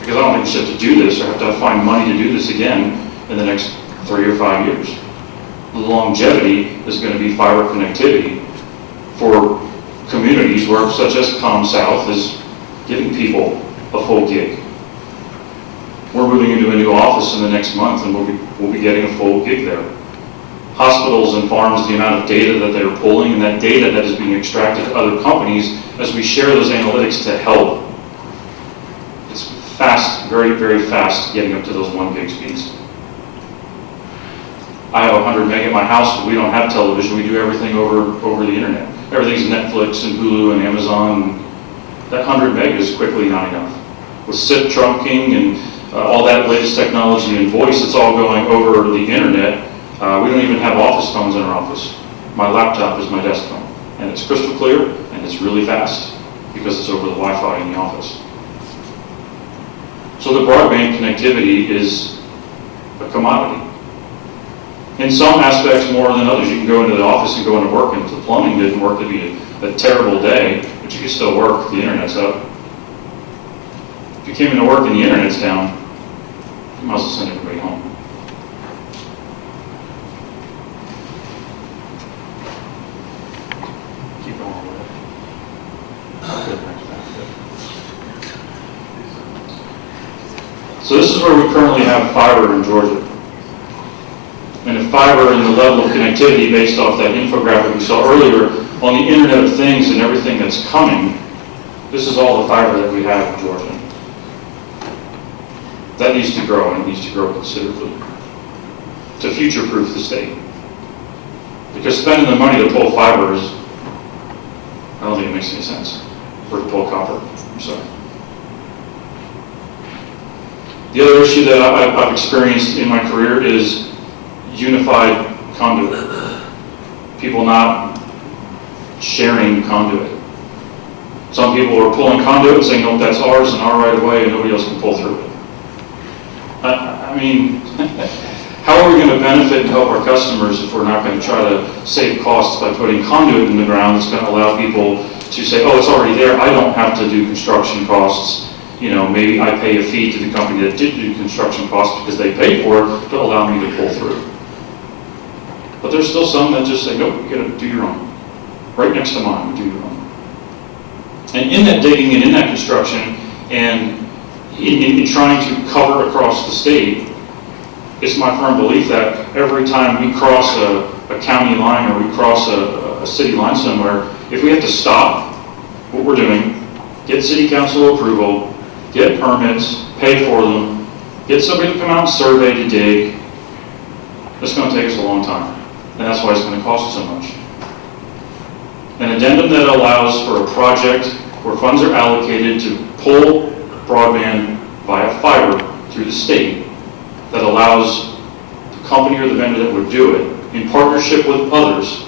Because I don't think we should have to do this or have to find money to do this again in the next 3 or 5 years. The longevity is going to be fiber connectivity for communities where, such as ComSouth, is giving people a full gig. We're moving into a new office in the next month, and we'll be getting a full gig there. Hospitals and farms, the amount of data that they're pulling and that data that is being extracted to other companies as we share those analytics to help, it's fast, very, very fast getting up to those 1 gig speeds. I have 100 meg at my house, but we don't have television. We do everything over the internet. Everything's Netflix and Hulu and Amazon. That 100 meg is quickly not enough. With SIP trunking and all that latest technology and voice, it's all going over the internet. We don't even have office phones in our office. My laptop is my desk phone. And it's crystal clear, and it's really fast because it's over the Wi-Fi in the office. So the broadband connectivity is a commodity. In some aspects more than others. You can go into the office and go into work, and if the plumbing didn't work, it'd be a terrible day, but you can still work if the internet's up. If you came into work and the internet's down, you might as well send everybody home. Keep going over there. So this is where we currently have fiber in Georgia. And if fiber and the level of connectivity based off that infographic we saw earlier on the Internet of Things and everything that's coming, this is all the fiber that we have in Georgia. That needs to grow, and it needs to grow considerably to future-proof the state. Because spending the money to pull fiber is, I don't think it makes any sense. Or to pull copper, I'm sorry. The other issue that I've experienced in my career is unified conduit. People not sharing conduit. Some people are pulling conduit and saying, nope, that's ours and our right of way and nobody else can pull through it. I mean, how are we going to benefit and help our customers if we're not going to try to save costs by putting conduit in the ground that's going to allow people to say, oh, it's already there, I don't have to do construction costs. You know, maybe I pay a fee to the company that did do construction costs because they paid for it to allow me to pull through. But there's still some that just say, nope, you got to do your own. Right next to mine, do your own. And in that digging and in that construction and in trying to cover across the state, it's my firm belief that every time we cross a county line or we cross a city line somewhere, if we have to stop what we're doing, get city council approval, get permits, pay for them, get somebody to come out and survey to dig, it's going to take us a long time. And that's why it's going to cost so much. An addendum that allows for a project where funds are allocated to pull broadband via fiber through the state that allows the company or the vendor that would do it in partnership with others.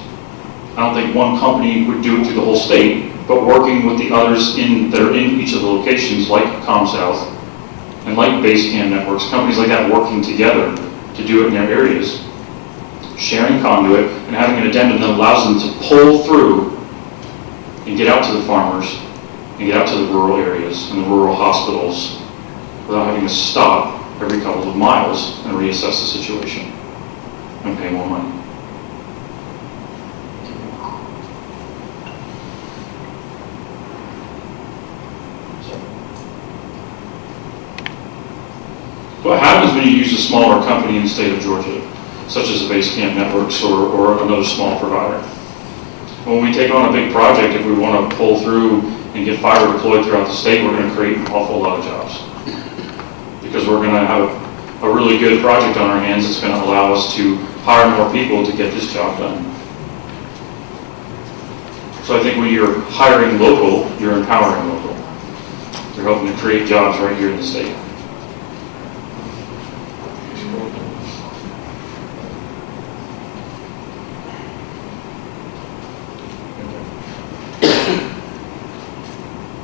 I don't think one company would do it through the whole state, but working with the others that are in each of the locations like ComSouth and like Basecamp Networks, companies like that working together to do it in their areas, sharing conduit and having an addendum that allows them to pull through and get out to the farmers and get out to the rural areas and the rural hospitals without having to stop every couple of miles and reassess the situation and pay more money. What happens when you use a smaller company in the state of Georgia, such as the Basecamp Networks or another small provider? When we take on a big project, if we want to pull through and get fiber deployed throughout the state, we're going to create an awful lot of jobs. Because we're going to have a really good project on our hands that's going to allow us to hire more people to get this job done. So I think when you're hiring local, you're empowering local. You're helping to create jobs right here in the state.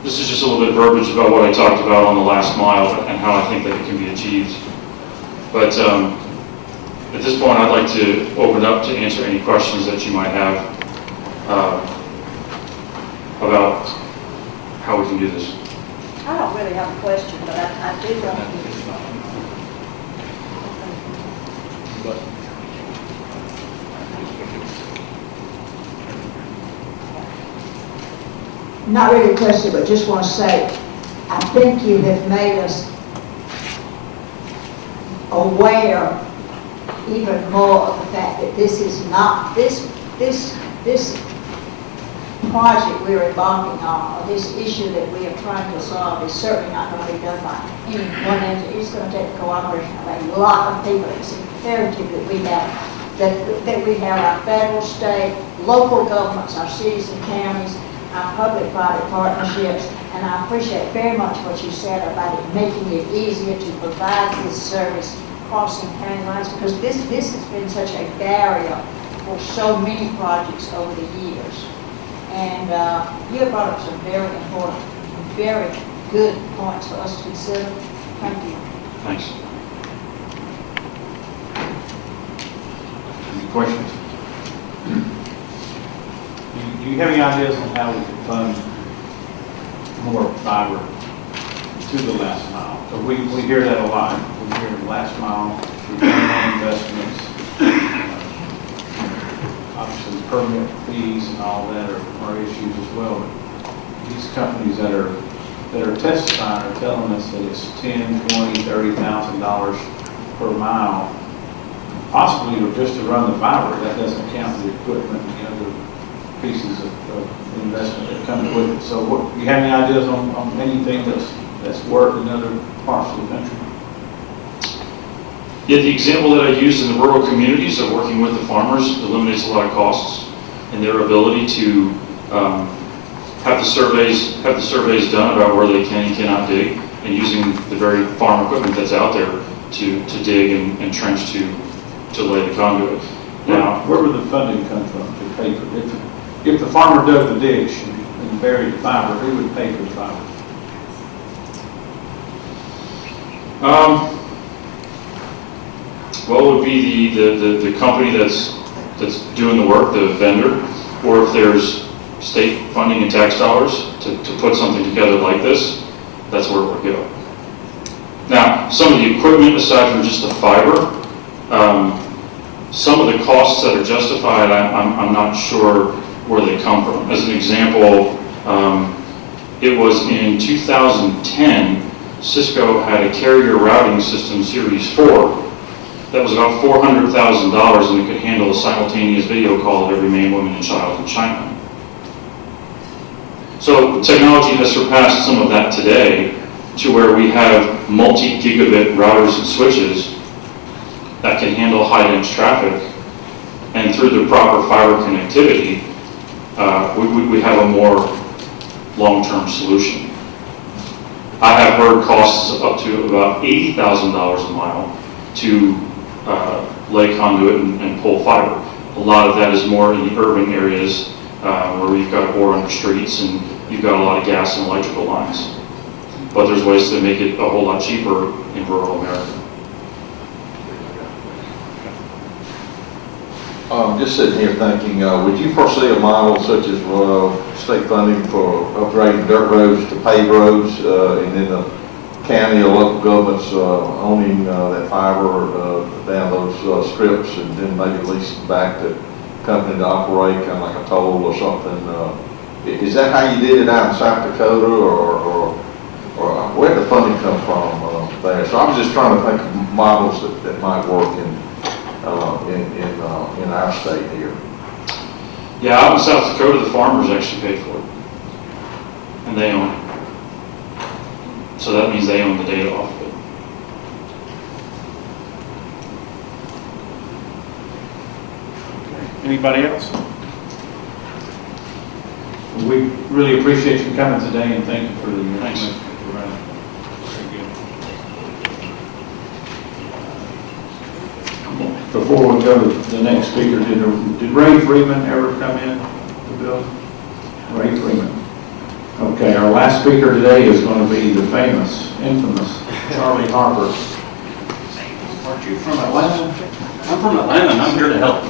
This is just a little bit of verbiage about what I talked about on the last mile and how I think that it can be achieved. But At this point, I'd like to open up to answer any questions that you might have about how we can do this. I don't really have a question, but I do want to. Not really a question, but just want to say, I think you have made us aware even more of the fact that this is not, this project we're embarking on, or this issue that we are trying to solve is certainly not going to be done by any one entity. It's going to take the cooperation of a lot of people. It's imperative that we have, that we have our federal, state, local governments, our cities and counties, our public-private partnerships, and I appreciate very much what you said about it making it easier to provide this service crossing county lines, because this has been such a barrier for so many projects over the years. And you have brought up some very important, very good points for us to consider. Thank you. Thanks. Any questions? Do you have any ideas on how we can fund more fiber to the last mile? So we hear that a lot. We hear the last mile, return on investments, obviously permit fees and all that are issues as well. But these companies that are testifying are telling us that it's $10,000, $20,000, $30,000 per mile, possibly just to run the fiber. That doesn't count the equipment and the other pieces of investment that come with it. So do you have any ideas on anything that's worked in other parts of the country? Yeah, the example that I used in the rural communities of working with the farmers eliminates a lot of costs, and their ability to have the surveys done about where they can and cannot dig, and using the very farm equipment that's out there to dig and trench to lay the conduit. Now, where would the funding come from to pay for it? If the farmer dug the ditch and buried the fiber, who would pay for the fiber? Well, it would be the company that's doing the work, the vendor, or if there's state funding and tax dollars to put something together like this, that's where it would go. Now, some of the equipment, aside from just the fiber, some of the costs that are justified, I'm not sure where they come from. As an example, it was in 2010, Cisco had a carrier routing system, Series 4, that was about $400,000, and it could handle a simultaneous video call of every man, woman, and child in China. So technology has surpassed some of that today to where we have multi-gigabit routers and switches that can handle high-dense traffic, and through the proper fiber connectivity, we have a more long-term solution. I have heard costs up to about $80,000 a mile to lay conduit and pull fiber. A lot of that is more in the urban areas where you've got ore under streets and you've got a lot of gas and electrical lines. But there's ways to make it a whole lot cheaper in rural America. Just sitting here thinking, would you foresee a model such as state funding for upgrading dirt roads to paved roads, and then the county or local governments owning that fiber down those strips, and then maybe leasing back to company to operate, kind of like a toll or something? Is that how you did it out in South Dakota, or where did the funding come from there? So I was just trying to think of models that might work in our state here. Yeah, out in South Dakota, the farmers actually pay for it, and they own it. So that means they own the data off of it. Anybody else? We really appreciate you coming today, and thank you for the information. Before we go to the next speaker, did Ray Freeman ever come in the building? Ray Freeman. Okay, our last speaker today is going to be the famous, infamous Charlie Harper. Aren't you from Atlanta? I'm from Atlanta, and I'm here to help.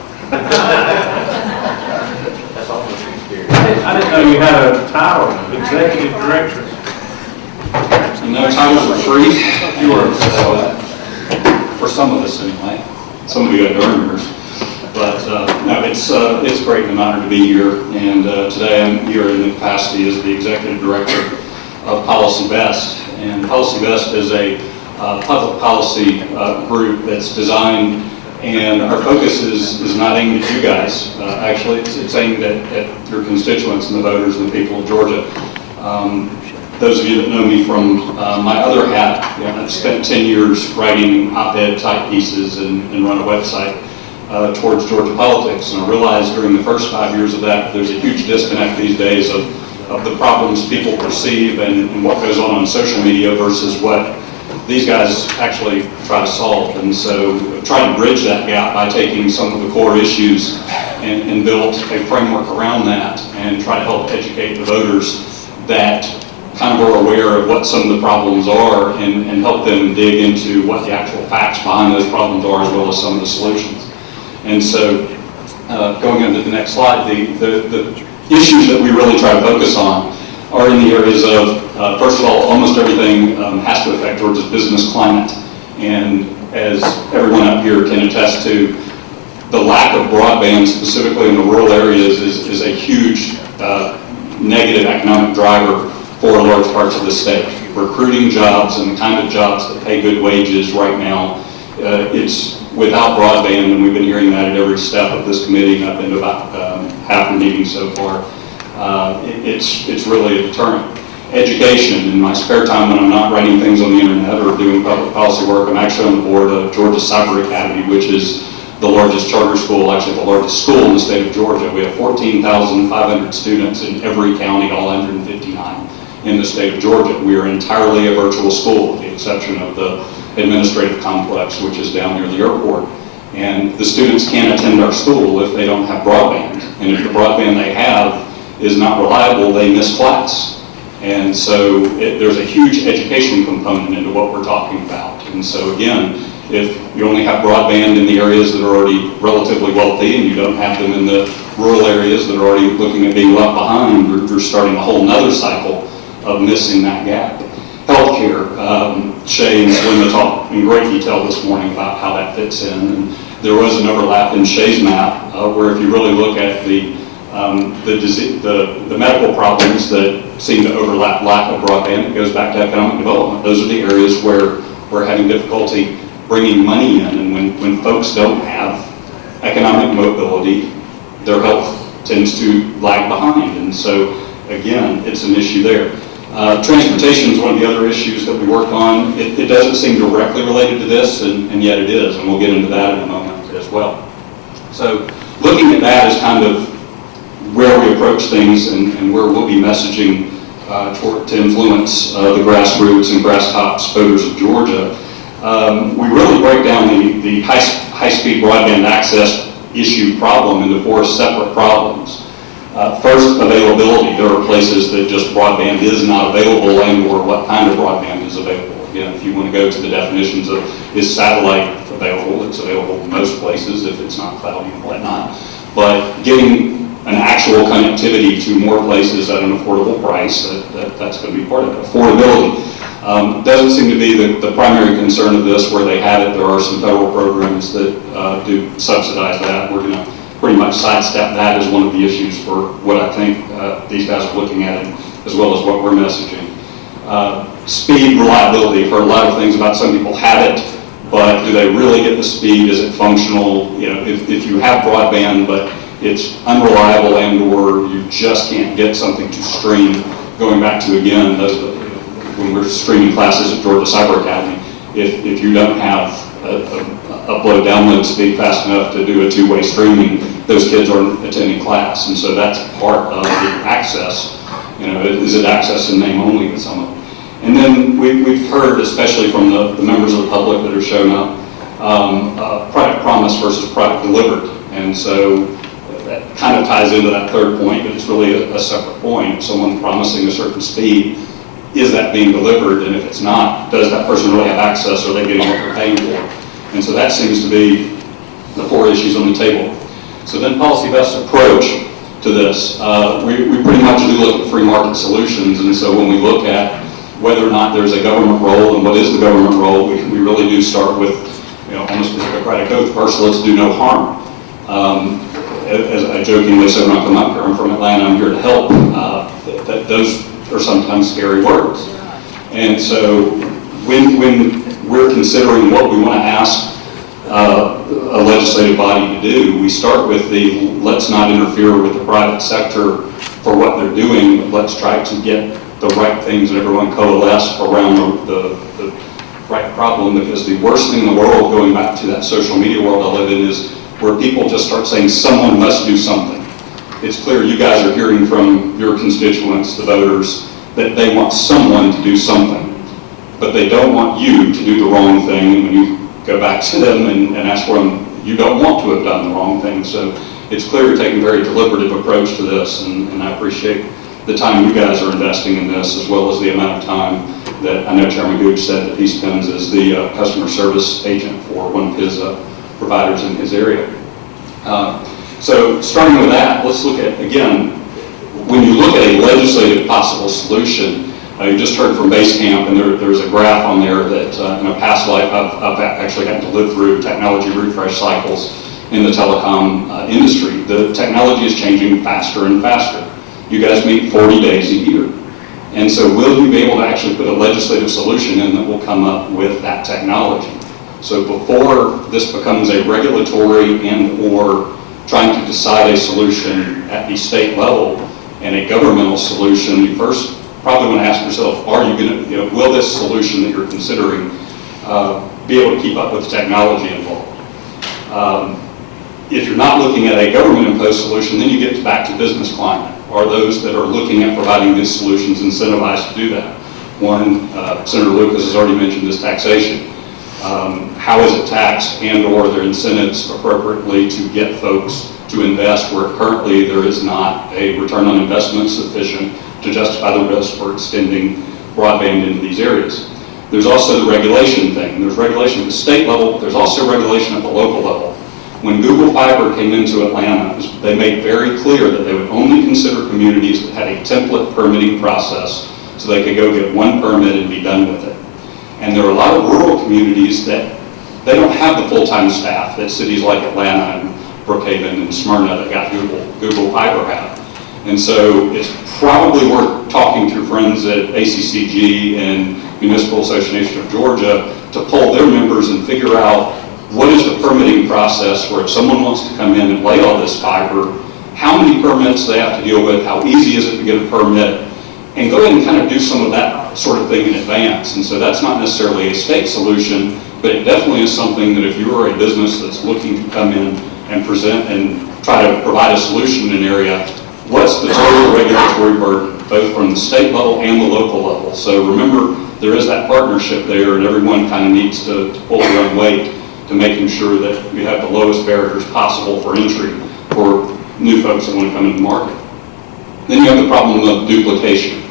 That's almost experience. I didn't know you had a title, executive director. And no titles are free. You are, for some of us anyway. Some of you had to earn yours. But no, it's great and an honor to be here. And today I'm here in the capacity as the executive director of Policy Best. And Policy Best is a public policy group that's designed, and our focus is not aimed at you guys. Actually, it's aimed at your constituents and the voters and the people of Georgia. Those of you that know me from my other hat, I've spent 10 years writing op-ed type pieces and run a website towards Georgia politics. And I realized during the first 5 years of that, there's a huge disconnect these days of the problems people perceive and what goes on social media versus what these guys actually try to solve. And so trying to bridge that gap by taking some of the core issues and build a framework around that and try to help educate the voters that kind of are aware of what some of the problems are and help them dig into what the actual facts behind those problems are, as well as some of the solutions. And so going into the next slide, the issues that we really try to focus on are in the areas of, first of all, almost everything has to affect Georgia's business climate. And as everyone up here can attest to, the lack of broadband, specifically in the rural areas, is a huge negative economic driver for large parts of the state. Recruiting jobs and the kind of jobs that pay good wages right now, it's without broadband, and we've been hearing that at every step of this committee, and I've been to about half the meeting so far. It's really a deterrent. Education. In my spare time when I'm not writing things on the internet or doing public policy work, I'm actually on the board of Georgia Cyber Academy, which is the largest charter school, actually the largest school in the state of Georgia. We have 14,500 students in every county, all 159 in the state of Georgia. We are entirely a virtual school, with the exception of the administrative complex, which is down near the airport. And the students can't attend our school if they don't have broadband. And if the broadband they have is not reliable, they miss class. And so there's a huge education component into what we're talking about. And so again, if you only have broadband in the areas that are already relatively wealthy and you don't have them in the rural areas that are already looking at being left behind, you're starting a whole nother cycle of missing that gap. Healthcare, Shay and Linda talked in great detail this morning about how that fits in. And there was an overlap in Shay's map where if you really look at the medical problems that seem to overlap lack of broadband, it goes back to economic development. Those are the areas where we're having difficulty bringing money in. And when folks don't have economic mobility, their health tends to lag behind. And so, again, it's an issue there. Transportation is one of the other issues that we work on. It doesn't seem directly related to this, and yet it is, and we'll get into that in a moment as well. So looking at that as kind of where we approach things and where we'll be messaging to influence the grassroots and grass tops voters of Georgia, we really break down the high-speed broadband access issue problem into 4 separate problems. First, availability. There are places that just broadband is not available, and or what kind of broadband is available. Again, if you want to go to the definitions of is satellite available, it's available in most places if it's not cloudy and whatnot. But getting an actual connectivity to more places at an affordable price, that's going to be part of it. Affordability. Doesn't seem to be the primary concern of this where they have it. There are some federal programs that do subsidize that. We're going to pretty much sidestep that as one of the issues for what I think these guys are looking at, as well as what we're messaging. Speed, reliability. I've heard a lot of things about some people have it, but do they really get the speed? Is it functional? You know, if you have broadband, but it's unreliable and or you just can't get something to stream, going back to, again, when we're streaming classes at Georgia Cyber Academy, if you don't have upload download speed fast enough to do a two-way streaming, those kids aren't attending class. And so that's part of the access. You know, is it access in name only with some of them? And then we've heard, especially from the members of the public that are shown up, product promise versus product delivered. And so that kind of ties into that third point, but it's really a separate point. Someone promising a certain speed, is that being delivered? And if it's not, does that person really have access? Are they getting what they're paying for? And so that seems to be the 4 issues on the table. So then policy best approach to this. We pretty much do look at free market solutions, and so when we look at whether or not there's a government role and what is the government role, we really do start with, almost the Hippocratic Oath. First, let's do no harm. As I jokingly said when I come up here, I'm from Atlanta, I'm here to help. Those are sometimes scary words. And so when we're considering what we want to ask a legislative body to do, we start with the let's not interfere with the private sector for what they're doing, but let's try to get the right things and everyone coalesce around the right problem, because the worst thing in the world, going back to that social media world I live in, is where people just start saying someone must do something. It's clear you guys are hearing from your constituents, the voters, that they want someone to do something, but they don't want you to do the wrong thing. And when you go back to them and ask for them, you don't want to have done the wrong thing. So it's clear you're taking a very deliberative approach to this, and I appreciate the time you guys are investing in this, as well as the amount of time that I know Chairman Gooch said that he spends as the customer service agent for one of his providers in his area. So starting with that, let's look at, again, when you look at a legislative possible solution, you just heard from Basecamp, and there's a graph on there that in a past life I've actually had to live through technology refresh cycles in the telecom industry. The technology is changing faster and faster. You guys meet 40 days a year. And so will you be able to actually put a legislative solution in that will come up with that technology? So before this becomes a regulatory and or trying to decide a solution at the state level and a governmental solution, you first probably want to ask yourself, are you going to, will this solution that you're considering be able to keep up with the technology involved? If you're not looking at a government-imposed solution, then you get back to business climate. Are those that are looking at providing these solutions incentivized to do that? One, Senator Lucas has already mentioned this taxation. How is it taxed, and or are there incentives appropriately to get folks to invest where currently there is not a return on investment sufficient to justify the risk for extending broadband into these areas? There's also the regulation thing. There's regulation at the state level, but there's also regulation at the local level. When Google Fiber came into Atlanta, they made very clear that they would only consider communities that had a template permitting process so they could go get one permit and be done with it. And there are a lot of rural communities that they don't have the full-time staff that cities like Atlanta and Brookhaven and Smyrna that got Google Fiber have. And so it's probably worth talking to friends at ACCG and Municipal Association of Georgia to poll their members and figure out what is the permitting process where if someone wants to come in and lay all this fiber, how many permits they have to deal with, how easy is it to get a permit, and go ahead and kind of do some of that sort of thing in advance. And so that's not necessarily a state solution, but it definitely is something that if you are a business that's looking to come in and present and try to provide a solution in an area, what's the total regulatory burden, both from the state level and the local level? So remember, there is that partnership there, and everyone kind of needs to pull their own weight to making sure that we have the lowest barriers possible for entry for new folks that want to come into the market. Then you have the problem of duplication.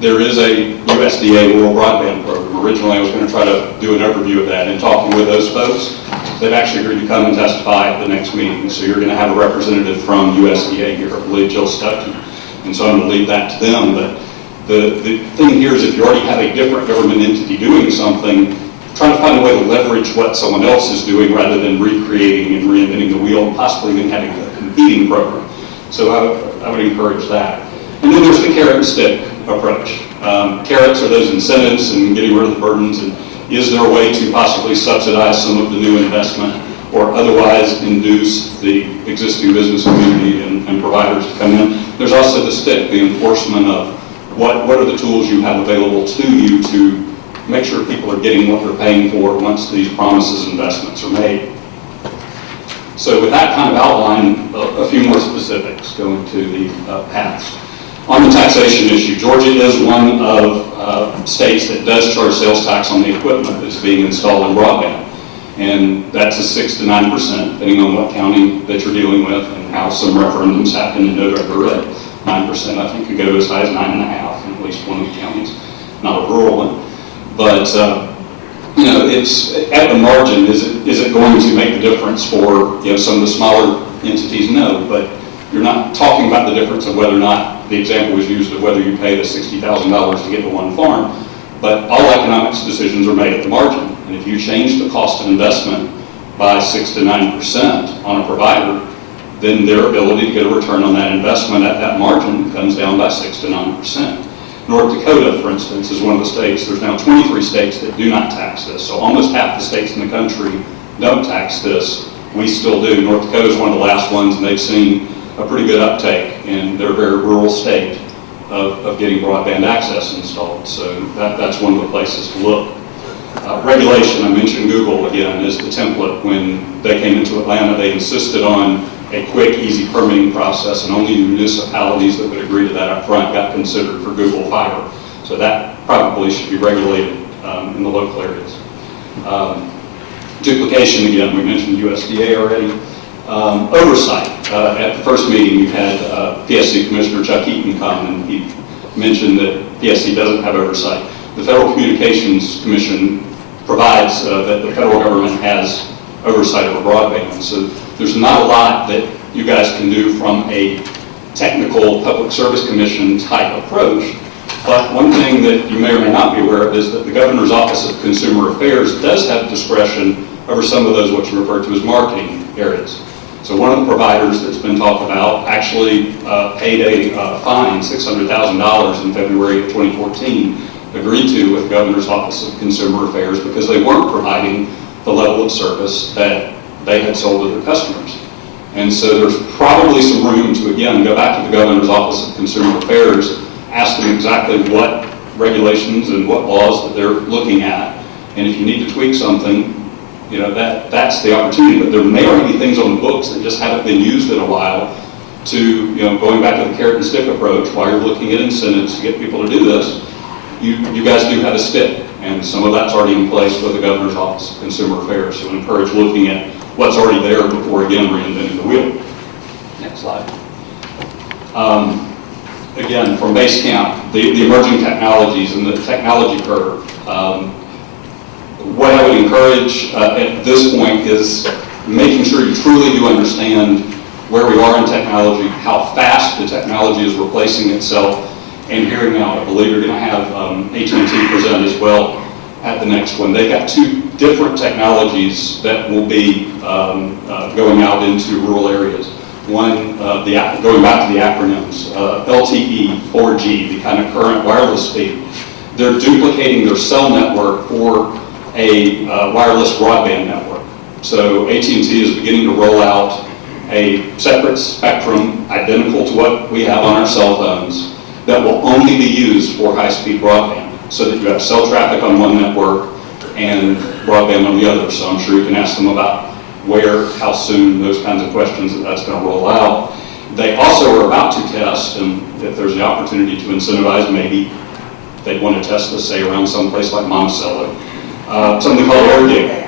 There is a USDA rural broadband program. Originally, I was going to try to do an overview of that. In talking with those folks, they've actually agreed to come and testify at the next meeting. So you're going to have a representative from USDA here, I believe Jill Stuckey. And so I'm going to leave that to them. But the thing here is if you already have a different government entity doing something, trying to find a way to leverage what someone else is doing rather than recreating and reinventing the wheel and possibly even having a competing program. So I would encourage that. And then there's the carrot and stick approach. Carrots are those incentives and getting rid of the burdens, and is there a way to possibly subsidize some of the new investment or otherwise induce the existing business community and providers to come in? There's also the stick, the enforcement of what are the tools you have available to you to make sure people are getting what they're paying for once these promises and investments are made. So with that kind of outline, a few more specifics going to the paths. On the taxation issue, Georgia is one of states that does charge sales tax on the equipment that's being installed in broadband. And that's a 6 to 9%, depending on what county that you're dealing with and how some referendums happen in November. 9%, I think, could go as high as 9.5% in at least one of the counties, not a rural one. But you know, it's at the margin. Is it going to make the difference for, you know, some of the smaller entities? No, but you're not talking about the difference of whether or not the example was used of whether you pay the $60,000 to get the one farm. But all economics decisions are made at the margin, and if you change the cost of investment by 6 to 9% on a provider, then their ability to get a return on that investment at that margin comes down by 6 to 9%. North Dakota, for instance, is one of the states. There's now 23 states that do not tax this. So almost half the states in the country don't tax this. We still do. North Dakota is one of the last ones, and they've seen a pretty good uptake in their very rural state of getting broadband access installed. So that's one of the places to look. Regulation, I mentioned Google again as the template. When they came into Atlanta, they insisted on a quick, easy permitting process, and only municipalities that would agree to that up front got considered for Google Fiber. So that probably should be regulated in the local areas. Duplication, again, we mentioned USDA already. Oversight. At the first meeting, we had PSC Commissioner Chuck Eaton come, and he mentioned that PSC doesn't have oversight. The Federal Communications Commission provides that the federal government has oversight over broadband. So there's not a lot that you guys can do from a technical public service commission type approach. But one thing that you may or may not be aware of is that the Governor's Office of Consumer Affairs does have discretion over some of those what you refer to as marketing areas. So one of the providers that's been talked about actually paid a fine, $600,000 in February of 2014, agreed to with the Governor's Office of Consumer Affairs because they weren't providing the level of service that they had sold to their customers. And so there's probably some room to, again, go back to the Governor's Office of Consumer Affairs, ask them exactly what regulations and what laws that they're looking at. And if you need to tweak something, you know, that's the opportunity. But there may already be things on the books that just haven't been used in a while to, you know, going back to the carrot and stick approach, while you're looking at incentives to get people to do this, you guys do have a stick. And some of that's already in place with the Governor's Office of Consumer Affairs. So I encourage looking at what's already there before, again, reinventing the wheel. Next slide. Again, from Basecamp, the emerging technologies and the technology curve. What I would encourage at this point is making sure you truly do understand where we are in technology, how fast the technology is replacing itself, and hearing out. I believe you're going to have AT&T present as well at the next one. They've got two different technologies that will be going out into rural areas. One, going back to the acronyms, LTE, 4G, the kind of current wireless speed. They're duplicating their cell network for a wireless broadband network. So AT&T is beginning to roll out a separate spectrum identical to what we have on our cell phones that will only be used for high-speed broadband, so that you have cell traffic on one network and broadband on the other. So I'm sure you can ask them about where, how soon, those kinds of questions that's going to roll out. They also are about to test, and if there's the opportunity to incentivize, maybe they'd want to test this, say, around someplace like Monticello, something called AirGig.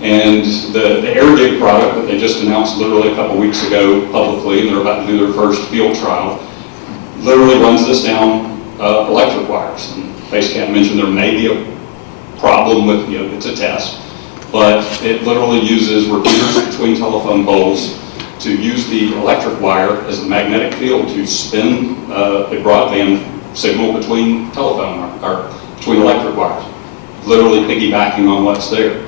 And the AirGig product that they just announced literally a couple weeks ago publicly, and they're about to do their first field trial, literally runs this down electric wires. And Basecamp mentioned there may be a problem with, you know, it's a test, but it literally uses repeaters between telephone poles to use the electric wire as a magnetic field to spin a broadband signal between telephone or between electric wires, literally piggybacking on what's there.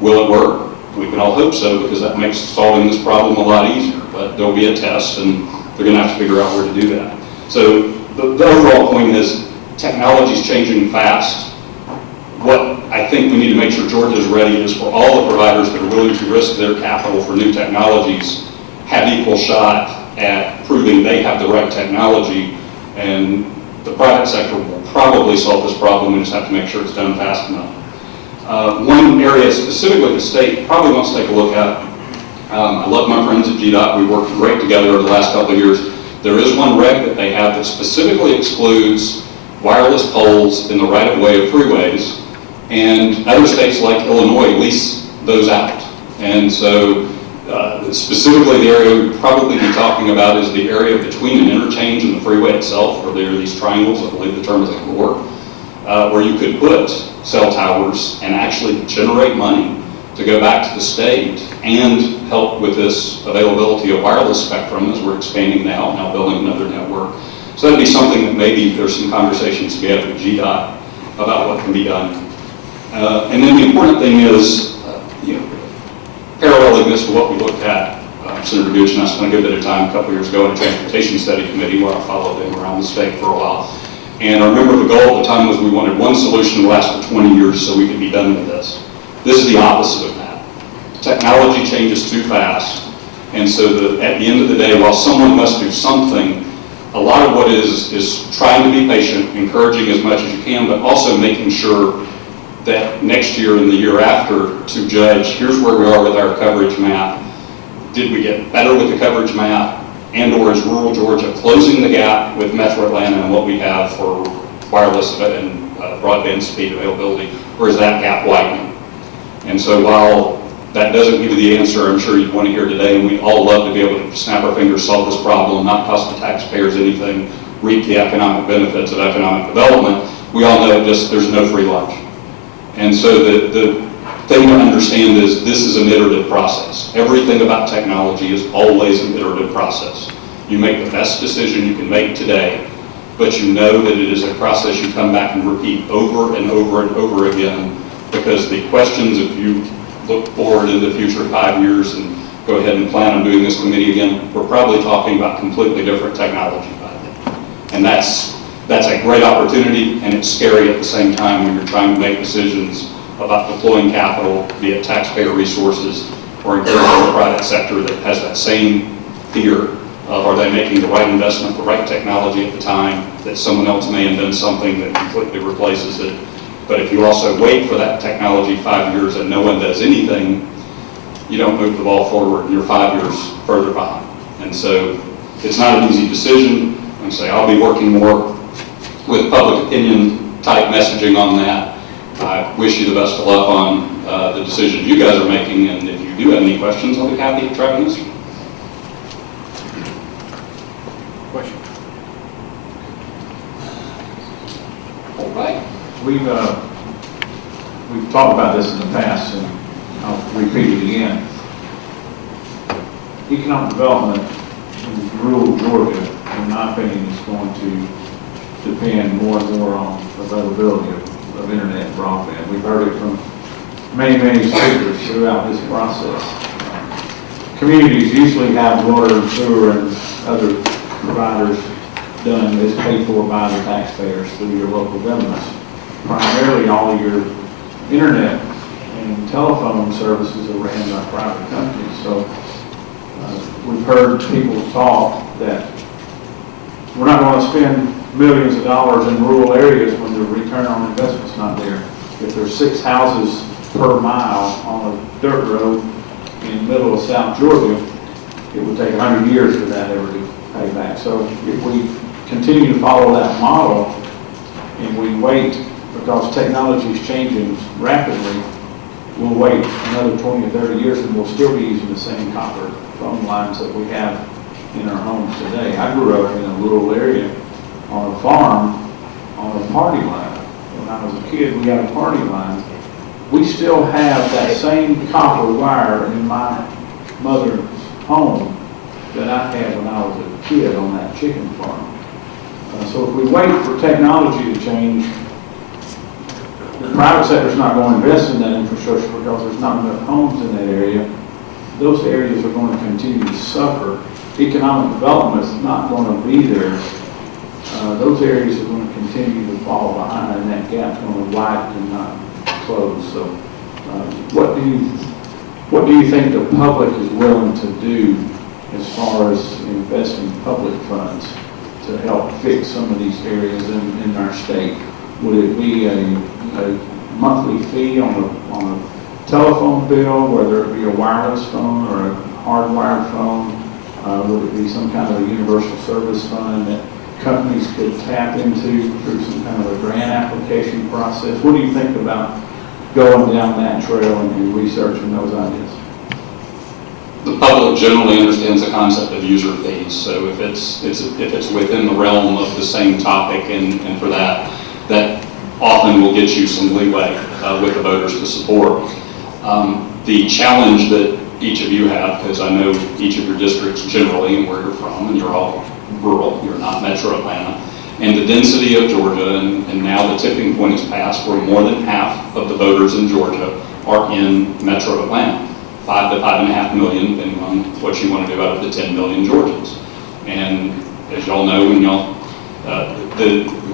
Will it work? We can all hope so, because that makes solving this problem a lot easier, but there'll be a test and they're going to have to figure out where to do that. So the overall point is technology is changing fast. What I think we need to make sure Georgia is ready is for all the providers that are willing to risk their capital for new technologies have equal shot at proving they have the right technology, and the private sector will probably solve this problem. We just have to make sure it's done fast enough. One area specifically the state probably wants to take a look at, I love my friends at GDOT. We've worked great together over the last couple of years. There is one reg that they have that specifically excludes wireless poles in the right-of-way of freeways, and other states like Illinois lease those out. And so specifically the area we'd probably be talking about is the area between an interchange and the freeway itself, where there are these triangles, I believe the term is a core, where you could put cell towers and actually generate money to go back to the state and help with this availability of wireless spectrum as we're expanding now building another network. So that'd be something that maybe there's some conversations to be had with GDOT about what can be done. And then the important thing is, paralleling this to what we looked at, Senator Gooch and I spent a good bit of time a couple years ago in a transportation study committee where I followed them around the state for a while. And I remember the goal at the time was we wanted one solution to last for 20 years so we could be done with this. This is the opposite of that. Technology changes too fast. And so at the end of the day, while someone must do something, a lot of what is trying to be patient, encouraging as much as you can, but also making sure that next year and the year after to judge, here's where we are with our coverage map. Did we get better with the coverage map? And or is rural Georgia closing the gap with Metro Atlanta and what we have for wireless and broadband speed availability? Or is that gap widening? And so while that doesn't give you the answer I'm sure you'd want to hear today, and we all love to be able to snap our fingers, solve this problem, not cost the taxpayers anything, reap the economic benefits of economic development, we all know there's no free lunch. And so the thing to understand is this is an iterative process. Everything about technology is always an iterative process. You make the best decision you can make today, but you know that it is a process you come back and repeat over and over and over again, because the questions, if you look forward in the future 5 years and go ahead and plan on doing this committee again, we're probably talking about completely different technology by then. And that's a great opportunity, and it's scary at the same time when you're trying to make decisions about deploying capital, be it taxpayer resources, or encouraging the private sector that has that same fear of are they making the right investment, the right technology at the time, that someone else may invent something that completely replaces it. But if you also wait for that technology 5 years and no one does anything, you don't move the ball forward, and you're 5 years further behind. And so it's not an easy decision. And say I'll be working more with public opinion type messaging on that. I wish you the best of luck on the decisions you guys are making, and if you do have any questions, I'll be happy to try to answer. Question? All right. We've talked about this in the past, and I'll repeat it again. Economic development in rural Georgia, in my opinion, is going to depend more and more on availability of internet and broadband. We've heard it from many, many speakers throughout this process. Communities usually have water and sewer and other providers done as paid for by the taxpayers through your local governments. Primarily all of your internet and telephone services are ran by private companies. So we've heard people talk that we're not going to spend millions of dollars in rural areas when the return on investment's not there. If there's 6 houses per mile on a dirt road in the middle of South Georgia, it would take 100 years for that ever to pay back. So if we continue to follow that model and we wait, because technology is changing rapidly, we'll wait another 20 or 30 years and we'll still be using the same copper phone lines that we have in our homes today. I grew up in a rural area on a farm on a party line. When I was a kid, we had a party line. We still have that same copper wire in my mother's home that I had when I was a kid on that chicken farm. So if we wait for technology to change, the private sector's not going to invest in that infrastructure because there's not enough homes in that area. Those areas are going to continue to suffer. Economic development is not going to be there. Those areas are going to continue to fall behind, and that gap's going to widen and not close. So, what do you think the public is willing to do as far as investing public funds to help fix some of these areas in our state? Would it be a monthly fee on a telephone bill, whether it be a wireless phone or a hardwired phone? Would it be some kind of a universal service fund that companies could tap into through some kind of a grant application process? What do you think about going down that trail and researching those ideas? The public generally understands the concept of user fees. So if it's within the realm of the same topic, and for that often will get you some leeway with the voters to support. The challenge that each of you have, because I know each of your districts generally and where you're from, and you're all rural, you're not metro Atlanta, and the density of Georgia, and now the tipping point is passed where more than half of the voters in Georgia are in metro Atlanta, 5 to 5.5 million, depending on what you want to do out of the 10 million Georgians. And as y'all know, when y'all,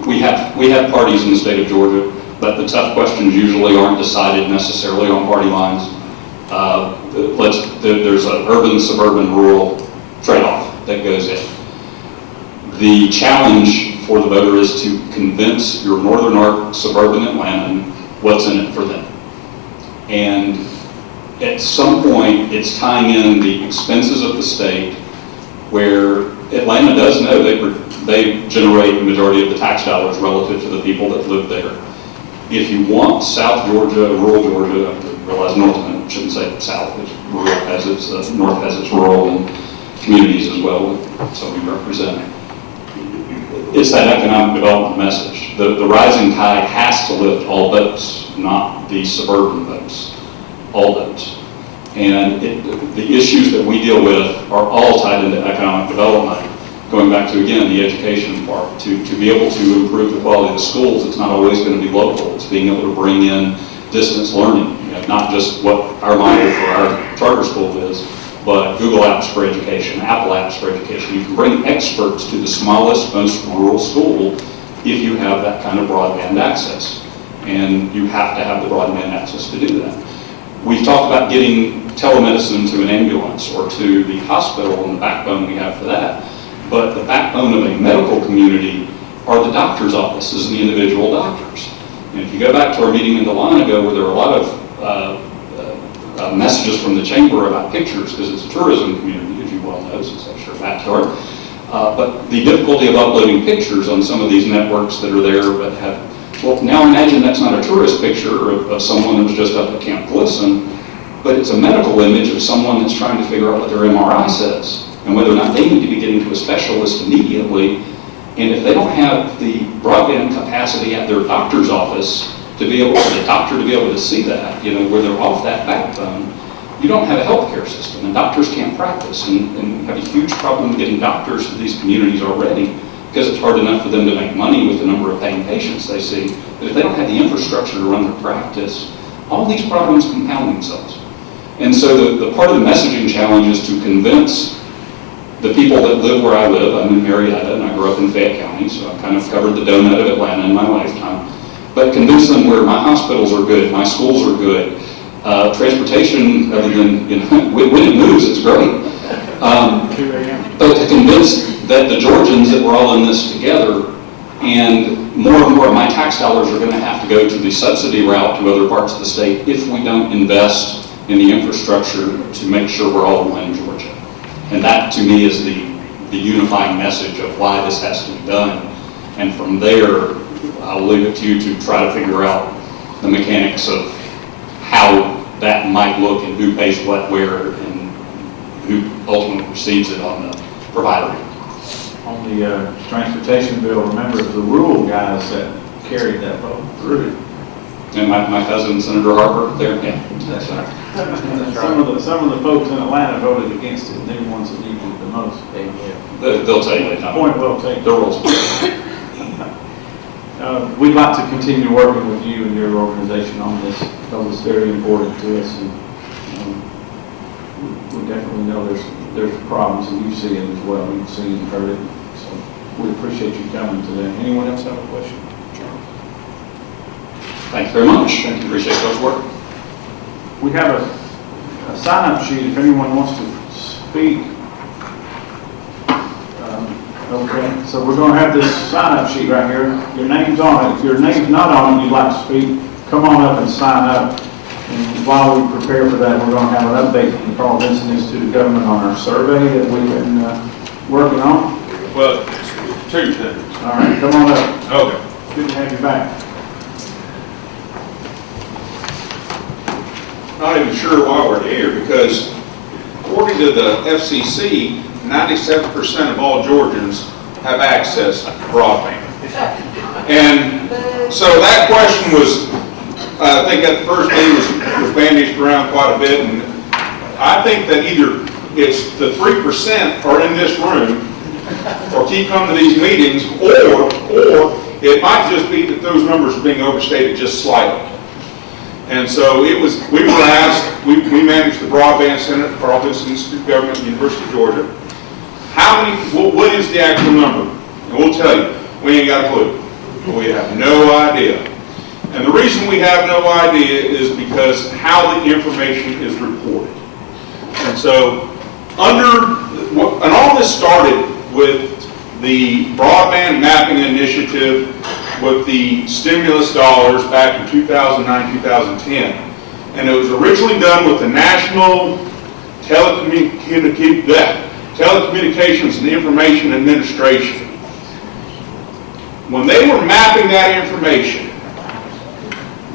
we have parties in the state of Georgia, but the tough questions usually aren't decided necessarily on party lines. There's an urban-suburban rural trade-off that goes in. The challenge for the voter is to convince your northern arc suburban Atlantan what's in it for them. And at some point, it's tying in the expenses of the state, where Atlanta does know they generate the majority of the tax dollars relative to the people that live there. If you want South Georgia, rural Georgia, I realize North, I shouldn't say South, because rural has its, North has its rural and communities as well, so we represent. It's that economic development message. The rising tide has to lift all boats, not the suburban boats, all boats. And the issues that we deal with are all tied into economic development. Going back to, again, the education part, to be able to improve the quality of the schools, it's not always going to be local. It's being able to bring in distance learning, not just what our model for our charter school is, but Google Apps for education, Apple Apps for education. You can bring experts to the smallest, most rural school if you have that kind of broadband access. And you have to have the broadband access to do that. We've talked about getting telemedicine to an ambulance or to the hospital and the backbone we have for that. But the backbone of a medical community are the doctor's offices and the individual doctors. And if you go back to our meeting in Delano where there were a lot of messages from the chamber about pictures, because it's a tourism community, as you well know, since that's your backyard. But the difficulty of uploading pictures on some of these networks that are there but have, well, now imagine that's not a tourist picture of someone who's just up at Camp Glisten, but it's a medical image of someone that's trying to figure out what their MRI says and whether or not they need to be getting to a specialist immediately. And if they don't have the broadband capacity at their doctor's office to be able, for the doctor to be able to see that, where they're off that backbone, you don't have a healthcare system, and doctors can't practice, and have a huge problem getting doctors to these communities already, because it's hard enough for them to make money with the number of paying patients they see. But if they don't have the infrastructure to run their practice, all these problems compound themselves. And so the part of the messaging challenge is to convince the people that live where I live. I'm in Marietta, and I grew up in Fayette County, so I've kind of covered the donut of Atlanta in my lifetime. But convince them where my hospitals are good, my schools are good. Transportation, other than, when it moves, it's great. But to convince that the Georgians, that we're all in this together, and more of my tax dollars are going to have to go to the subsidy route to other parts of the state if we don't invest in the infrastructure to make sure we're all one in Georgia. And that, to me, is the unifying message of why this has to be done. And from there, I'll leave it to you to try to figure out the mechanics of how that might look and who pays what where and who ultimately receives it on the provider. On the transportation bill, remember it was the rural guys that carried that vote through. And my cousin, Senator Harper, there, yeah, that's right. Some of the folks in Atlanta voted against it, and they're the ones that needed it the most. They'll tell you that. Point well taken. The rules. We'd like to continue working with you and your organization on this, because it's very important to us, and we definitely know there's problems, and you see it as well. You've seen and heard it, so we appreciate you coming today. Anyone else have a question? Thank you very much. Thank you. Appreciate those work. We have a sign-up sheet if anyone wants to speak. Okay, so we're going to have this sign-up sheet right here. Your name's on it. If your name's not on it, you'd like to speak, come on up and sign up. And while we prepare for that, we're going to have an update from the Carl Vinson Institute of Government on our survey that we've been working on. Well, two things. All right, come on up. Okay. Good to have you back. Not even sure why we're here, because according to the FCC, 97% of all Georgians have access to broadband. And So that question was, I think that the first day was bandaged around quite a bit, and I think that either it's the 3% are in this room, or keep coming to these meetings, or it might just be that those numbers are being overstated just slightly. And so we were asked, we manage the Broadband Center at Carl Vinson Institute of Government at the University of Georgia. What is the actual number? And we'll tell you, we ain't got a clue. We have no idea. And the reason we have no idea is because how the information is reported. And so and all this started with the broadband mapping initiative with the stimulus dollars back in 2009, 2010. And it was originally done with the National Telecommunications and Information Administration. When they were mapping that information,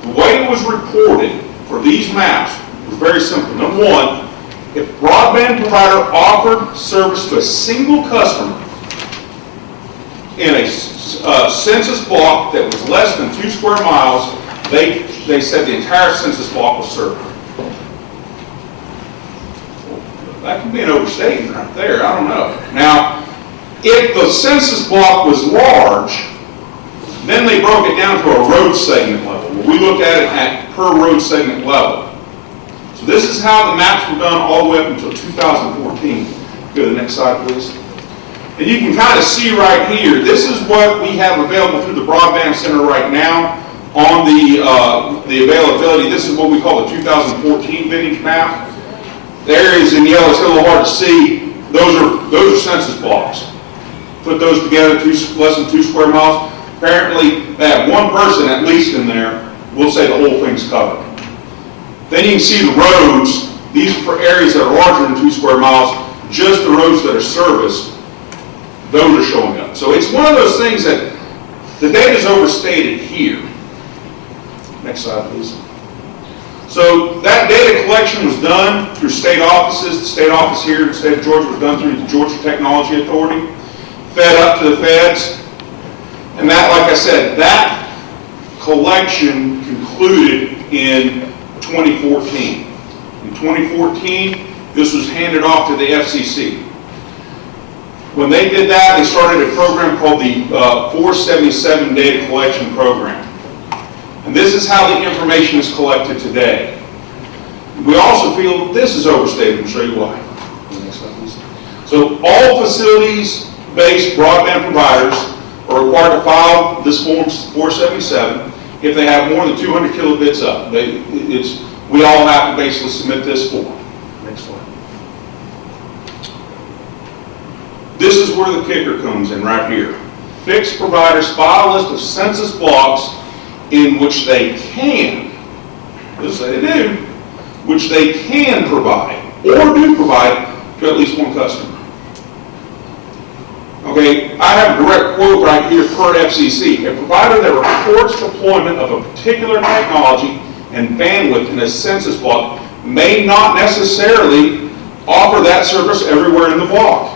the way it was reported for these maps was very simple. Number one, if broadband provider offered service to a single customer in a census block that was less than 2 square miles, they said the entire census block was served. That could be an overstatement right there. I don't know. Now, if the census block was large, then they broke it down to a road segment level. We looked at it at per road segment level. So this is how the maps were done all the way up until 2014. Go to the next slide, please. And you can kind of see right here, this is what we have available through the Broadband Center right now on the availability. This is what we call the 2014 vintage map. The areas in yellow, it's a little hard to see. Those are census blocks. Put those together, less than 2 square miles. Apparently, they have one person at least in there. We'll say the whole thing's covered. Then you can see the roads. These are for areas that are larger than 2 square miles. Just the roads that are serviced, those are showing up. So it's one of those things that the data is overstated here. Next slide, please. So that data collection was done through state offices. The state office here in the state of Georgia was done through the Georgia Technology Authority, fed up to the feds. And that, like I said, that collection concluded in 2014. In 2014, this was handed off to the FCC. When they did that, they started a program called the 477 Data Collection Program. And this is how the information is collected today. We also feel this is overstated. I'll show you why. Next slide, please. So all facilities-based broadband providers are required to file this Form 477 if they have more than 200 kilobits up. We all have to basically submit this form. Next slide. This is where the kicker comes in right here. Fixed providers file a list of census blocks in which they can, let's say they do, which they can provide or do provide to at least one customer. Okay, I have a direct quote right here per FCC. A provider that reports deployment of a particular technology and bandwidth in a census block may not necessarily offer that service everywhere in the block.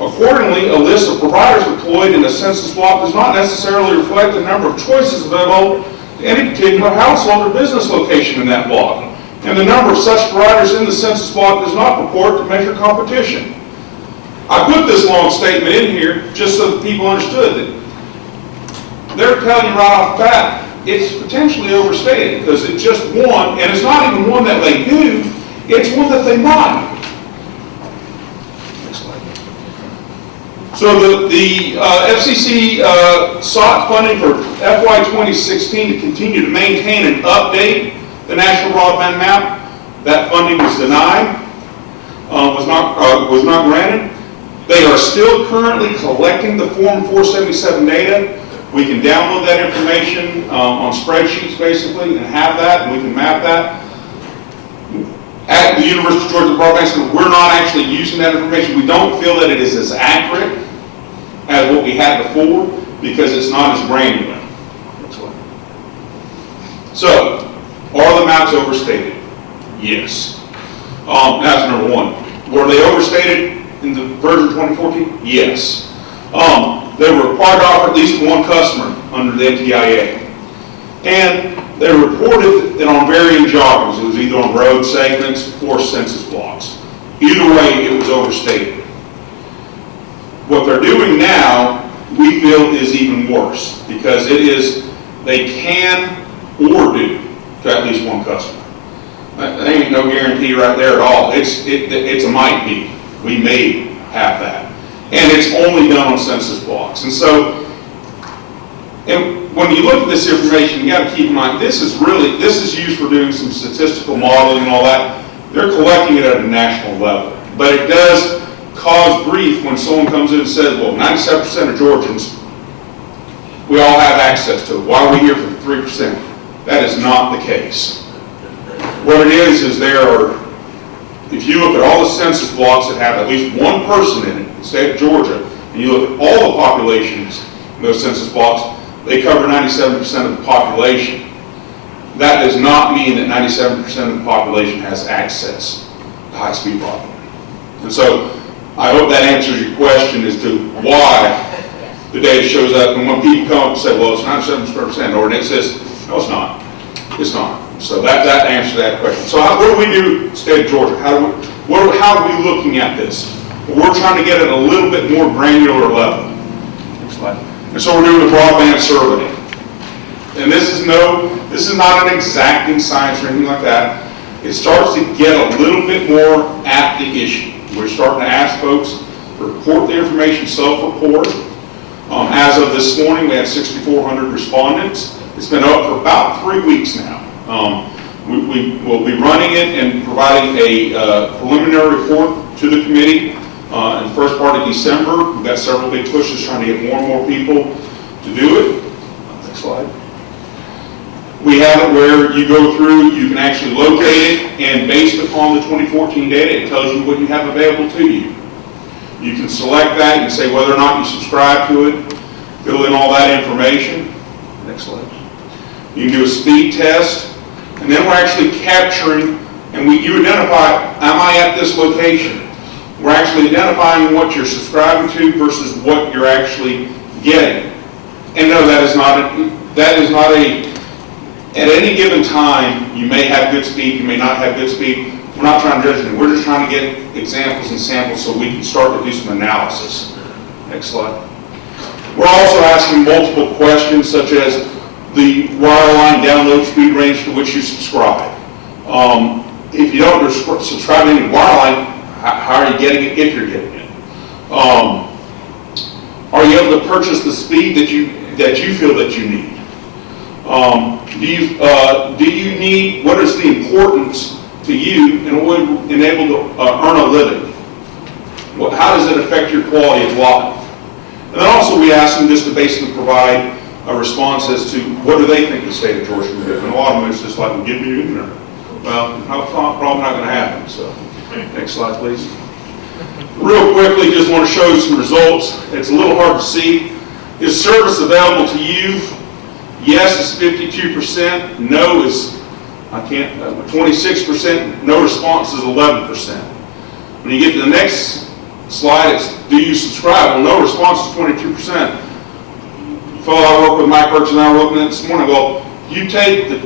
Accordingly, a list of providers deployed in a census block does not necessarily reflect the number of choices available to any particular household or business location in that block. And the number of such providers in the census block does not purport to measure competition. I put this long statement in here just so that people understood that they're telling you right off the bat, it's potentially overstated because it's just one, and it's not even one that they do, it's one that they might. Next slide. So the FCC sought funding for FY 2016 to continue to maintain and update the National Broadband Map. That funding was denied, was not granted. They are still currently collecting the Form 477 data. We can download that information on spreadsheets basically and have that, and we can map that. At the University of Georgia Broadband Center, we're not actually using that information. We don't feel that it is as accurate as what we had before because it's not as granular. So, are the maps overstated? Yes. That's number one. Were they overstated in the version 2014? Yes. They were required to offer at least one customer under the NTIA. And they reported that on varying geographies, it was either on road segments or census blocks. Either way, it was overstated. What they're doing now, we feel, is even worse, because it is, they can or do to at least one customer. There ain't no guarantee right there at all. It's a might be. We may have that. And it's only done on census blocks. And so, when you look at this information, you got to keep in mind, this is used for doing some statistical modeling and all that. They're collecting it at a national level. But it does cause grief when someone comes in and says, well, 97% of Georgians, we all have access to it. Why are we here for the 3%? That is not the case. What it is there are, if you look at all the census blocks that have at least one person in it, in the state of Georgia, and you look at all the populations in those census blocks, they cover 97% of the population. That does not mean that 97% of the population has access to high-speed broadband. And so I hope that answers your question as to why the data shows up. And when people come up and say, well, it's 97%, or it says, no, it's not. It's not. So that answers that question. So what do we do in the state of Georgia? How are we looking at this? Well, we're trying to get at a little bit more granular level. Next slide. And so we're doing the broadband survey. And this is not an exacting science or anything like that. It starts to get a little bit more at the issue. We're starting to ask folks to report the information, self-report. As of this morning, we had 6,400 respondents. It's been up for about 3 weeks now. We will be running it and providing a preliminary report to the committee in the first part of December. We've got several big pushes trying to get more and more people to do it. Next slide. We have it where you go through, you can actually locate it, and based upon the 2014 data, it tells you what you have available to you. You can select that, you can say whether or not you subscribe to it, fill in all that information. Next slide. You can do a speed test, and then we're actually capturing, and you identify, am I at this location? We're actually identifying what you're subscribing to versus what you're actually getting. And no, that is not at any given time, you may have good speed, you may not have good speed. We're not trying to judge anything. We're just trying to get examples and samples so we can start to do some analysis. Next slide. We're also asking multiple questions, such as the wireline download speed range to which you subscribe. If you don't subscribe to any wireline, how are you getting it if you're getting it? Are you able to purchase the speed that you feel that you need? Do you need, what is the importance to you in order to enable to earn a living? How does it affect your quality of life? And then also we ask them just to basically provide a response as to what do they think the state of Georgia can do. And a lot of them is just like, well, give me your internet. Well, probably not going to happen. So next slide, please. Real quickly, just want to show you some results. It's a little hard to see. Is service available to you? Yes is 52%. No is 26%. No response is 11%. When you get to the next slide, it's do you subscribe? Well, no response is 22%. The fellow I work with, Mike Burks, and I were looking at this morning. Well, you take the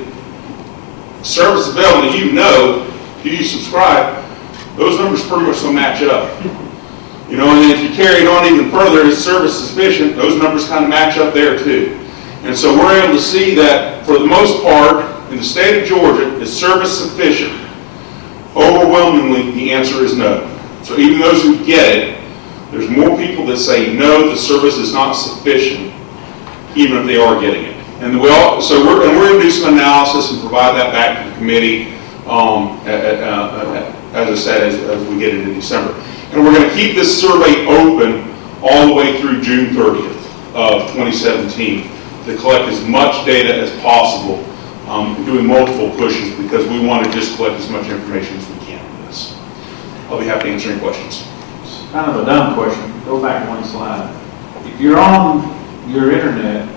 service available, you know, do you subscribe? Those numbers pretty much don't match up. You know, and then if you carry it on even further, is service sufficient? Those numbers kind of match up there too. And so we're able to see that for the most part, in the state of Georgia, is service sufficient? Overwhelmingly, the answer is no. So even those who get it, there's more people that say no, the service is not sufficient, even if they are getting it. And we're going to do some analysis and provide that back to the committee, as I said, as we get into December. And we're going to keep this survey open all the way through June 30th of 2017 to collect as much data as possible, doing multiple pushes because we want to just collect as much information as we can on this. I'll be happy to answer any questions. It's kind of a dumb question. Go back one slide. If you're on your internet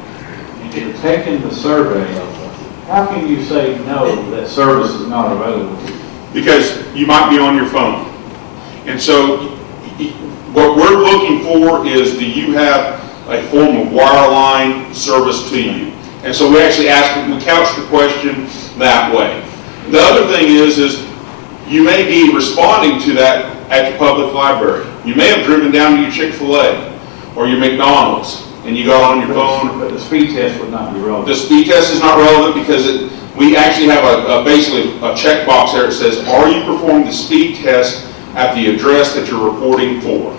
and you're taking the survey, how can you say no, that service is not available to you? Because you might be on your phone. And so what we're looking for is, do you have a form of wireline service to you? And so we actually we couched the question that way. The other thing is you may be responding to that at your public library. You may have driven down to your Chick-fil-A or your McDonald's and you got on your phone. But the speed test would not be relevant. The speed test is not relevant because we actually have basically a checkbox there that says, are you performing the speed test at the address that you're reporting for?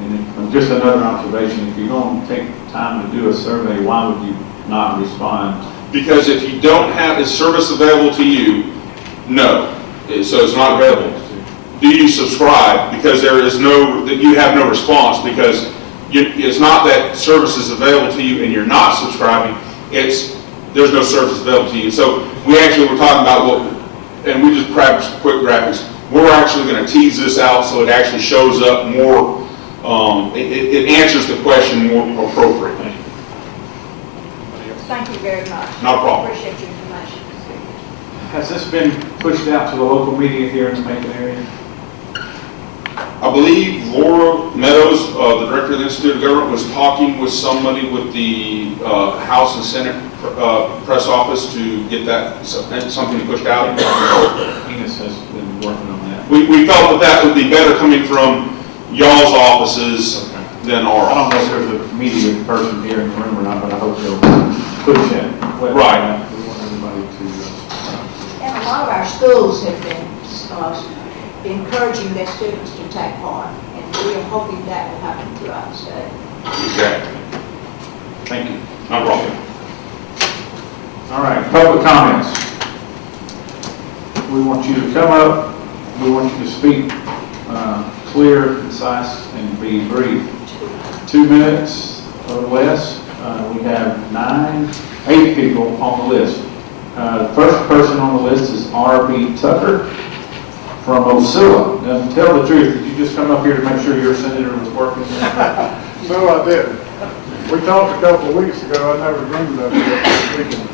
And just another observation, if you're going to take time to do a survey, why would you not respond? Because if you don't have a service available to you, no. So it's not available. Do you subscribe? Because you have no response because it's not that service is available to you and you're not subscribing, there's no service available to you. So we actually were talking about and we just grabbed some quick graphics. We're actually going to tease this out so it actually shows up more, it answers the question more appropriately. Thank you very much. No problem. Appreciate your information. Has this been pushed out to the local media here in the Macon area? I believe Laura Meadows, the director of the Institute of Government, was talking with somebody with the House and Senate press office to get something pushed out. Enos has been working on that. We felt that would be better coming from y'all's offices than ours. I don't know if there's a media person here in the room or not, but I hope they'll push it. Right. We want everybody to. And a lot of our schools have been encouraging their students to take part, and we are hoping that will happen throughout the state. Exactly. Thank you. No problem. All right, public comments. We want you to come up. We want you to speak clear, concise, and be brief. 2 minutes or less. We have 8 people on the list. The first person on the list is R.B. Tucker from Osceola. Now, tell the truth, did you just come up here to make sure your senator was working? No, I didn't. We talked a couple of weeks ago. I never dreamed of it this weekend.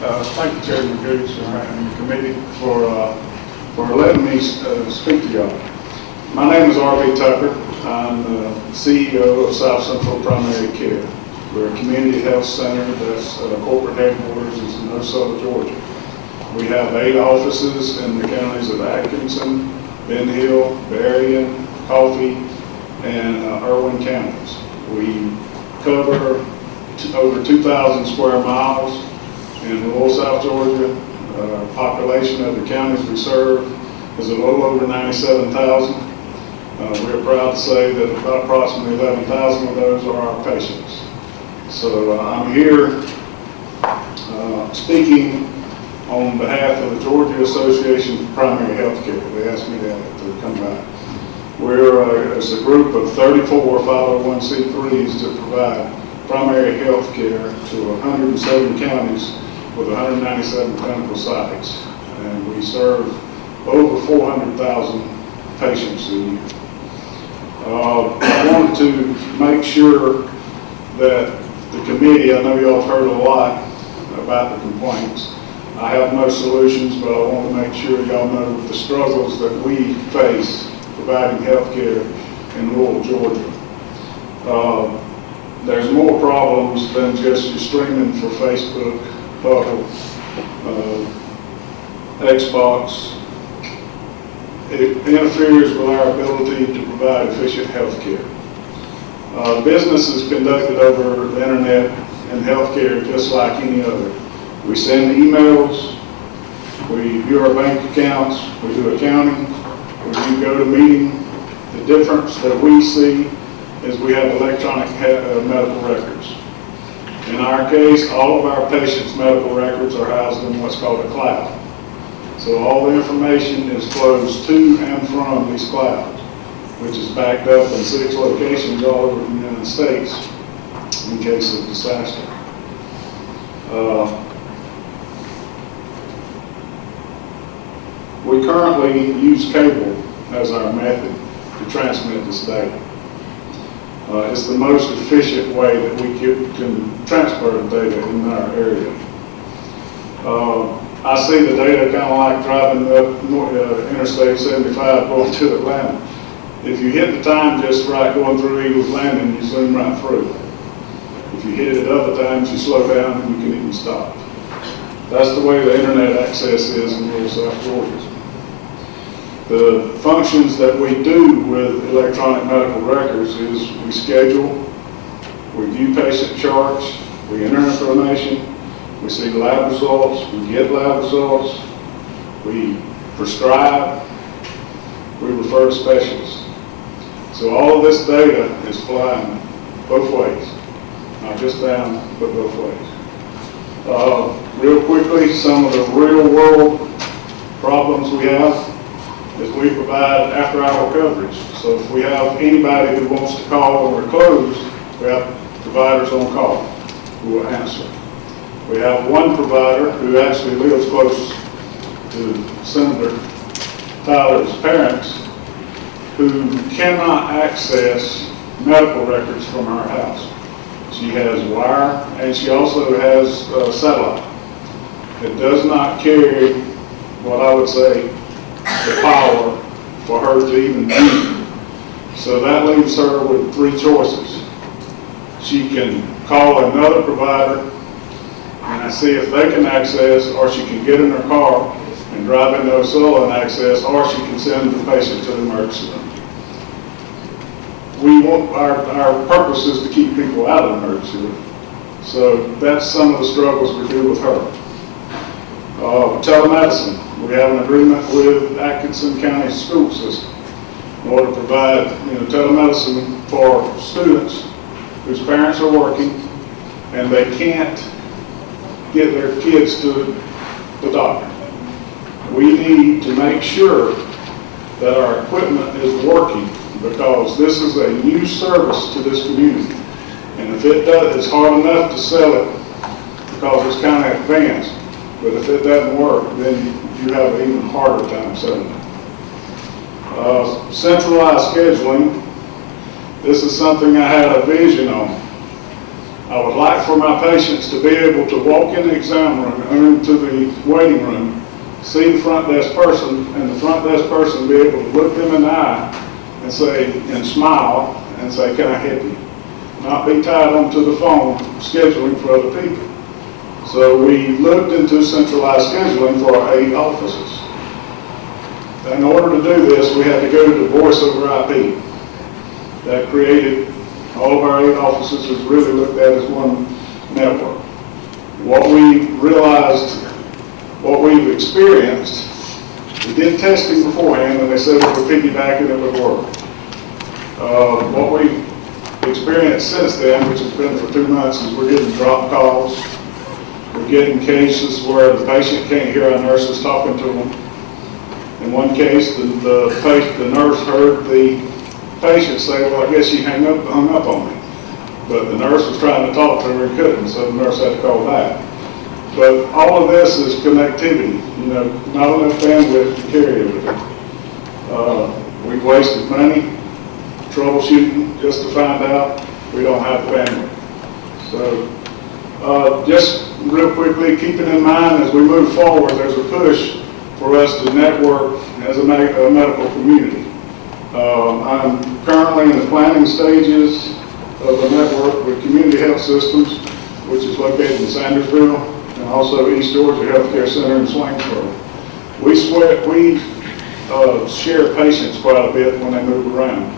But, thank you, Chairman Gooch and the committee for letting me speak to y'all. My name is R.B. Tucker. I'm the CEO of South Central Primary Care. We're a community health center that's corporate headquarters is in Osceola, Georgia. We have 8 offices in the counties of Atkinson, Ben Hill, Berrien, Coffee, and Irwin counties. We cover over 2,000 square miles in rural South Georgia. Population of the counties we serve is a little over 97,000. We're proud to say that about approximately 11,000 of those are our patients. So I'm here speaking on behalf of the Georgia Association for Primary Health Care. They asked me to come by. We're it's a group of 34 501c3s that provide primary health care to 107 counties with 197 clinical sites. And we serve over 400,000 patients a year. I wanted to make sure that the committee, I know y'all have heard a lot about the complaints. I have no solutions, but I want to make sure y'all know the struggles that we face providing health care in rural Georgia. There's more problems than just your streaming for Facebook, Hubble, Xbox. It interferes with our ability to provide efficient health care. Business is conducted over the internet and healthcare just like any other. We send emails, we view our bank accounts, we do accounting, we go to meeting. The difference that we see is we have electronic medical records. In our case, all of our patients' medical records are housed in what's called a cloud. So all the information is flows to and from these clouds, which is backed up in 6 locations all over the United States in case of disaster. We currently use cable as our method to transmit this data. It's the most efficient way that we can transfer the data in our area. I see the data kind of like driving up Interstate 75 going to Atlanta. If you hit the time just right going through Eagles Landing, you zoom right through. If you hit it other times, you slow down and you can even stop. That's the way the internet access is in rural South Georgia. The functions that we do with electronic medical records is we schedule, we view patient charts, we enter information, we see lab results, we get lab results, we prescribe, we refer to specialists. So all of this data is flying both ways, not just down, but both ways. Real quickly, some of the real world problems we have is we provide after-hour coverage. So if we have anybody who wants to call when we're closed, we have providers on call who will answer. We have one provider who actually lives close to Senator Tyler's parents who cannot access medical records from our house. She has wire and she also has satellite. It does not carry what I would say the power for her to even use it. So that leaves her with three choices. She can call another provider and see if they can access, or she can get in her car and drive into Osceola and access, or she can send the patient to the emergency room. Our purpose is to keep people out of the emergency room. So that's some of the struggles we do with her. Telemedicine. We have an agreement with Atkinson County School System in order to provide telemedicine for students whose parents are working and they can't get their kids to the doctor. We need to make sure that our equipment is working because this is a new service to this community. And if it does, it's hard enough to sell it because it's kind of advanced. But if it doesn't work, then you have an even harder time selling it. Centralized scheduling. This is something I had a vision on. I would like for my patients to be able to walk in the exam room or into the waiting room, see the front desk person, and the front desk person be able to look them in the eye and say, and smile and say, "Can I help you?" Not be tied onto the phone scheduling for other people. So we looked into centralized scheduling for our 8 offices. In order to do this, we had to go to voice over IP. That created all of our 8 offices is really looked at as one network. What we realized, what we've experienced, we did testing beforehand and they said we would piggyback and it would work. What we've experienced since then, which has been for 2 months, is we're getting drop calls. We're getting cases where the patient can't hear our nurses talking to them. In one case, the nurse heard the patient say, "Well, I guess she hung up on me." But the nurse was trying to talk to her and couldn't, so the nurse had to call back. But all of this is connectivity, not enough bandwidth to carry everything. We've wasted money troubleshooting just to find out we don't have the bandwidth. So just real quickly, keeping in mind as we move forward, there's a push for us to network as a medical community. I'm currently in the planning stages of a network with Community Health Systems, which is located in Sandersville, and also East Georgia Healthcare Center in Swainsboro. We share patients quite a bit when they move around.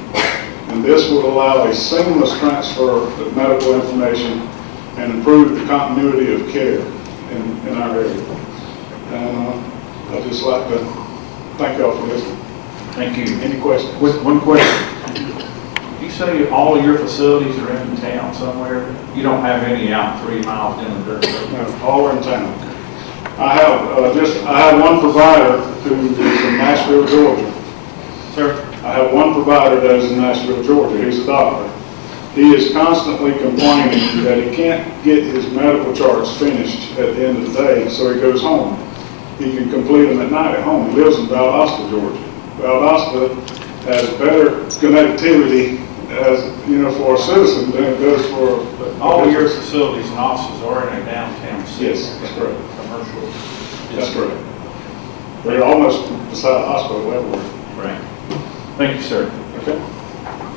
And this would allow a seamless transfer of medical information and improve the continuity of care in our area. And I'd just like to thank y'all for listening. Thank you. Any questions? One question. You say all of your facilities are in town somewhere? You don't have any out 3 miles down the dirt road? No, all are in town. I have one provider who is in Nashville, Georgia. Sir? I have one provider that is in Nashville, Georgia. He's a doctor. He is constantly complaining that he can't get his medical charts finished at the end of the day, so he goes home. He can complete them at night at home. He lives in Valdosta, Georgia. Valdosta has better connectivity as for a citizen than it does for All of your facilities and offices are in a downtown city. Yes, that's correct. Commercial. That's correct. They're almost beside the hospital everywhere. Right. Thank you, sir. Okay.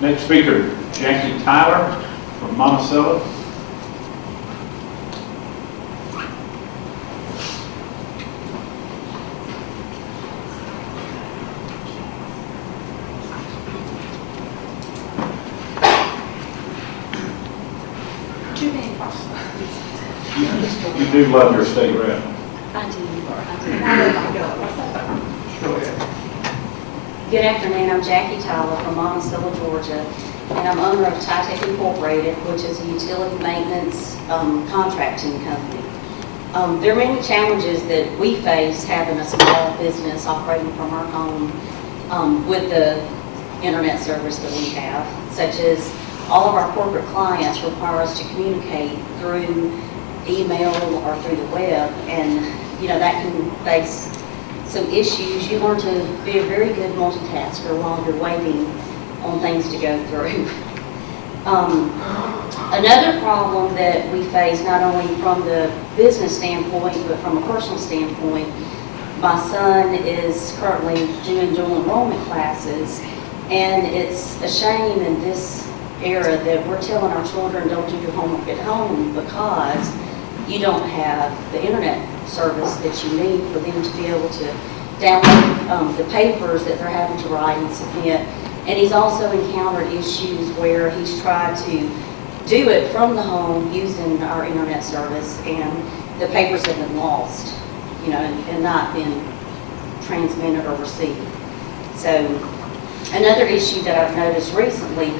Next speaker, Jackie Tyler from Monticello. You do love your state rep. I do. Good afternoon, I'm Jackie Tyler from Monticello, Georgia, and I'm owner of Titech Incorporated, which is a utility maintenance contracting company. There are many challenges that we face having a small business operating from our home with the internet service that we have, such as all of our corporate clients require us to communicate through email or through the web, and that can face some issues. You learn to be a very good multitasker while you're waiting on things to go through. Another problem that we face, not only from the business standpoint, but from a personal standpoint, my son is currently doing dual enrollment classes, and it's a shame in this era that we're telling our children don't do your homework at home because you don't have the internet service that you need for them to be able to download the papers that they're having to write and submit. And he's also encountered issues where he's tried to do it from the home using our internet service, and the papers have been lost, and not been transmitted or received. So another issue that I've noticed recently,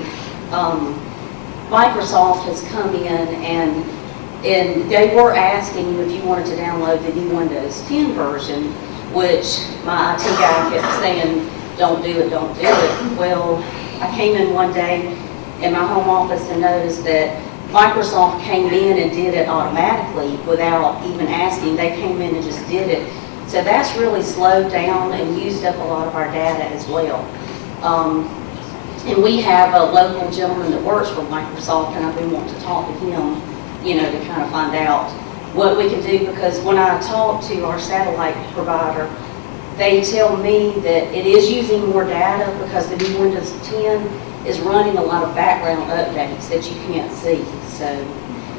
Microsoft has come in and they were asking you if you wanted to download the new Windows 10 version, which my IT guy kept saying, don't do it, don't do it. Well, I came in one day in my home office and noticed that Microsoft came in and did it automatically without even asking. They came in and just did it. So that's really slowed down and used up a lot of our data as well. And we have a local gentleman that works for Microsoft, and I've been wanting to talk to him, to kind of find out what we can do, because when I talk to our satellite provider, they tell me that it is using more data because the new Windows 10 is running a lot of background updates that you can't see. So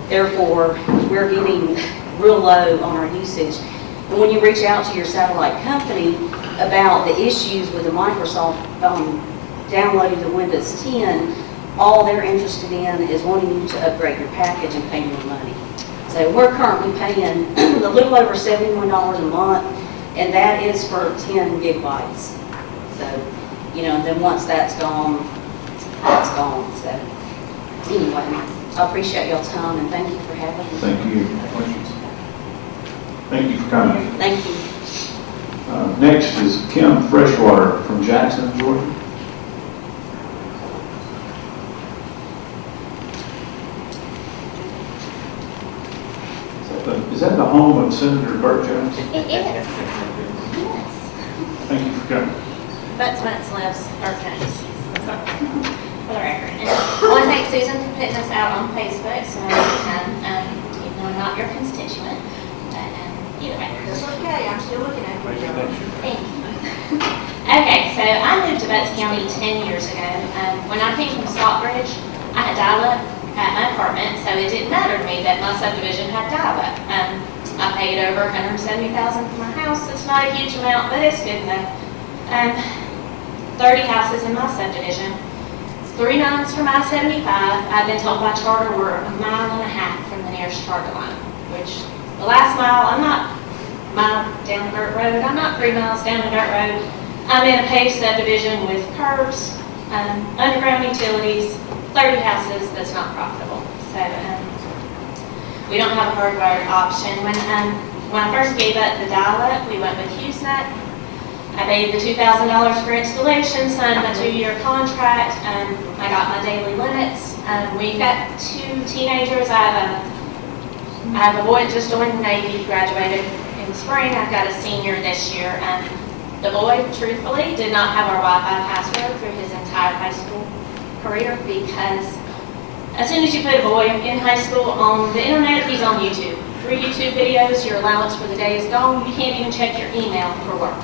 therefore, we're getting real low on our usage. And when you reach out to your satellite company about the issues with the Microsoft downloading the Windows 10, all they're interested in is wanting you to upgrade your package and pay more money. So we're currently paying a little over $71 a month, and that is for 10 gigabytes. So, and then once that's gone, that's gone. So anyway, I appreciate y'all's time, and thank you for having me. Thank you. Questions? Thank you for coming. Thank you. Next is Kim Freshwater from Jackson, Georgia. Is that the home of Senator Burt Jones? It is. Yes. Thank you for coming. Butts lives Burt Jones. For the record. And I want to thank Susan for putting us out on Facebook, so even though I'm not your constituent, but either way. It's okay, I'm still looking at you. Thank you. Okay, so I moved to Butts County 10 years ago. When I came from Stockbridge, I had dial-up at my apartment, so it didn't matter to me that my subdivision had dial-up. I paid over $170,000 for my house. It's not a huge amount, but it's good enough. 30 houses in my subdivision. 3 miles from I-75. I've been told by charter we're 1.5 miles from the nearest charter line, which the last mile, I'm not a mile down the dirt road. I'm not 3 miles down the dirt road. I'm in a paved subdivision with curbs, underground utilities, 30 houses. That's not profitable. So we don't have a hardwired option. When I first gave up the dial-up, we went with HughesNet. I paid the $2,000 for installation, signed my 2-year contract. I got my daily limits. We've got 2 teenagers. I have a boy that just joined the Navy, graduated in the spring. I've got a senior this year. The boy, truthfully, did not have our Wi-Fi password through his entire high school career, because as soon as you put a boy in high school on the internet, he's on YouTube. 3 YouTube videos, your allowance for the day is gone. You can't even check your email for work.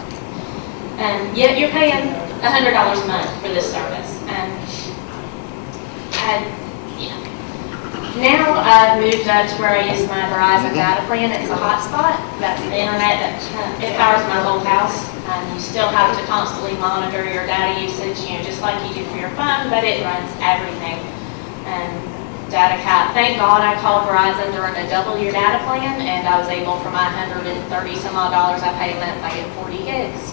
Yet you're paying $100 a month for this service. Now I've moved up to where I use my Verizon data plan. It's a hotspot. That's the internet that it powers my whole house. You still have to constantly monitor your data usage, just like you do for your phone, but it runs everything. data cap. Thank God I called Verizon during a double-year data plan, and I was able, for my $130 some odd I pay a month, I get 40 gigs.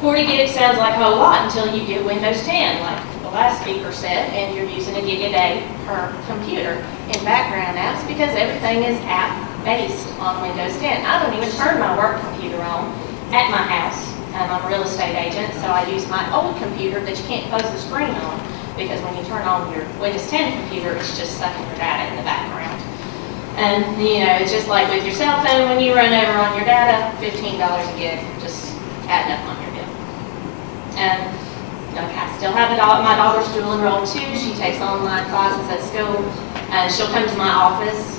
40 gigs sounds like a whole lot until you get Windows 10, like the last speaker said, and you're using a gig a day per computer in background apps because everything is app-based on Windows 10. I don't even turn my work computer on at my house. I'm a real estate agent, so I use my old computer that you can't close the screen on, because when you turn on your Windows 10 computer, it's just sucking your data in the background. And, you know, it's just like with your cell phone, when you run over on your data, $15 a gig, just adding up on your bill. And okay, I still have my daughter's dual enrolled too. She takes online classes at school, and she'll come to my office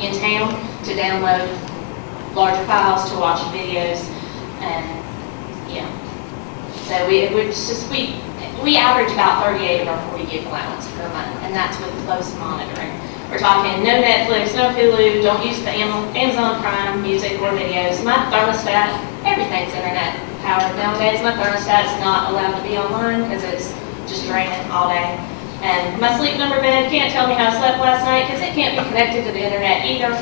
in town to download larger files, to watch videos, and yeah. So we average about 38 of our 40 gig allowance per month, and that's with close monitoring. We're talking no Netflix, no Hulu, don't use the Amazon Prime music or videos. My thermostat, everything's internet powered nowadays. My thermostat's not allowed to be online because it's just draining all day. And my sleep number bed can't tell me how I slept last night because it can't be connected to the internet either.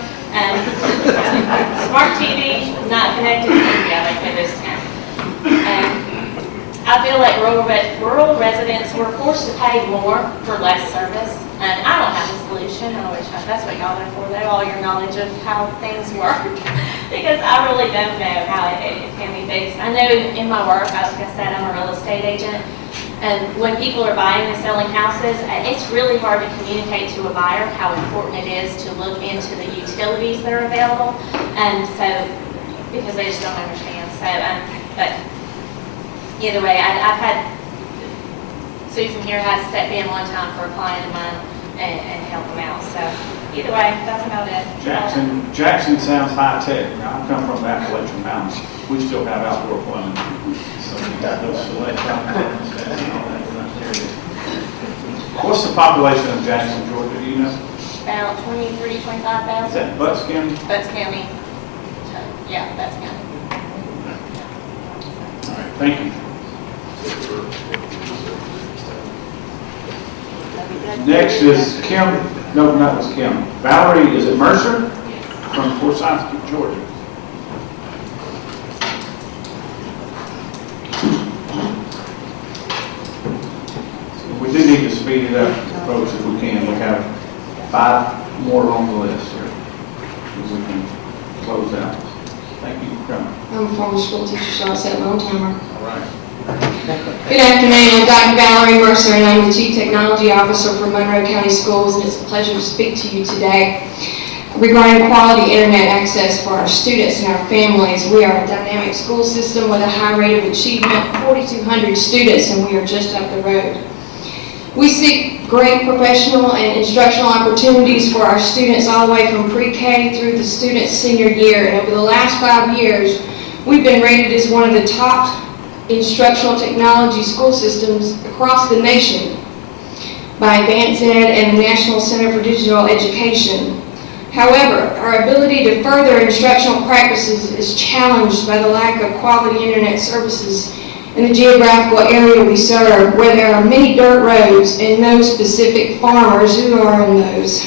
Smart TV, not connected to Windows 10. I feel like rural residents were forced to pay more for less service, and I don't have a solution. I wish that's what y'all are for, though, all your knowledge of how things work, because I really don't know how it can be fixed. I know in my work, like I said, I'm a real estate agent, and when people are buying and selling houses, it's really hard to communicate to a buyer how important it is to look into the utilities that are available, and so, because they just don't understand. So, but either way, I've had Susan here has stepped in one time for a client of mine and help them out. So either way, that's about it. Jackson sounds high tech. Now, I come from Appalachian Mountains. We still have outdoor plumbing. So we got those select plumbing and all that right there. What's the population of Jackson, Georgia? Do you know? About 23,000, 25,000. Is that Butts County? Butts County. Yeah, Butts County. All right, thank you. Next is Kim. No, that was Kim. Valerie, is it Mercer? From Forsyth, Georgia. We do need to speed it up, folks, if we can. We have 5 more on the list here. So we can close out. Thank you for coming. I'm a former school teacher, so I set my own timer. All right. Good afternoon. I'm Dr. Valerie Mercer, and I'm the Chief Technology Officer for Monroe County Schools, and it's a pleasure to speak to you today regarding quality internet access for our students and our families. We are a dynamic school system with a high rate of achievement, 4,200 students, and we are just up the road. We seek great professional and instructional opportunities for our students all the way from pre-K through the student's senior year, and over the last 5 years, we've been rated as one of the top instructional technology school systems across the nation by Advanced Ed and the National Center for Digital Education. However, our ability to further instructional practices is challenged by the lack of quality internet services in the geographical area we serve, where there are many dirt roads and no specific farmers who are in those.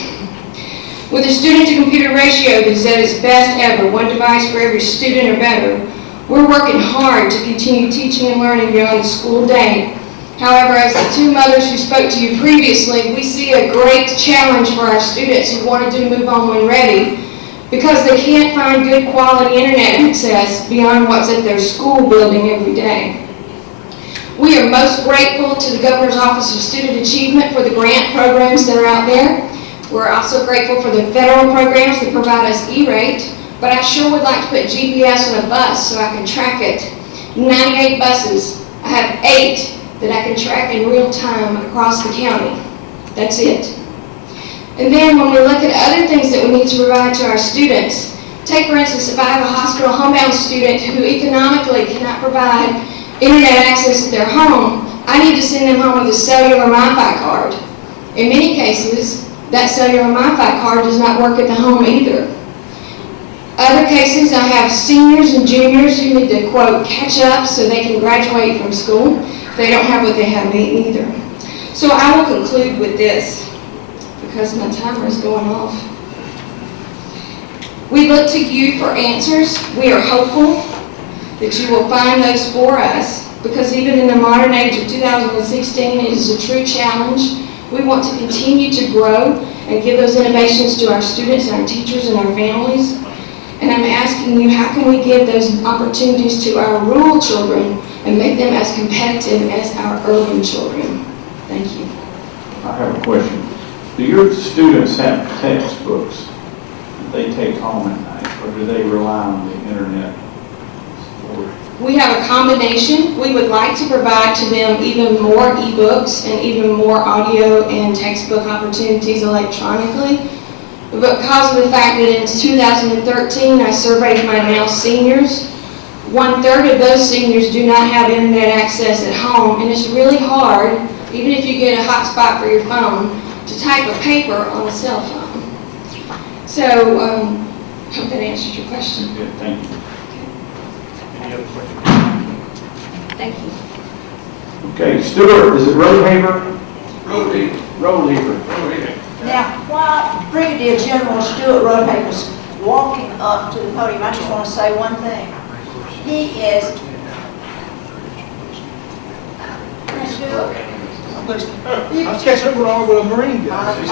With a student-to-computer ratio that is at its best ever, 1 device for every student or better, we're working hard to continue teaching and learning beyond the school day. However, as the 2 mothers who spoke to you previously, we see a great challenge for our students who wanted to move on when ready because they can't find good quality internet access beyond what's at their school building every day. We are most grateful to the Governor's Office of Student Achievement for the grant programs that are out there. We're also grateful for the federal programs that provide us E-rate. But I sure would like to put GPS on a bus so I can track it. 98 buses. I have 8 that I can track in real time across the county. That's it. And then when we look at other things that we need to provide to our students, take for instance, if I have a hospital homebound student who economically cannot provide internet access at their home, I need to send them home with a cellular MiFi card. In many cases, that cellular MiFi card does not work at the home either. Other cases, I have seniors and juniors who need to, quote, catch up so they can graduate from school. They don't have what they have either. So I will conclude with this. because my timer is going off. We look to you for answers. We are hopeful that you will find those for us, because even in the modern age of 2016, it is a true challenge. We want to continue to grow and give those innovations to our students and our teachers and our families. And I'm asking you, how can we give those opportunities to our rural children and make them as competitive as our urban children? Thank you. I have a question. Do your students have textbooks that they take home at night, or do they rely on the internet? We have a combination. We would like to provide to them even more ebooks and even more audio and textbook opportunities electronically. But because of the fact that in 2013 I surveyed my now seniors, 1/3 of those seniors do not have internet access at home, and it's really hard, even if you get a hotspot for your phone, to type a paper on a cell phone. So, I hope that answers your question. Good, thank you. Any other questions? Thank you. Okay, Stuart, is it Roadhaver? Roadhaver. Roadhaver. Now, while Brigadier General Stuart Roadhaver was walking up to the podium, I just want to say one thing. He is... I'm catching up with all the Marine guys. okay.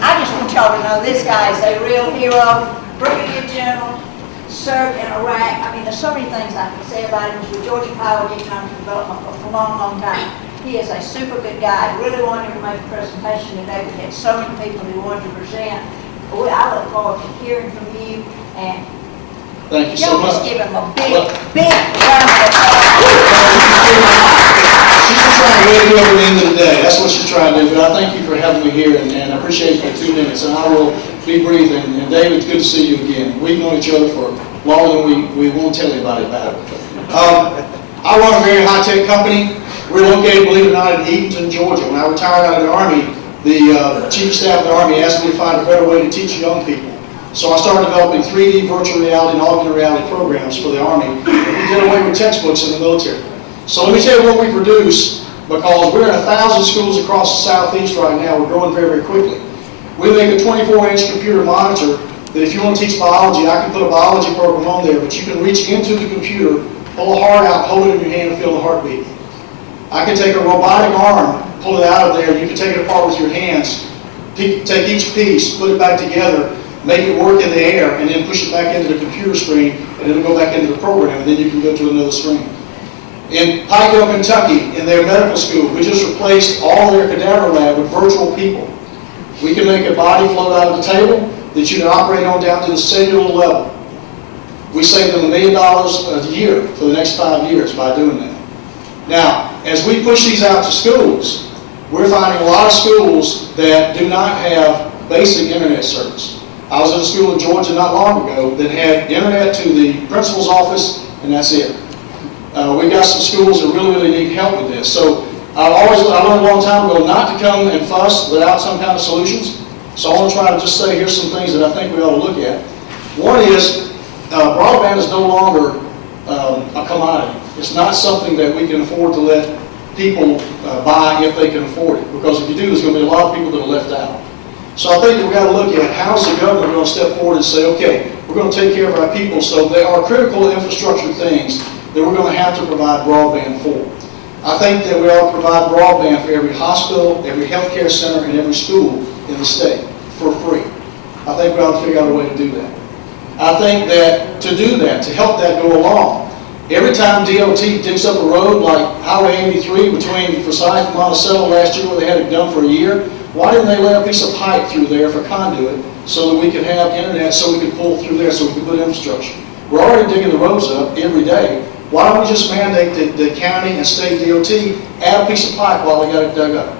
I just want y'all to know this guy is a real hero, Brigadier General, served in Iraq. I mean, there's so many things I can say about him. He was with Georgia Power Economic Development for a long, long time. He is a super good guy. I really wanted him to make a presentation today. We had so many people who wanted to present. I look forward to hearing from you, and thank you so much. Just give him a big round of applause. She's just trying to wake you up at the end of the day. That's what she's trying to do. But I thank you for having me here, and I appreciate the 2 minutes. And I will be brief. And David, it's good to see you again. We've known each other for longer than we won't tell anybody about it. I run a very high-tech company. We're located, believe it or not, in Eatonton, Georgia. When I retired out of the Army, the Chief of Staff of the Army asked me to find a better way to teach young people. So I started developing 3D virtual reality and augmented reality programs for the Army. And we did away with textbooks in the military. So let me tell you what we produce, because we're in 1,000 schools across the Southeast right now. We're growing very, very quickly. We make a 24-inch computer monitor that if you want to teach biology, I can put a biology program on there, but you can reach into the computer, pull a heart out, hold it in your hand, and feel the heartbeat. I can take a robotic arm, pull it out of there, you can take it apart with your hands, take each piece, put it back together, make it work in the air, and then push it back into the computer screen, and it'll go back into the program, and then you can go to another screen. In Pikeville, Kentucky, in their medical school, we just replaced all their cadaver lab with virtual people. We can make a body float out of the table that you can operate on down to the cellular level. We save them $1 million a year for the next 5 years by doing that. Now, as we push these out to schools, we're finding a lot of schools that do not have basic internet service. I was at a school in Georgia not long ago that had internet to the principal's office, and that's it. We got some schools that really need help with this. So I learned a long time ago not to come and fuss without some kind of solutions. So I want to try to just say here's some things that I think we ought to look at. One is broadband is no longer a commodity. It's not something that we can afford to let people buy if they can afford it. Because if you do, there's going to be a lot of people that are left out. So I think that we've got to look at how is the government going to step forward and say, okay, we're going to take care of our people. So there are critical infrastructure things that we're going to have to provide broadband for. I think that we ought to provide broadband for every hospital, every healthcare center, and every school in the state for free. I think we ought to figure out a way to do that. I think that to do that, to help that go along, every time DOT digs up a road like Highway 83 between Forsyth and Monticello last year where they had it done for a year, why didn't they lay a piece of pipe through there for conduit so that we could have internet, so we could pull through there, so we could put infrastructure? We're already digging the roads up every day. Why don't we just mandate that the county and state DOT add a piece of pipe while they got it dug up?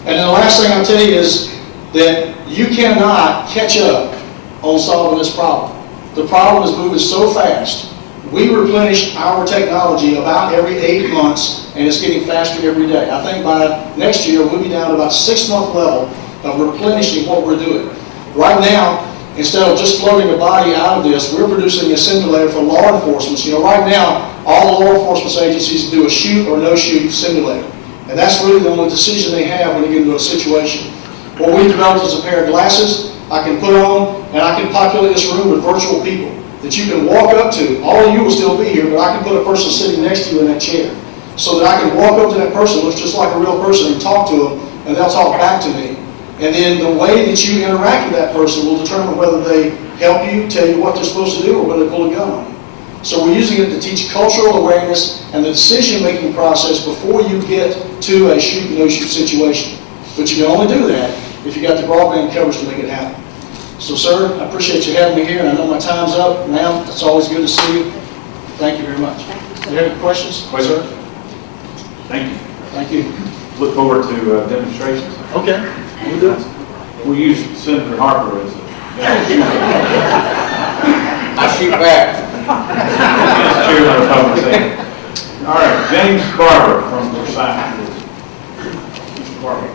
And then the last thing I'll tell you is that you cannot catch up on solving this problem. The problem is moving so fast. We replenish our technology about every 8 months, and it's getting faster every day. I think by next year, we'll be down to about 6-month level of replenishing what we're doing. Right now, instead of just floating a body out of this, we're producing a simulator for law enforcement. You know, right now, all the law enforcement agencies do a shoot or no shoot simulator. And that's really the only decision they have when they get into a situation. What we developed is a pair of glasses I can put on, and I can populate this room with virtual people that you can walk up to. All of you will still be here, but I can put a person sitting next to you in that chair so that I can walk up to that person, looks just like a real person, and talk to them, and they'll talk back to me. And then the way that you interact with that person will determine whether they help you, tell you what they're supposed to do, or whether they pull a gun on you. So we're using it to teach cultural awareness and the decision-making process before you get to a shoot, no-shoot situation. But you can only do that if you got the broadband coverage to make it happen. So, sir, I appreciate you having me here, and I know my time's up. Ma'am, it's always good to see you. Thank you very much. Do you have any questions? Sir? Thank you. Thank you. Look forward to demonstrations. Okay, we'll do it. We'll use Senator Harper as a... I shoot back. Chairman of the Public Safety. All right, James Barber from Forsyth. Mr. Barber.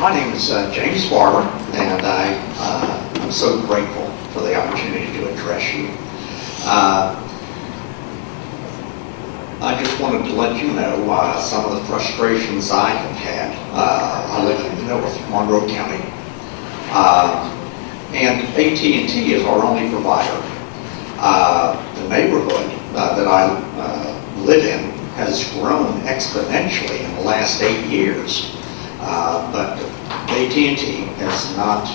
My name is James Barber, and I'm so grateful for the opportunity to address you. I just wanted to let you know some of the frustrations I have had. I live in North Monroe County, and AT&T is our only provider. The neighborhood that I live in has grown exponentially in the last 8 years, but AT&T has not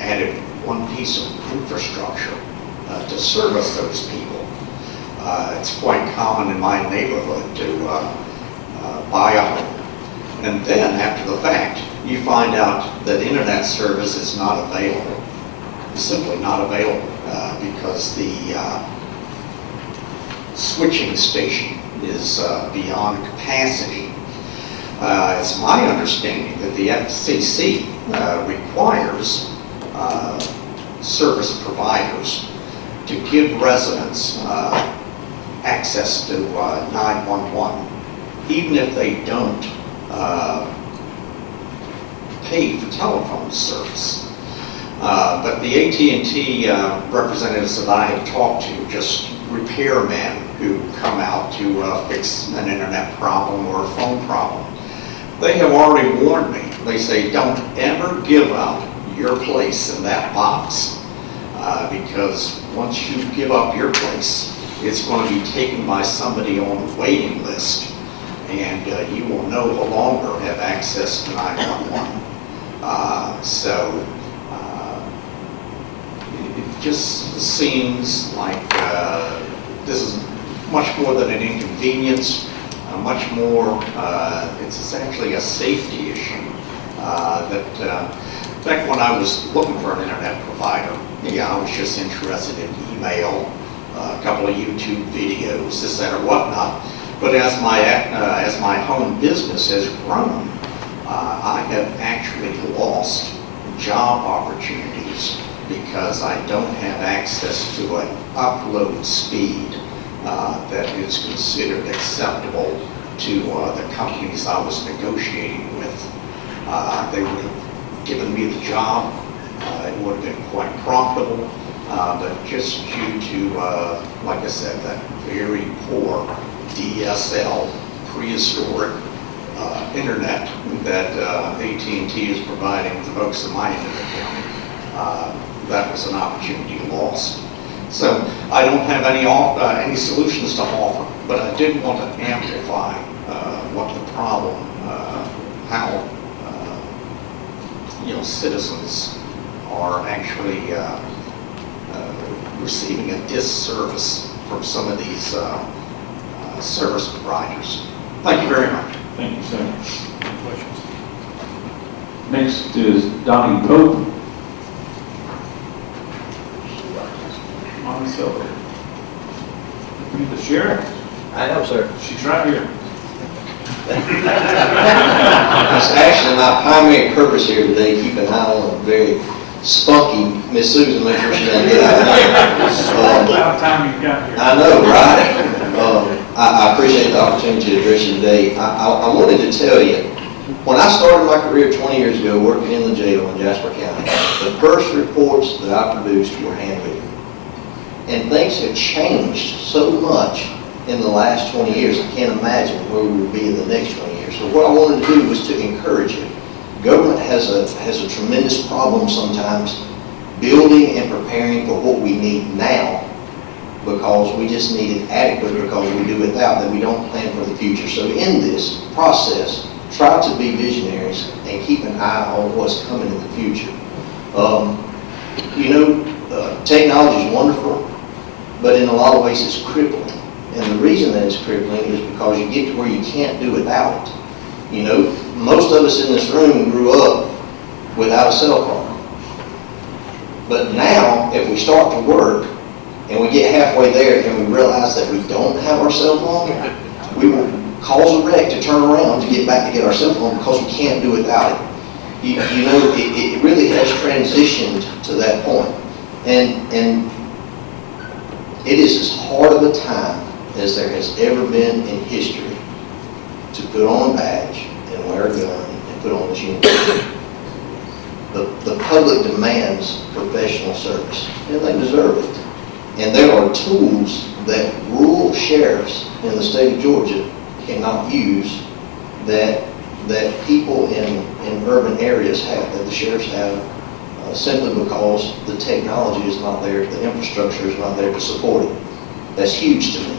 added one piece of infrastructure to service those people. It's quite common in my neighborhood to buy a home, and then after the fact, you find out that internet service is not available. It's simply not available because the switching station is beyond capacity. It's my understanding that the FCC requires service providers to give residents access to 911, even if they don't pay for telephone service. But the AT&T representatives that I have talked to, just repairmen who come out to fix an internet problem or a phone problem, they have already warned me. They say, don't ever give up your place in that box because once you give up your place, it's going to be taken by somebody on the waiting list, and you will no longer have access to 911. It just seems like this is much more than an inconvenience, much more, it's actually a safety issue. Back when I was looking for an internet provider, I was just interested in email, a couple of YouTube videos, this, that, or whatnot. But as my home business has grown, I have actually lost job opportunities because I don't have access to an upload speed that is considered acceptable to the companies I was negotiating with. They would have given me the job. It would have been quite profitable, but just due to, like I said, that very poor DSL, prehistoric internet that AT&T is providing to folks in my end of the county, that was an opportunity lost. So I don't have any solutions to offer, but I did want to amplify what the problem, how citizens are actually receiving a disservice from some of these service providers. Thank you very much. Thank you, sir. Any questions? Next is Donnie Pope. Monticello. You the sheriff? I am, sir. She's right here. It's actually my primary purpose here today, keep an eye on a very spunky Miss Susan, make sure she doesn't get out of here. About time you got here. I know, right? I appreciate the opportunity to address you today. I wanted to tell you, when I started my career 20 years ago working in the jail in Jasper County, the first reports that I produced were handwritten. And things have changed so much in the last 20 years. I can't imagine where we would be in the next 20 years. So what I wanted to do was to encourage it. Government has a tremendous problem sometimes building and preparing for what we need now, because we just need it adequate, because we do without that, we don't plan for the future. So in this process, try to be visionaries and keep an eye on what's coming in the future. Technology is wonderful, but in a lot of ways it's crippling. And the reason that it's crippling is because you get to where you can't do without it. Most of us in this room grew up without a cell phone. But now, if we start to work and we get halfway there and we realize that we don't have our cell phone, we will cause a wreck to turn around to get back to get our cell phone because we can't do without it. It really has transitioned to that point. And it is as hard of a time as there has ever been in history to put on a badge and wear a gun and put on this uniform. The public demands professional service, and they deserve it. And there are tools that rural sheriffs in the state of Georgia cannot use that people in urban areas have, that the sheriffs have, simply because the technology is not there, the infrastructure is not there to support it. That's huge to me.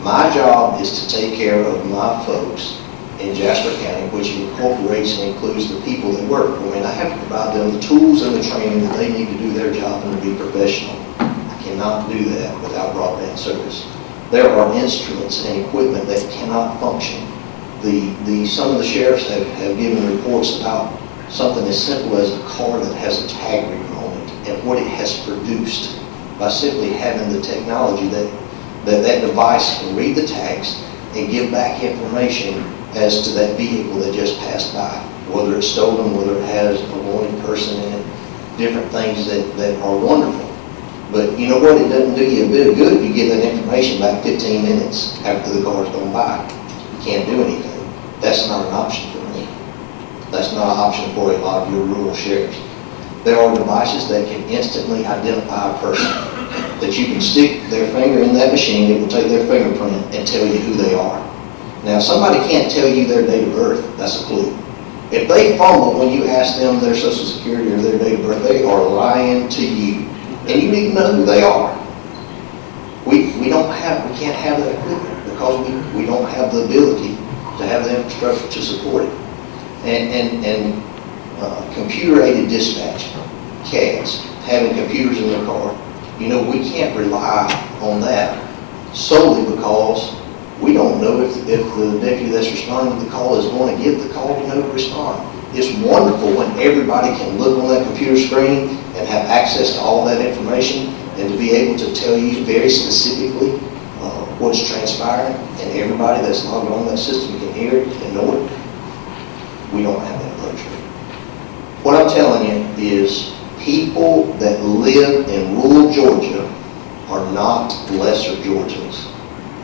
My job is to take care of my folks in Jasper County, which incorporates and includes the people that work for me. And I have to provide them the tools and the training that they need to do their job and to be professional. I cannot do that without broadband service. There are instruments and equipment that cannot function. Some of the sheriffs have given reports about something as simple as a car that has a tag reader on it and what it has produced by simply having the technology that device can read the tags and give back information as to that vehicle that just passed by, whether it's stolen, whether it has a wanted person in it, different things that are wonderful. But you know what? It doesn't do you a bit of good if you get that information back 15 minutes after the car's gone by. You can't do anything. That's not an option for me. That's not an option for a lot of your rural sheriffs. There are devices that can instantly identify a person, that you can stick their finger in that machine, it will take their fingerprint and tell you who they are. Now, if somebody can't tell you their date of birth, that's a clue. If they fumble when you ask them their social security or their date of birth, they are lying to you. And you need to know who they are. We can't have that equipment because we don't have the ability to have the infrastructure to support it. And computer-aided dispatch, CADs, having computers in their car, we can't rely on that solely because we don't know if the deputy that's responding to the call is going to get the call to know to respond. It's wonderful when everybody can look on that computer screen and have access to all that information and to be able to tell you very specifically what's transpiring, and everybody that's logged on that system can hear it and know it. We don't have that luxury. What I'm telling you is people that live in rural Georgia are not lesser Georgians.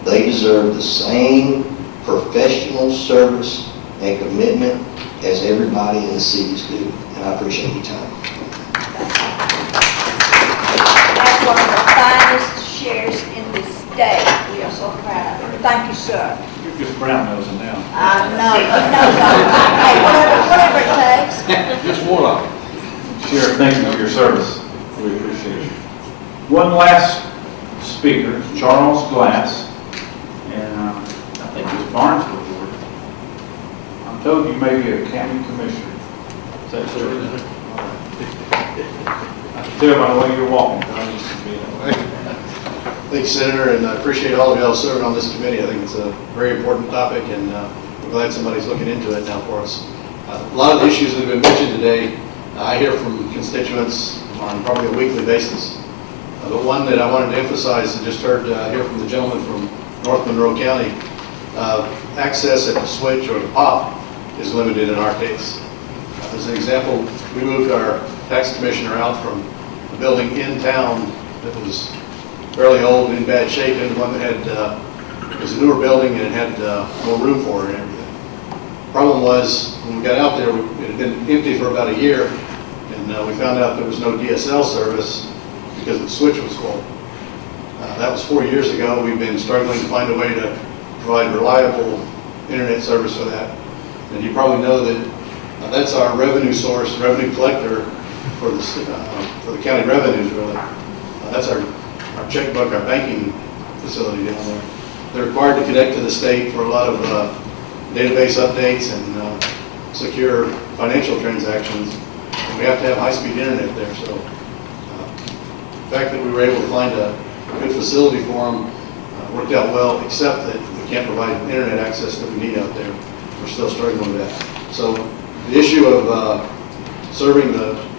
They deserve the same professional service and commitment as everybody in the cities do. And I appreciate your time. That's one of the finest sheriffs in the state. We are so proud of him. Thank you, sir. You're just brown nosing now. I know. Hey, whatever it takes. Just one of them. Sheriff, thank you for your service. We appreciate it. One last speaker, Charles Glass, and I think it's Barnesville, Georgia. I'm told you may be a county commissioner. Is that true? I can tell by the way you're walking. Thank you, Senator, and I appreciate all of y'all serving on this committee. I think it's a very important topic, and we're glad somebody's looking into it now for us. A lot of the issues that have been mentioned today, I hear from constituents on probably a weekly basis. The one that I wanted to emphasize, I just heard here from the gentleman from North Monroe County, access at the switch or the pop is limited in our case. As an example, we moved our tax commissioner out from a building in town that was fairly old and in bad shape into one that had, it was a newer building and it had more room for her and everything. Problem was, when we got out there, it had been empty for about a year, and we found out there was no DSL service because the switch was full. That was 4 years ago. We've been struggling to find a way to provide reliable internet service for that. And you probably know that that's our revenue source, revenue collector for the county revenues, really. That's our checkbook, our banking facility down there. They're required to connect to the state for a lot of database updates and secure financial transactions. And we have to have high-speed internet there. So the fact that we were able to find a good facility for them worked out well, except that we can't provide internet access that we need out there. We're still struggling with that. So the issue of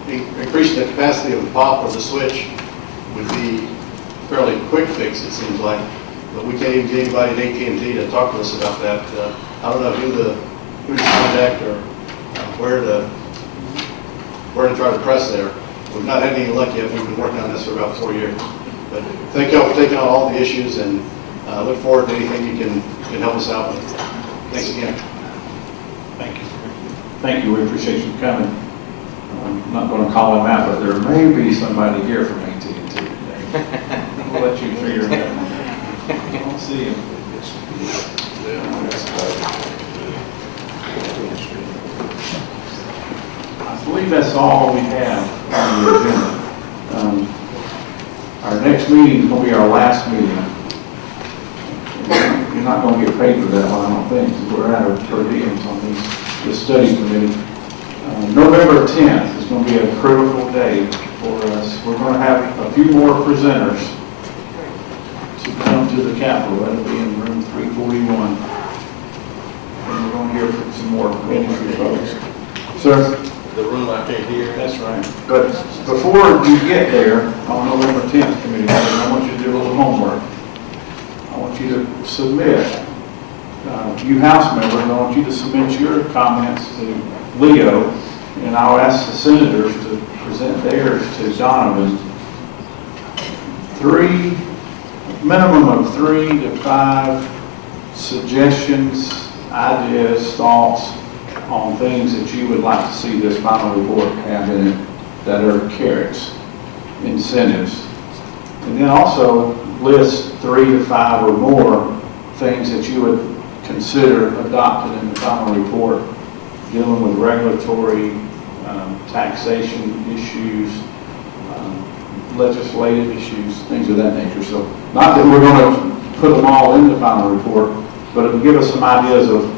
increasing the capacity of the POP or the switch would be a fairly quick fix, it seems like. But we can't even get anybody at AT&T to talk to us about that. I don't know who to contact or where to try to press there. We've not had any luck yet. We've been working on this for about 4 years. But thank y'all for taking on all the issues, and look forward to anything you can help us out with. Thanks again. Thank you. Thank you. We appreciate you coming. I'm not going to call him out, but there may be somebody here from AT&T today. We'll let you figure it out. I don't see him. I believe that's all we have on the agenda. Our next meeting is going to be our last meeting. You're not going to get paid for that one, I don't think. We're out of per diems on this study committee. November 10th is going to be a critical day for us. We're going to have a few more presenters to come to the Capitol. That'll be in room 341. And we're going to hear from some more ministry folks. Sir? The room I can't hear. That's right. But before you get there, on November 10th committee, I want you to do a little homework. I want you to submit, you House members, I want you to submit your comments to Leo, and I'll ask the senators to present theirs to Donovan. Minimum of 3 to 5 suggestions, ideas, thoughts on things that you would like to see this final report have in it that are carrots, incentives. And then also list 3 to 5 or more things that you would consider adopted in the final report dealing with regulatory, taxation issues, legislative issues, things of that nature. So not that we're going to put them all in the final report, but it will give us some ideas of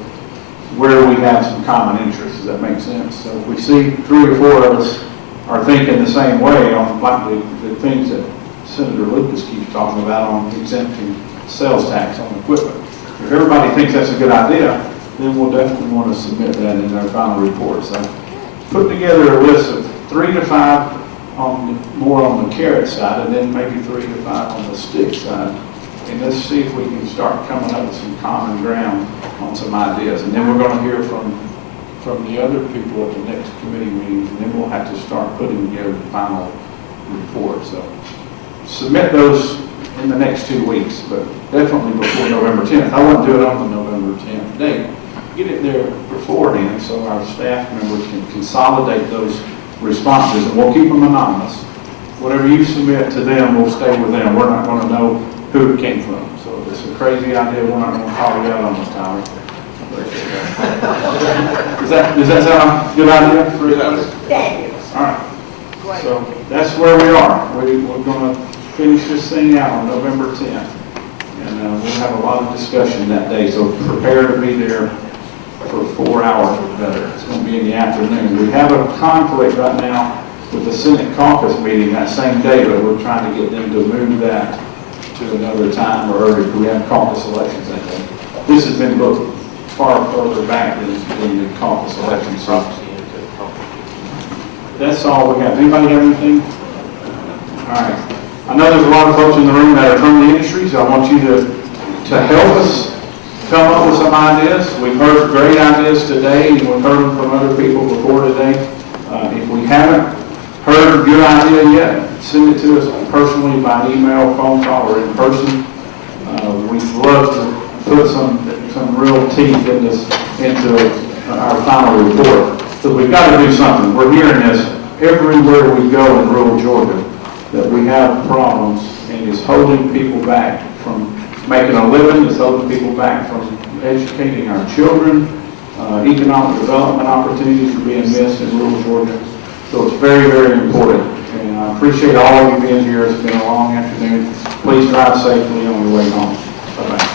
where we have some common interests. Does that make sense? So if we see 3 or 4 of us are thinking the same way on like the things that Senator Lucas keeps talking about on exempting sales tax on equipment. If everybody thinks that's a good idea, then we'll definitely want to submit that in our final report. So put together a list of 3 to 5 more on the carrot side, and then maybe 3 to 5 on the stick side. And let's see if we can start coming up with some common ground on some ideas. And then we're going to hear from the other people at the next committee meeting, and then we'll have to start putting together the final report. So submit those in the next 2 weeks, but definitely before November 10th. I wouldn't do it on the November 10th date. Get it there beforehand so our staff members can consolidate those responses, and we'll keep them anonymous. Whatever you submit to them will stay with them. We're not going to know who it came from. So if it's a crazy idea, we're not going to call you out on it, Tyler. Does that sound a good idea for you? All right. So that's where we are. We're going to finish this thing out on November 10th. And we'll have a lot of discussion that day. So prepare to be there for 4 hours or better. It's going to be in the afternoon. We have a conflict right now with the Senate caucus meeting that same day, but we're trying to get them to move that to another time or earlier. We have caucus elections that day. This has been booked far further back than the caucus elections. So that's all we have. Anybody have anything? All right. I know there's a lot of folks in the room that are from the industry, so I want you to help us come up with some ideas. We've heard great ideas today, and we've heard them from other people before today. If we haven't heard your idea yet, send it to us personally by email, phone call, or in person. We'd love to put some real teeth into our final report. So we've got to do something. We're hearing this everywhere we go in rural Georgia. that we have problems and is holding people back from making a living, is holding people back from educating our children. Economic development opportunities are being missed in rural Georgia. So it's very, very important. And I appreciate all of you being here. It's been a long afternoon. Please drive safely on your way home. Bye-bye.